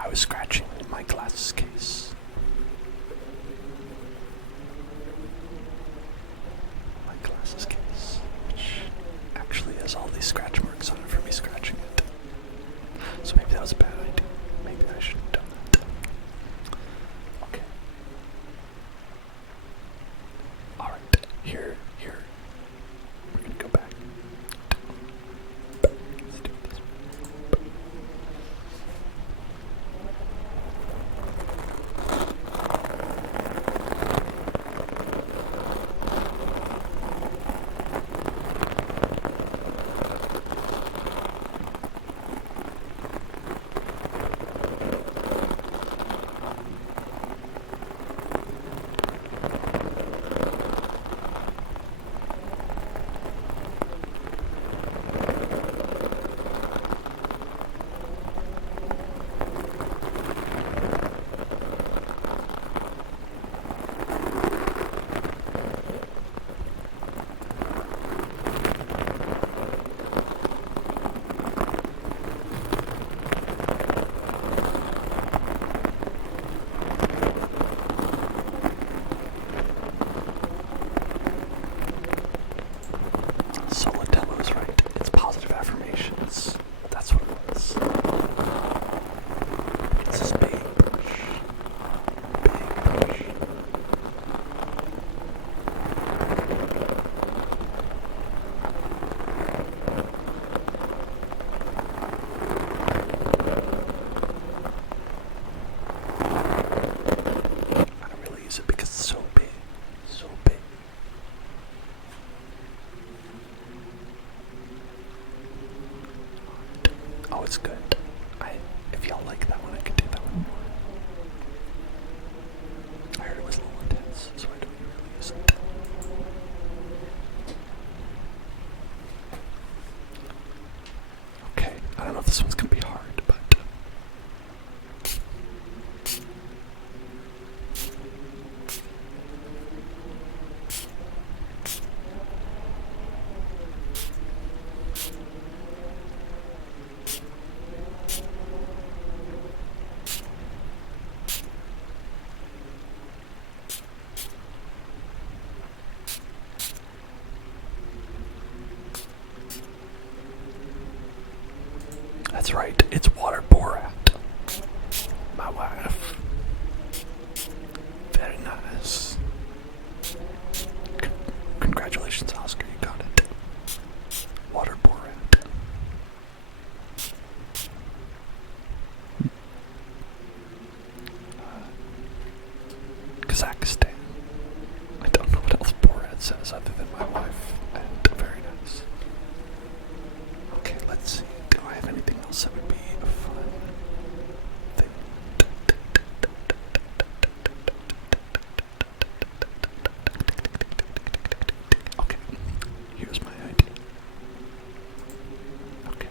I was scratching my glasses case. My glasses case, which actually has all these scratch marks on it from me scratching it. So maybe that was a bad idea. Maybe I shouldn't have done that. Okay. Alright, here. We're gonna go back. Let's do it this way. was good. If y'all like that one, I could do that one more. I heard it was a little intense, so I don't really use it. Okay, I don't know if this one's gonna be hard, but that's right, it's Water Borat. My wife. Very nice. Congratulations, Oscar, you got it. Water Borat. Kazakhstan. I don't know what else Borat says other than my wife, and very nice. Okay, let's see. Do I have anything else that would be a fun thing? Okay, here's my idea. Okay.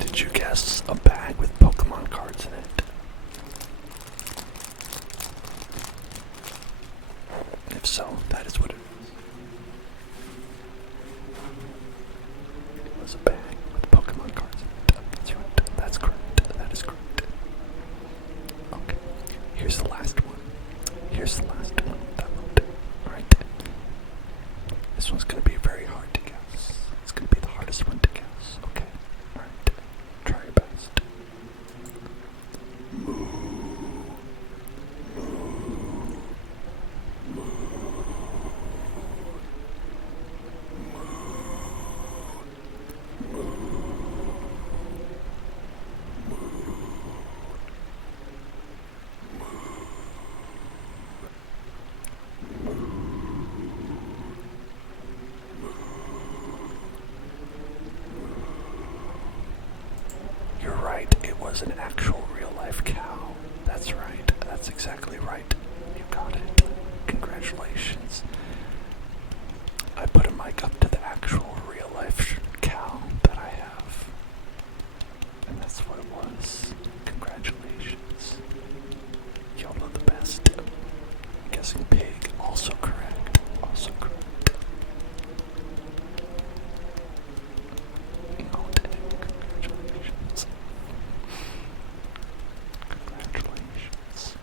Did you guess a bag with Pokemon cards in it? If so, that is what it is. It was a bag with Pokemon cards in it. That's right. That's correct. That is correct. Okay. Here's the last one. Here's the last one. Alright. This one's going to be very hard to guess. It's going to be the hardest one to guess. Okay. Alright. Try your best. Moo. Moo. Moo. You're right, it was an actual real-life cow. That's right, that's exactly right. You got it. Congratulations. I put a mic up to the actual real-life cow that I have. And that's what it was. Congratulations. Y'all know the best. I'm guessing pig, also correct. Also correct. Congratulations. Congratulations.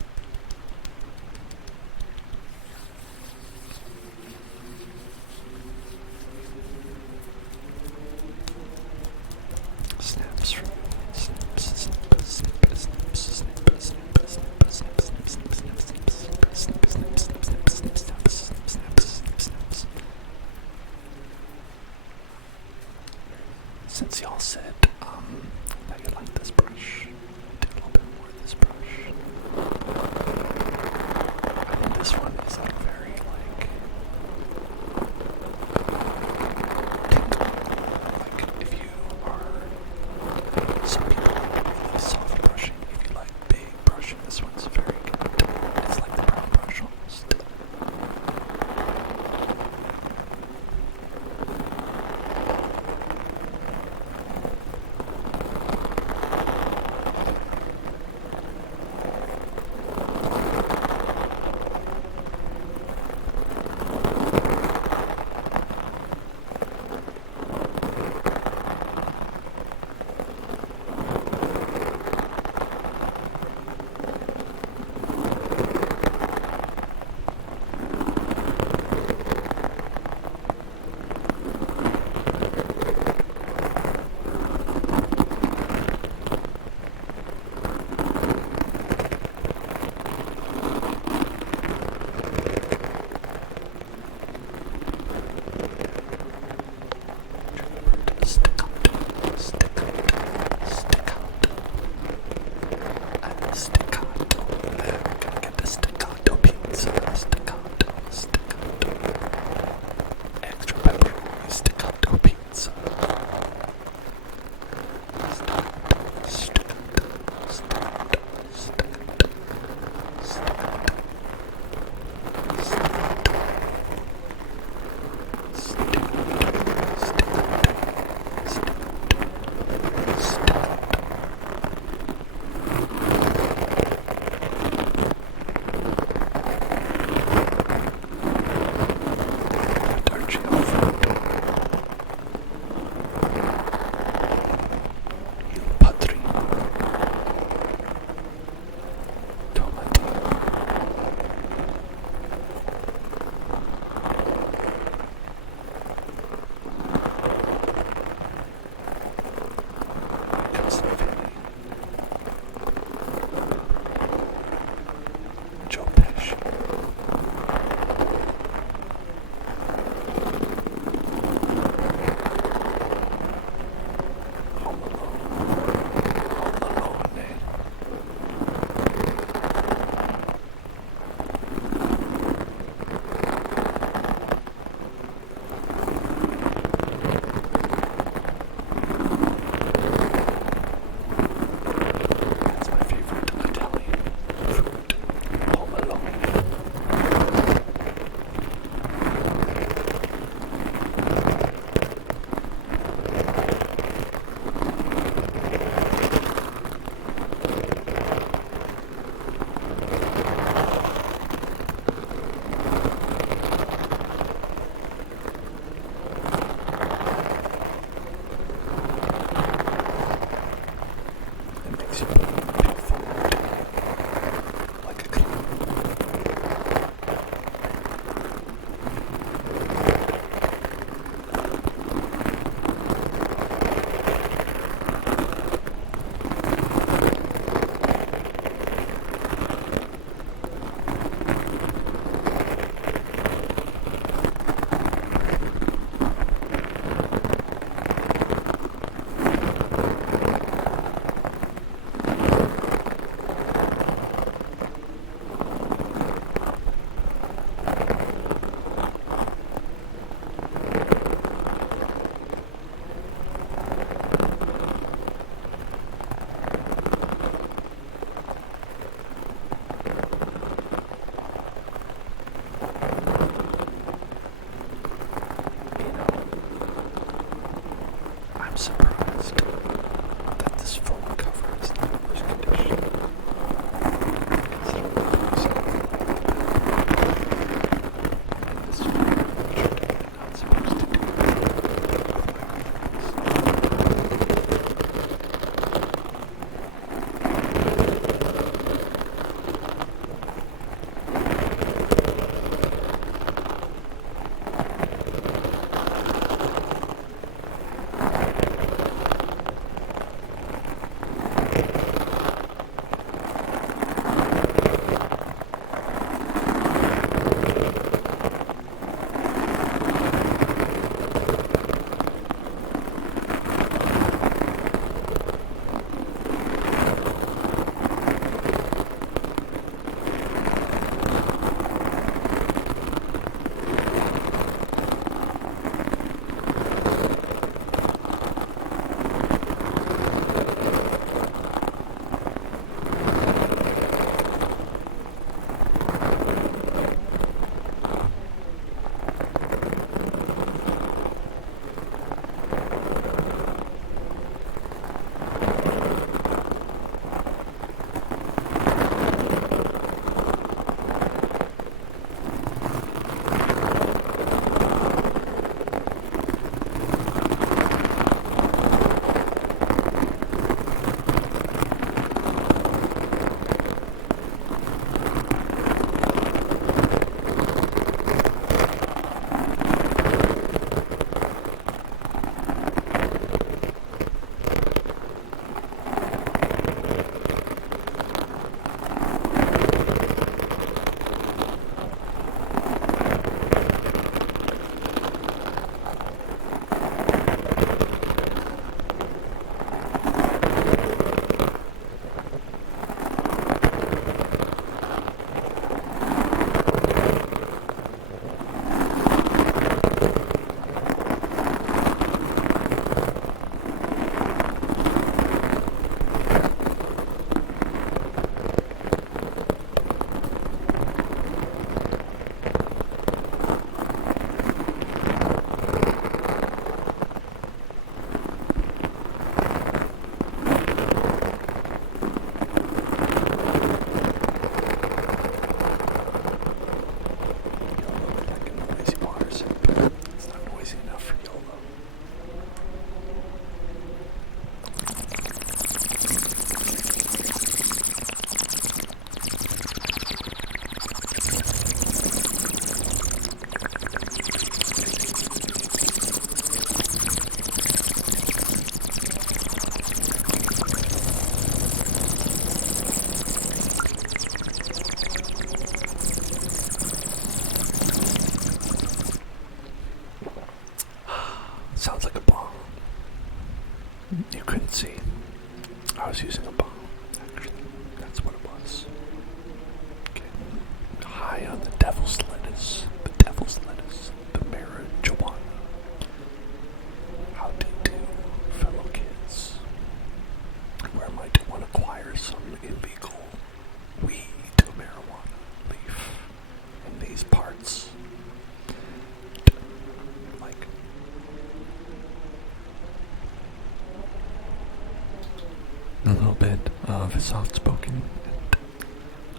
soft-spoken, and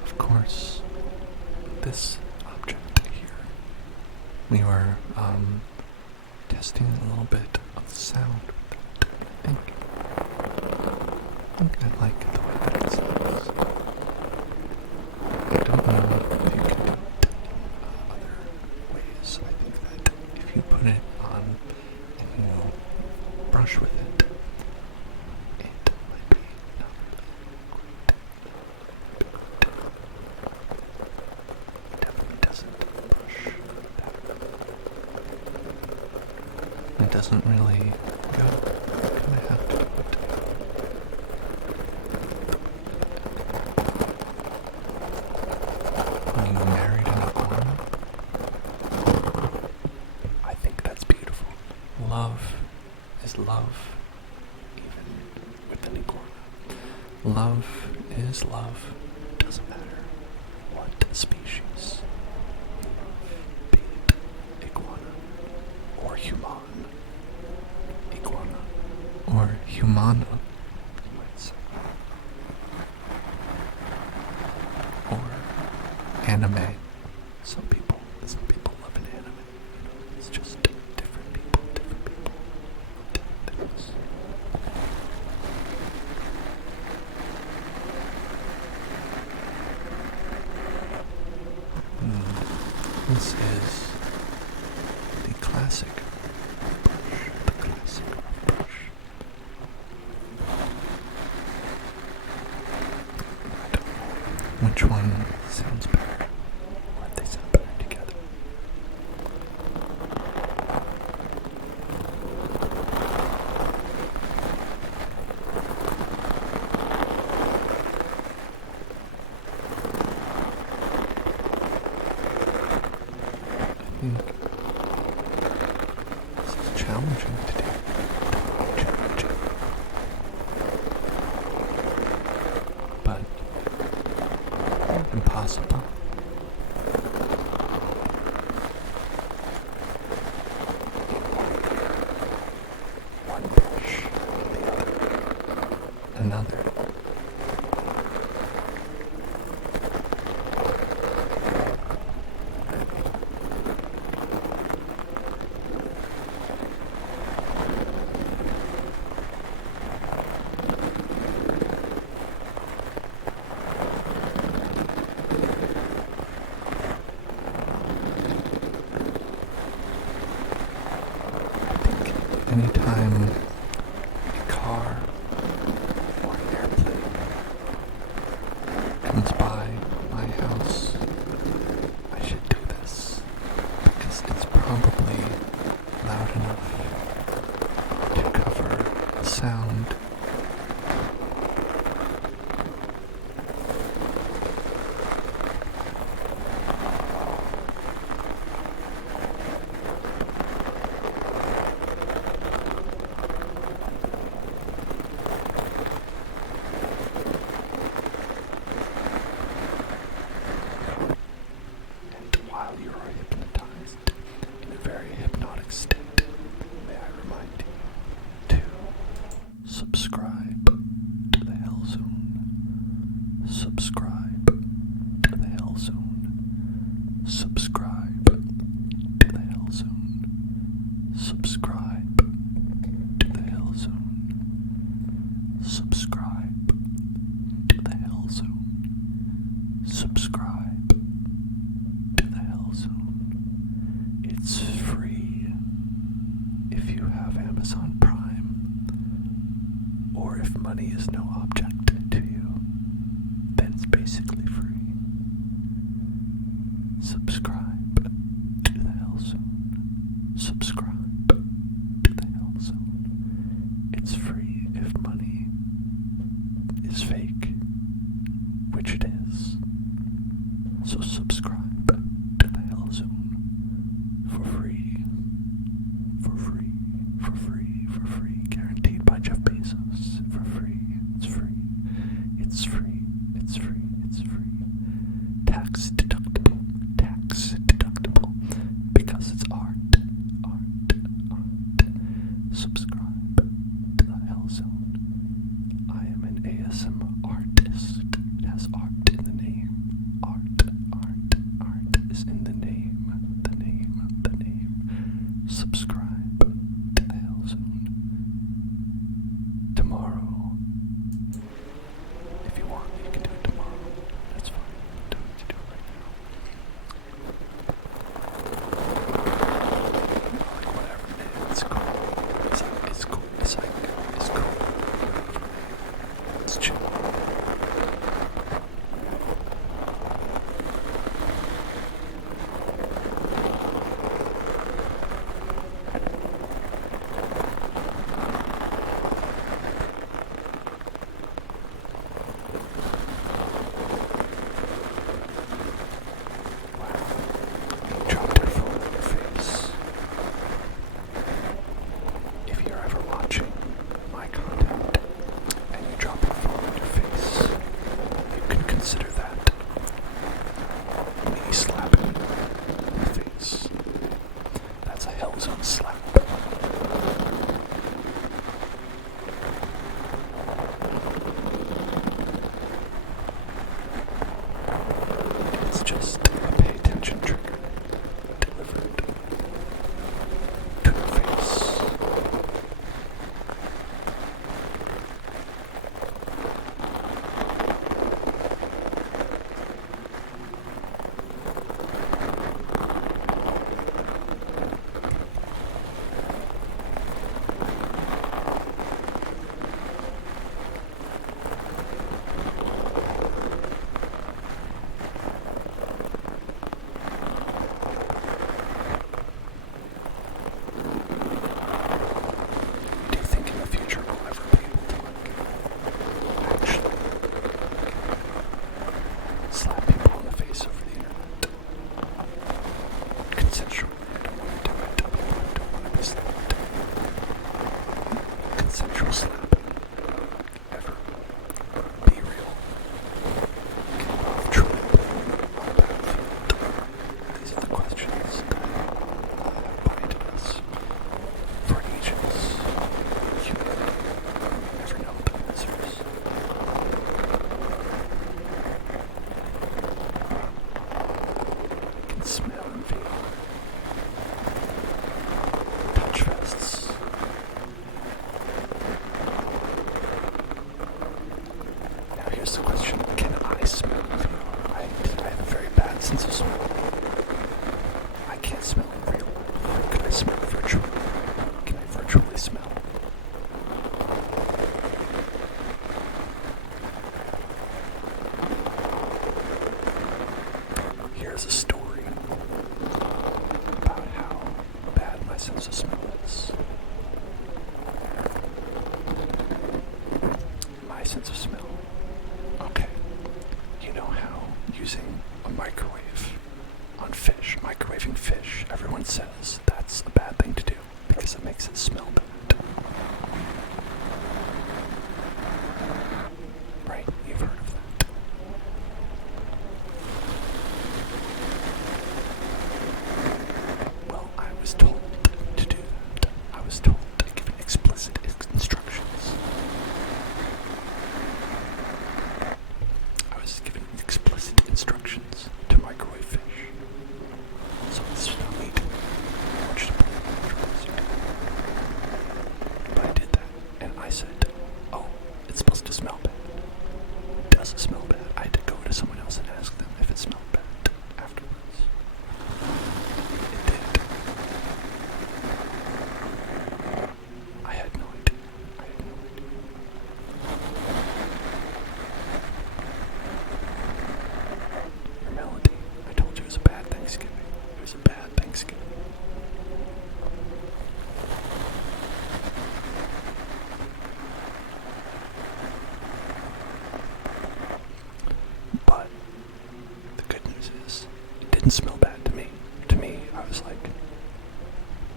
of course, this object here. We were testing a little bit of sound with that. I think I like the way that it sounds. I don't know if you can do it in other ways. I think that if you put it on and you brush with it, it might be not it definitely doesn't brush that. It doesn't really go. You kind of have to do it. When you married an iguana, I think that's beautiful. Love is love, even with an iguana. Love is love. Doesn't matter what species, be it iguana or human, iguana or humana, you might say, or anime. Some people love an anime. It's just different people. Different things. This is the classic brush. The classic brush. I don't know which one sounds better, or if they sound better together. I think this is challenging to do. Challenging. But not impossible. One brush, the other, another. Anytime a car or an airplane comes by my house, I should do this because it's probably loud enough to cover sound. While you are hypnotized in a very hypnotic state, may I remind you to subscribe to the Hell Zone. Subscribe to the Hell Zone. Subscribe to the Hell Zone. Subscribe to the Hell Zone. Subscribe to the Hell Zone. Subscribe to the Hell Zone. It's free if you have Amazon Prime, or if money is no object to you, then it's basically free. Subscribe to the Hell Zone. Subscribe to the Hell Zone. It's free if money is fake, which it is. So subscribe to the Hell Zone for free, for free, for free, for free, guaranteed by Jeff Bezos, for free. It's free, it's free, it's free, it's free. Tax deductible, because it's art. Subscribe to the Hell Zone. I am an ASMR artist. just a pay attention trigger delivered to your face. Do you think in the future we'll ever be able to actually slap people in the face over the internet? Consensually, I don't want to do it. People don't want to be slapped. Consensual slapping. Ever be real? Can love truly be on the battlefield? These are the questions that bind us for ages. Humanity never know the answers. Can smell and feel. Touch vests. Now here's the question, can I smell and feel? I have a very bad sense of smell. I can't smell in real life. Can I smell virtually? Can I virtually smell? Here's a story about how bad my sense of smell is. My sense of smell. Okay. You know how using a microwave on fish, microwaving fish, everyone says that's a bad thing to do because it makes it smell bad. Right? You've heard of that. Well, I was told to do that. I was told to give explicit instructions. I was given explicit instructions to microwave fish. So it's not meat. I want you to put it in the microwave. But I did that, and I said, oh, it's supposed to smell bad. Does it smell bad? I had to go to someone else and ask them if it smelled bad afterwards. It did. I had no idea. I had no idea. Your melody. I told you it was a bad Thanksgiving. It was a bad Thanksgiving. But the good news is, it didn't smell bad to me. To me, I was like,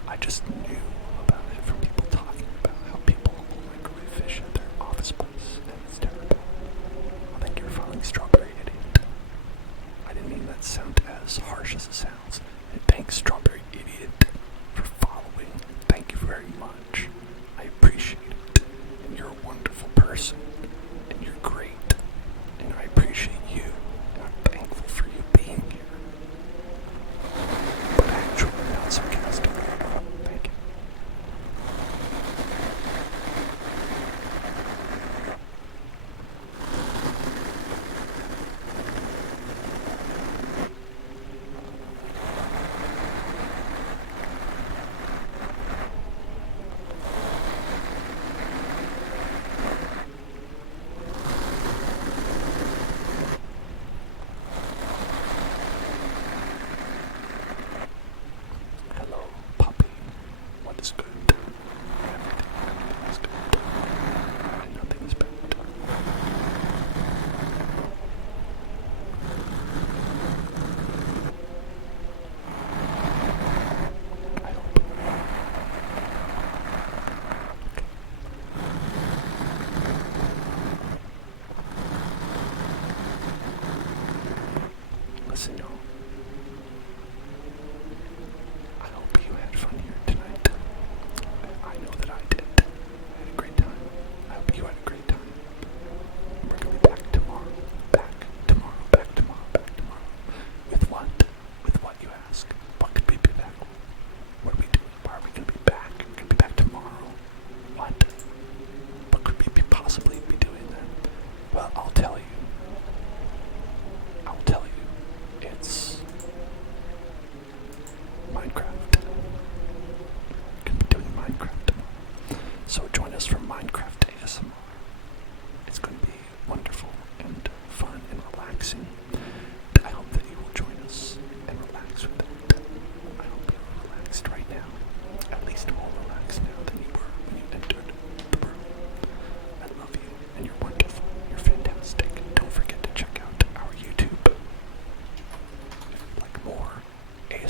I just knew about it from people talking about how people microwave fish at their office place, and it's terrible. I think you're following strawberry idiot. I didn't mean that to sound as harsh as it sounds. And thanks, strawberry idiot, for following. Thank you very much. I appreciate it. And you're a wonderful person. And you're great. And I appreciate you. And I'm thankful for you being here. But actually, not sarcastic. Thank you.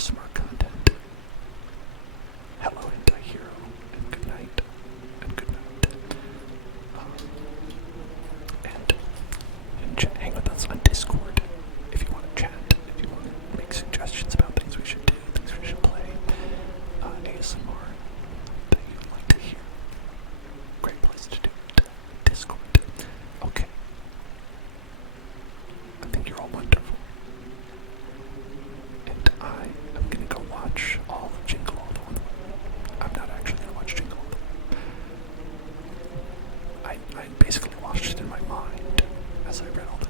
ASMR content. Hello, anti-hero, and good night, and good night. And hang with us on Discord if you want to chat, if you want to make suggestions about things we should do, things we should play, ASMR that you would like to hear. Great place to do it. Discord. Okay. I think you're all wonderful. And I am gonna go watch all of Jingle All the Way. I'm not actually gonna watch Jingle All the Way. I basically watched it in my mind as I read all the